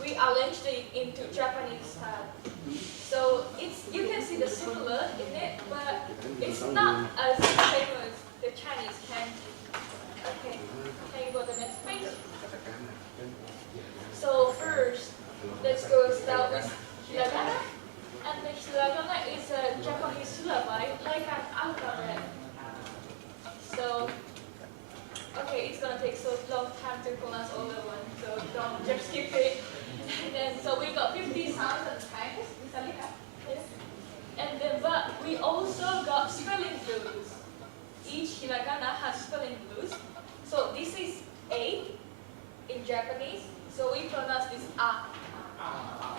We arranged it into Japanese style. So you can see the similar in it, but it's not as same as the Chinese kanji. Okay, can you go to the next page? So first, let's go start with hiragana. And the hiragana is a Japanese syllabi, like an alphabet. So, okay, it's gonna take so long time to pronounce all the one, so don't just skip it. And then, so we got 50 sounds and times, yes. And then, but we also got spelling rules. Each hiragana has spelling rules. So this is A in Japanese, so we pronounce this A.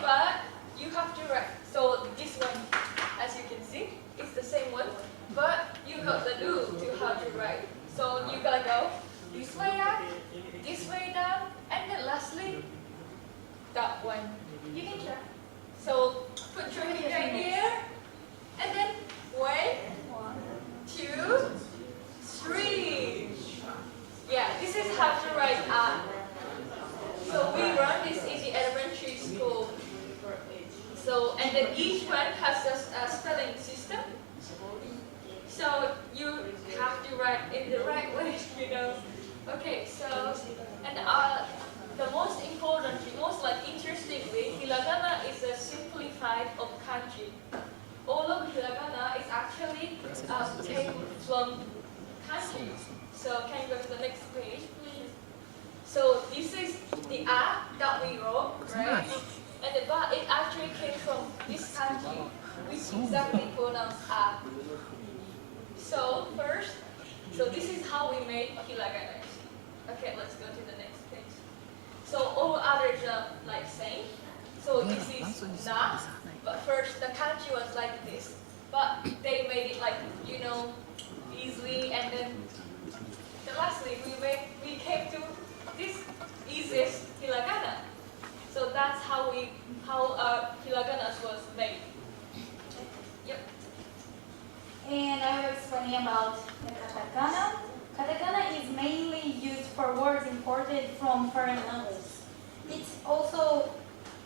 But you have to write, so this one, as you can see, it's the same one, but you got the rule to how to write. So you gotta go this way up, this way down, and then lastly, that one. You can try. So put your hand right here, and then 1, 2, 3. Yeah, this is how to write A. So we run this in the elementary school. So, and then each one has a spelling system. So you have to write in the right way, you know. Okay, so, and the most important, the most interestingly, hiragana is a simplified of kanji. All of hiragana is actually came from kanji. So can you go to the next page, please? So this is the A that we wrote, right? And the but it actually came from this kanji, which exactly pronounced A. So first, so this is how we made hiragana. Okay, let's go to the next page. So all others are like same. So this is na, but first the kanji was like this, but they made it like, you know, easily, and then lastly we came to this easiest hiragana. So that's how hiragana was made. Yep. And I will explain about the katakana. Katakana is mainly used for words imported from foreign languages. It also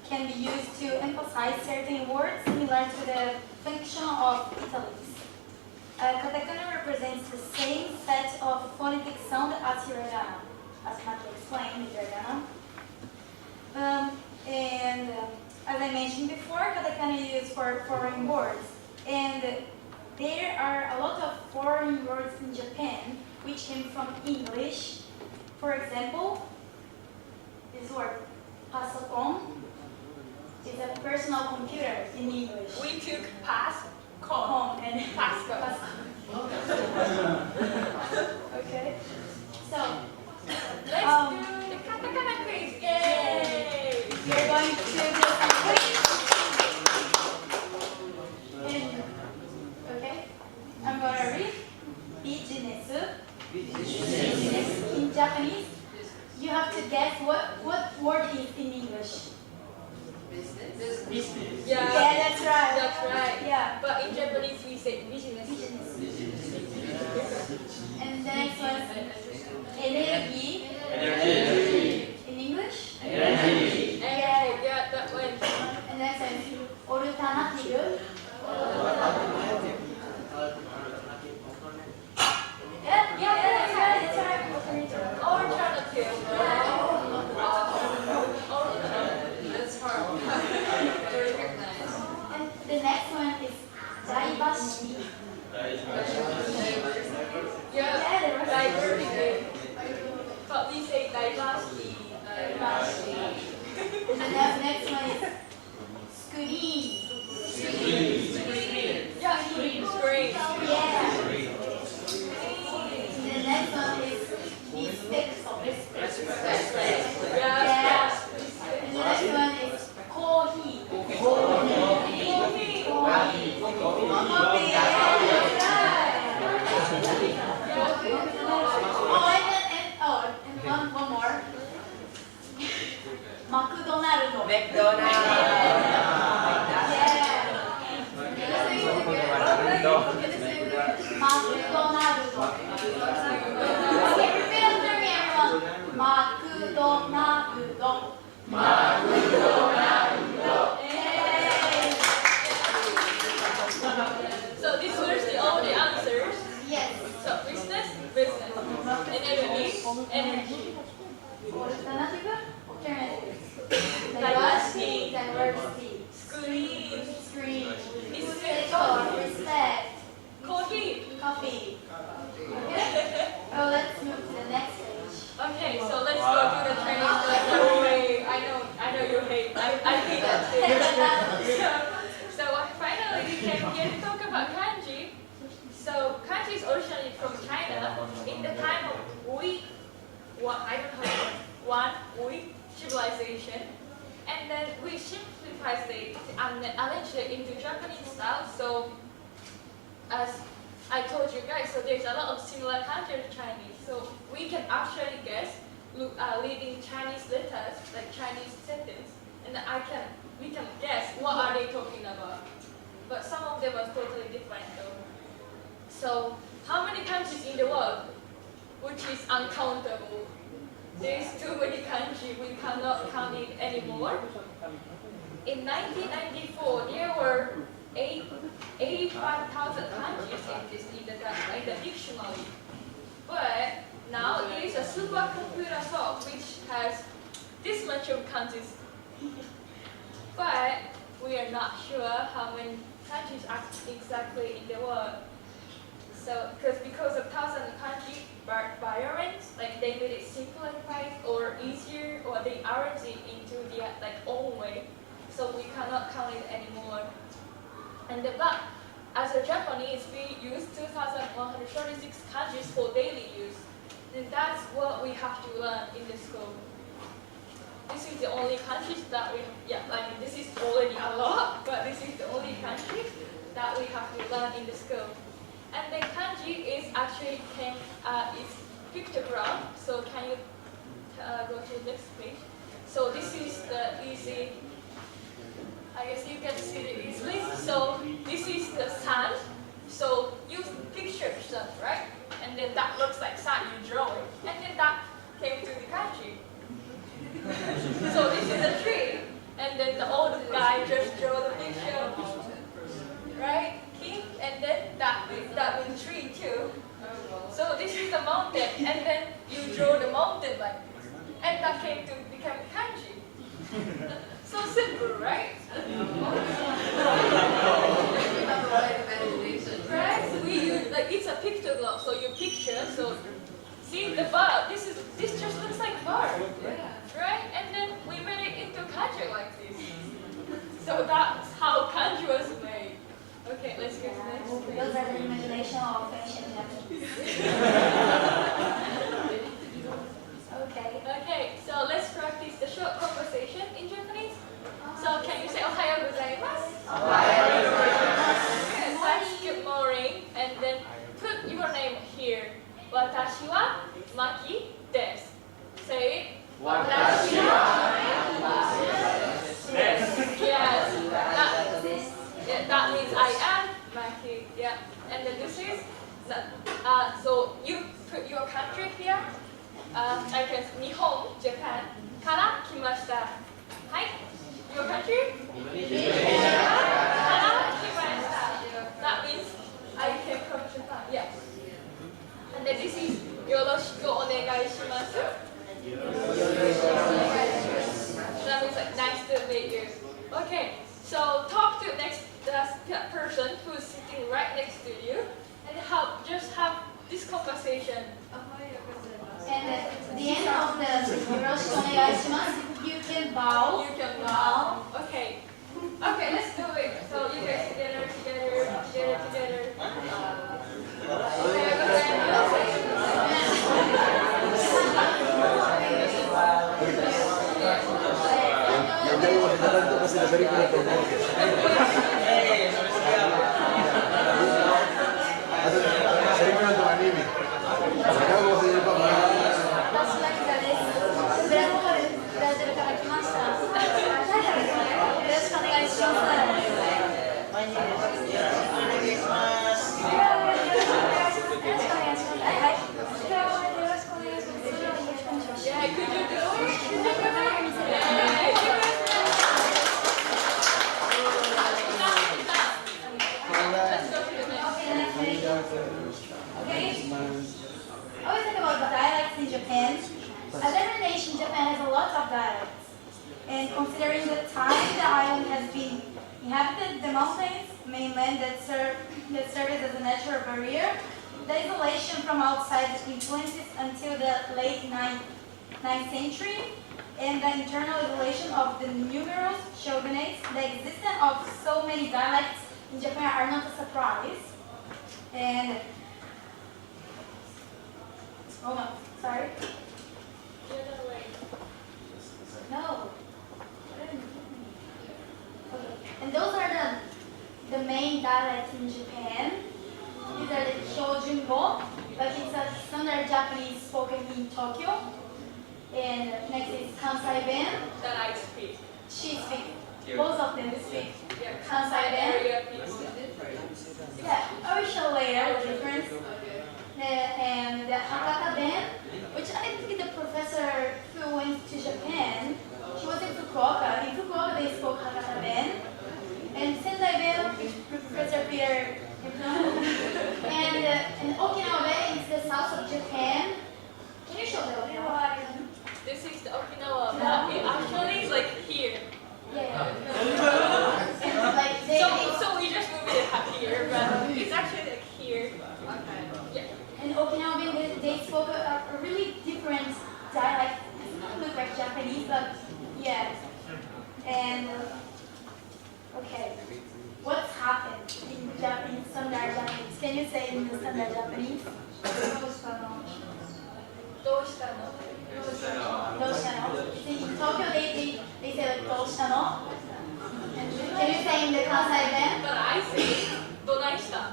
can be used to emphasize certain words similar to the function of italics. Katakana represents the same set of phonetic sound as hiragana, as Maki explained, hiragana. As I mentioned before, katakana is used for foreign words, and there are a lot of foreign words in Japan which came from English. For example, this word, pasokon, is a personal computer in English. We took con and pasco. Okay, so Let's do the katakana quiz. Yay! we're going to do some quiz. And, okay, I'm going to read business. In Japanese, you have to guess what word is in English. Yeah, that's right. That's right. Yeah. But in Japanese we say business. And the next one, energy. In English? Yeah, that one. And next one, alternative. Yeah, that's right. Alternative. That's hard. Very recognized. And the next one is diversity. Yeah, diversity. But we say diversity. And the next one is screen. Yeah, screen. Yeah. And the next one is respect. Yeah. And the next one is coffee. And one more. McDonald's. McDonald's. Okay, repeat after me, everyone. McDonald's. So these were all the answers. Yes. So business, business. Energy, energy. Alternative? Alternative. Diversity. Diversity. Screen. Screen. Respect. Respect. Coffee. Coffee. Okay. Oh, let's move to the next page. Okay, so let's go to the Chinese letter way. I know you hate. I hate that too. So finally we came here to talk about kanji. So kanji is originally from China in the time of one week civilization, and then we simplified it and arranged it into Japanese style. So as I told you guys, so there's a lot of similar kanji to Chinese. So we can actually guess reading Chinese letters, like Chinese sentence, and we can guess what are they talking about. But some of them are totally different though. So how many countries in the world? Which is uncountable. There's too many countries, we cannot count it anymore. In 1994, there were 85,000 countries in the dictionary. But now there is a supercomputer software which has this much of countries. But we are not sure how many countries are exactly in the world. So, because of thousand country variants, like they made it simplified or easier, or they arranged it into their own way. So we cannot count it anymore. But as a Japanese, we use 2,136 countries for daily use. And that's what we have to learn in the school. This is the only countries that this is already a lot, but this is the only country that we have to learn in the school. And then kanji is actually is pictogram. So can you go to the next page? So this is the easy. I guess you can see it easily. So this is the sun. So you picture sun, right? And then that looks like sun. You draw it, and then that came to the kanji. So this is a tree, and then the old guy just drew the picture, right? King, and then that means tree too. So this is the mountain, and then you draw the mountain like this, and that came to become kanji. So simple, right? Right? We use it's a pictogram, so you picture. So see the bird. This just looks like bird. Right? And then we made it into kanji like this. So that's how kanji was made. Okay, let's go to the next page. Those are the imagination of ancient Japanese. Okay, so let's practice the short conversation in Japanese. So can you say Ohayo gozaimasu? Ohayo gozaimasu. That's good morning, and then put your name here. Watashi wa Maki desu. Say it. Watashi wa Maki desu. Yes. That means I am Maki. Yeah. And then this is so you put your country here. I guess Nihon, Japan. Kara kimashita. Hi. Your country? Kara kimashita. That means I came from Japan. Yeah. And then this is yoroshiku onegai shimasu. That means nice to meet you. Okay. So talk to the person who's sitting right next to you, and just have this conversation. And at the end of the yoroshiku onegai shimasu, you can bow. You can bow. Okay. Okay, let's do it. Okay? I always think about the dialects in Japan. As every nation, Japan has a lot of dialects. And considering the time the island has been inhabited, the mountains, mainland that served as a natural barrier, the isolation from outside influences until the late 9th century, and the internal isolation of the numerous shogunates, the existence of so many dialects in Japan are not a surprise. And oh no, sorry. No. Okay. And those are the main dialects in Japan. These are the Hyojungo, like it's a standard Japanese spoken in Tokyo. And next is Kansai Ben. That I speak. She speaks. Both of them speak Yeah. Kansai Ben. Area people. Yeah, I will show later the difference. And the Hakata Ben, which I think the professor who went to Japan, she was in Fukuoka. In Fukuoka they spoke Hakata Ben. And Sendai Ben, Professor Peter. And Okinawa Ben is the south of Japan. Can you show the Okinawa? This is the Okinawa, but it actually is like here. Yeah. And like So we just moved it here, but it's actually like here. Okay. Yeah. And Okinawa Ben, they spoke a really different dialect. It looked like Japanese, but yeah. And okay, what's happened in Japanese, standard Japanese? Can you say in the standard Japanese? In Tokyo, they say like Doshitano. And can you say in the Kansai Ben? But I say Donaishita.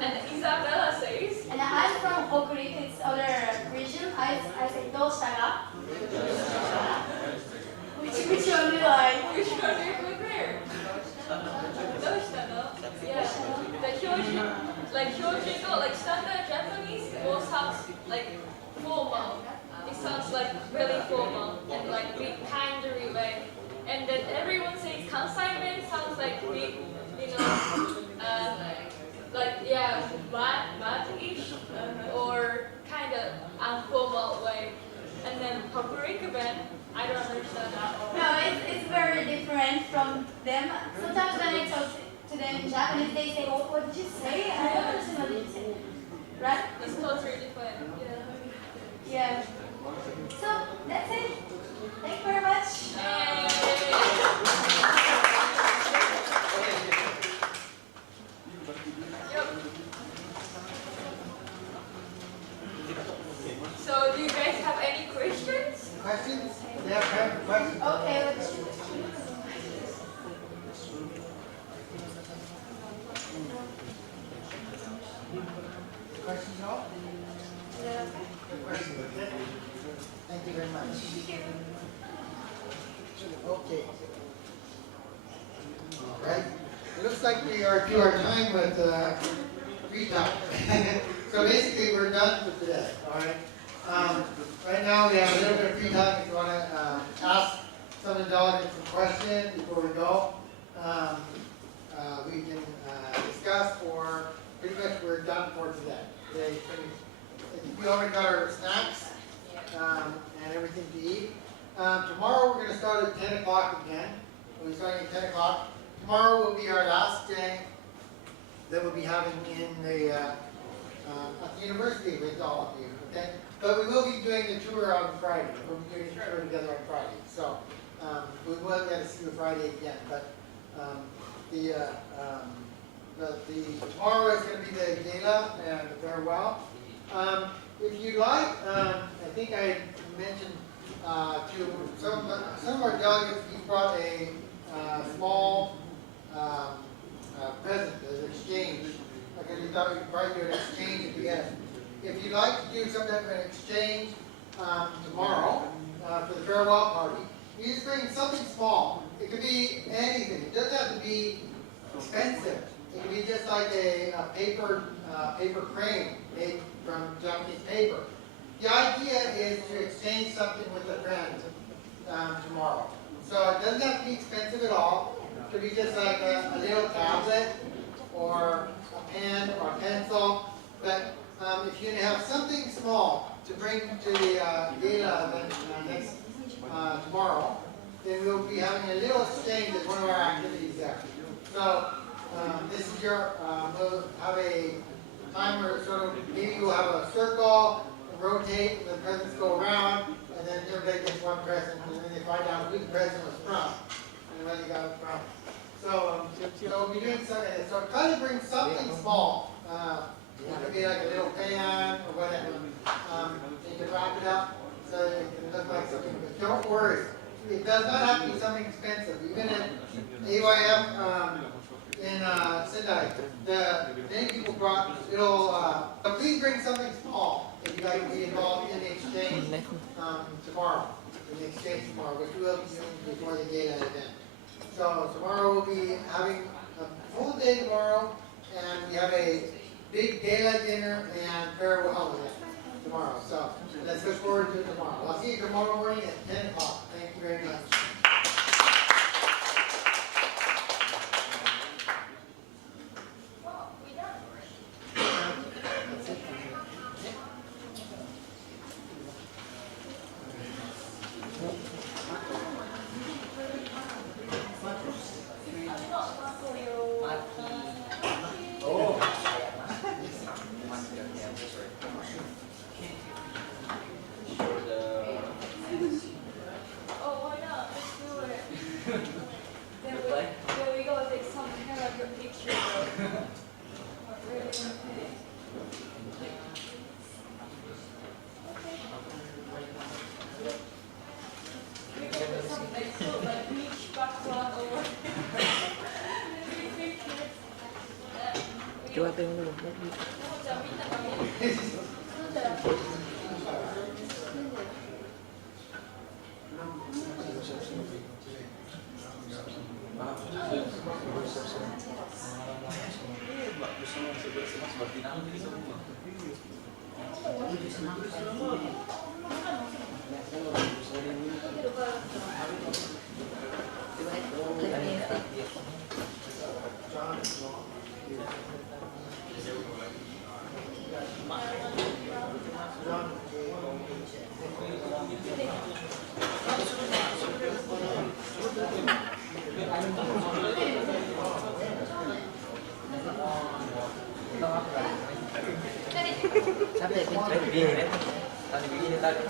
And Isabella says. And I'm from Hokuriku, it's other region. I say Doshitaga. Which one do you like? Which one do you prefer? Doshitano. Yeah. The Hyojin, like Hyojin, like standard Japanese, all sounds like formal. It sounds like really formal and like big kindly way. And then everyone says Kansai Ben sounds like big, like yeah, bad-ish or kind of informal way. And then Paprika Ben, I don't understand at all. No, it's very different from them. Sometimes when I talk to them in Japanese, they say, oh, what did you say? I don't understand what you say. Right? It's totally different. Yeah. Yeah. So, that's it. Thank you very much. So, do you guys have any questions? Questions? They have time for questions. Okay, let's Questions at all? Questions, okay? Thank you very much. Okay. All right. It looks like we are to our time with free time. So basically, we're done for today. All right. Right now, we have a little bit of free time. If you want to ask some of the delegates some questions before we go, we can discuss. Or pretty much we're done for today. I think we already got our snacks and everything to eat. Tomorrow we're going to start at 10 o'clock again. We'll be starting at 10 o'clock. Tomorrow will be our last day that we'll be having in the at the university with all of you. Okay, but we will be doing the tour on Friday. We'll be doing the tour together on Friday. So we will get to see you Friday again. But tomorrow is going to be the gala and the farewell. If you'd like, I think I mentioned to some of our delegates, we brought a small present as an exchange. Because we thought we'd probably do an exchange at the end. If you'd like to do some type of an exchange tomorrow for the farewell party, you just bring something small. It could be anything. It doesn't have to be expensive. It could be just like a paper crane made from Japanese paper. The idea is to exchange something with a friend tomorrow. So it doesn't have to be expensive at all. It could be just like a little tablet or bring to the gala event next tomorrow, then we'll be having a little exchange as one of our activities there. So this is your, we'll have a time where sort of, maybe we'll have a circle, rotate, the presents go around, and then everybody gets one present, and then they find out who the present was from, and where they got it from. So, we'll be doing something, so try to bring something small. It could be like a little pan or whatever. You can wrap it up so it can look like something, but don't worry. It does not have to be something expensive. Even at AYM in Sendai, many people brought little, but please bring something small if you'd like to be involved in the exchange tomorrow. In the exchange tomorrow, which we will be doing before the gala event. So tomorrow we'll be having a full day tomorrow, and we have a big gala dinner and farewell event tomorrow. So let's look forward to it tomorrow. I'll see you tomorrow morning at 10 o'clock. Thank you very much. Coba tengok dulu. Begini deh. Tadi begini tadi.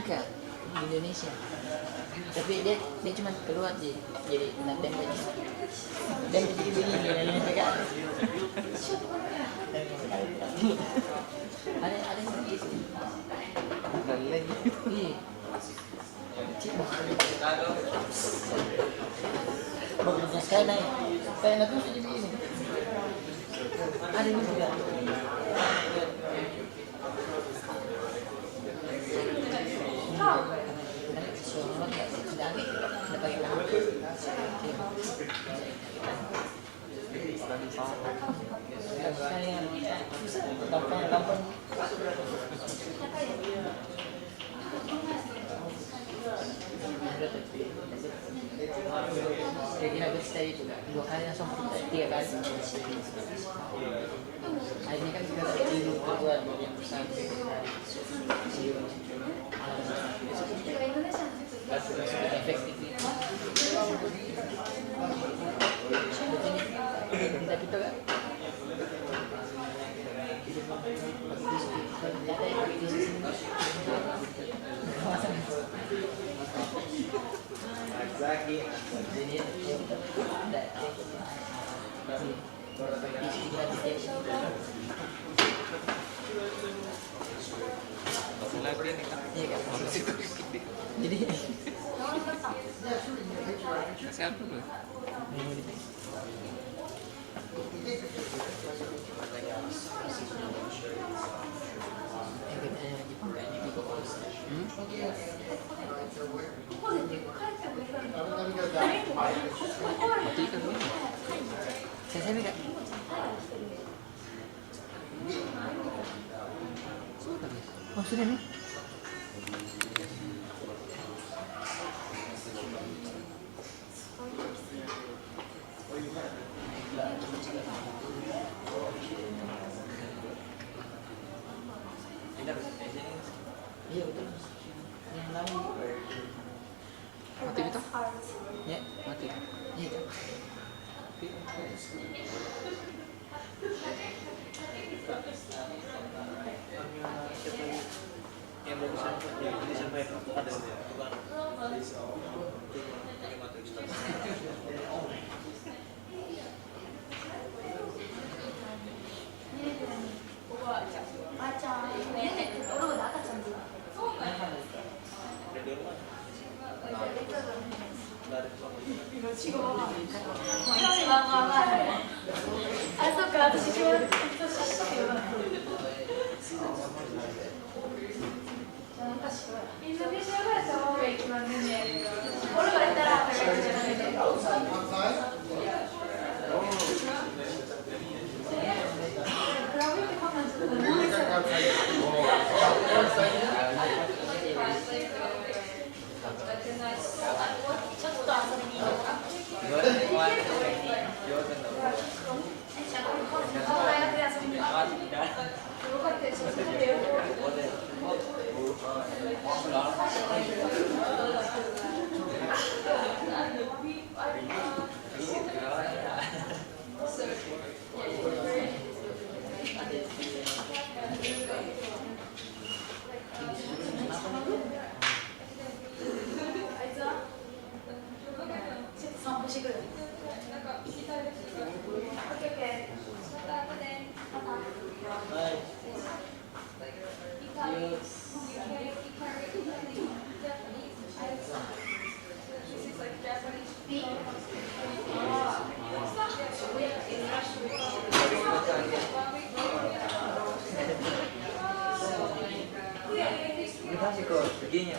Kak di Indonesia. Tapi dia cuma keluar jadi kena tempe. Dan jadi begini nanti Kak. Ada yang gitu. Lagi. Iya. Bagusnya sekali naik. Kayak nggak terus jadi begini. Ada ini juga. Kira-kira stay itu 2 kali langsung 3 kali. Akhirnya kan kita tidur kedua yang besar. Efektif itu. Kita kan. Lagi. Jadi saya enggak. Oh, sudah nih. Iya betul. Yang lain. Mati itu? Ya, mati. Iya. Yang barusan disampaikan pada tukang begini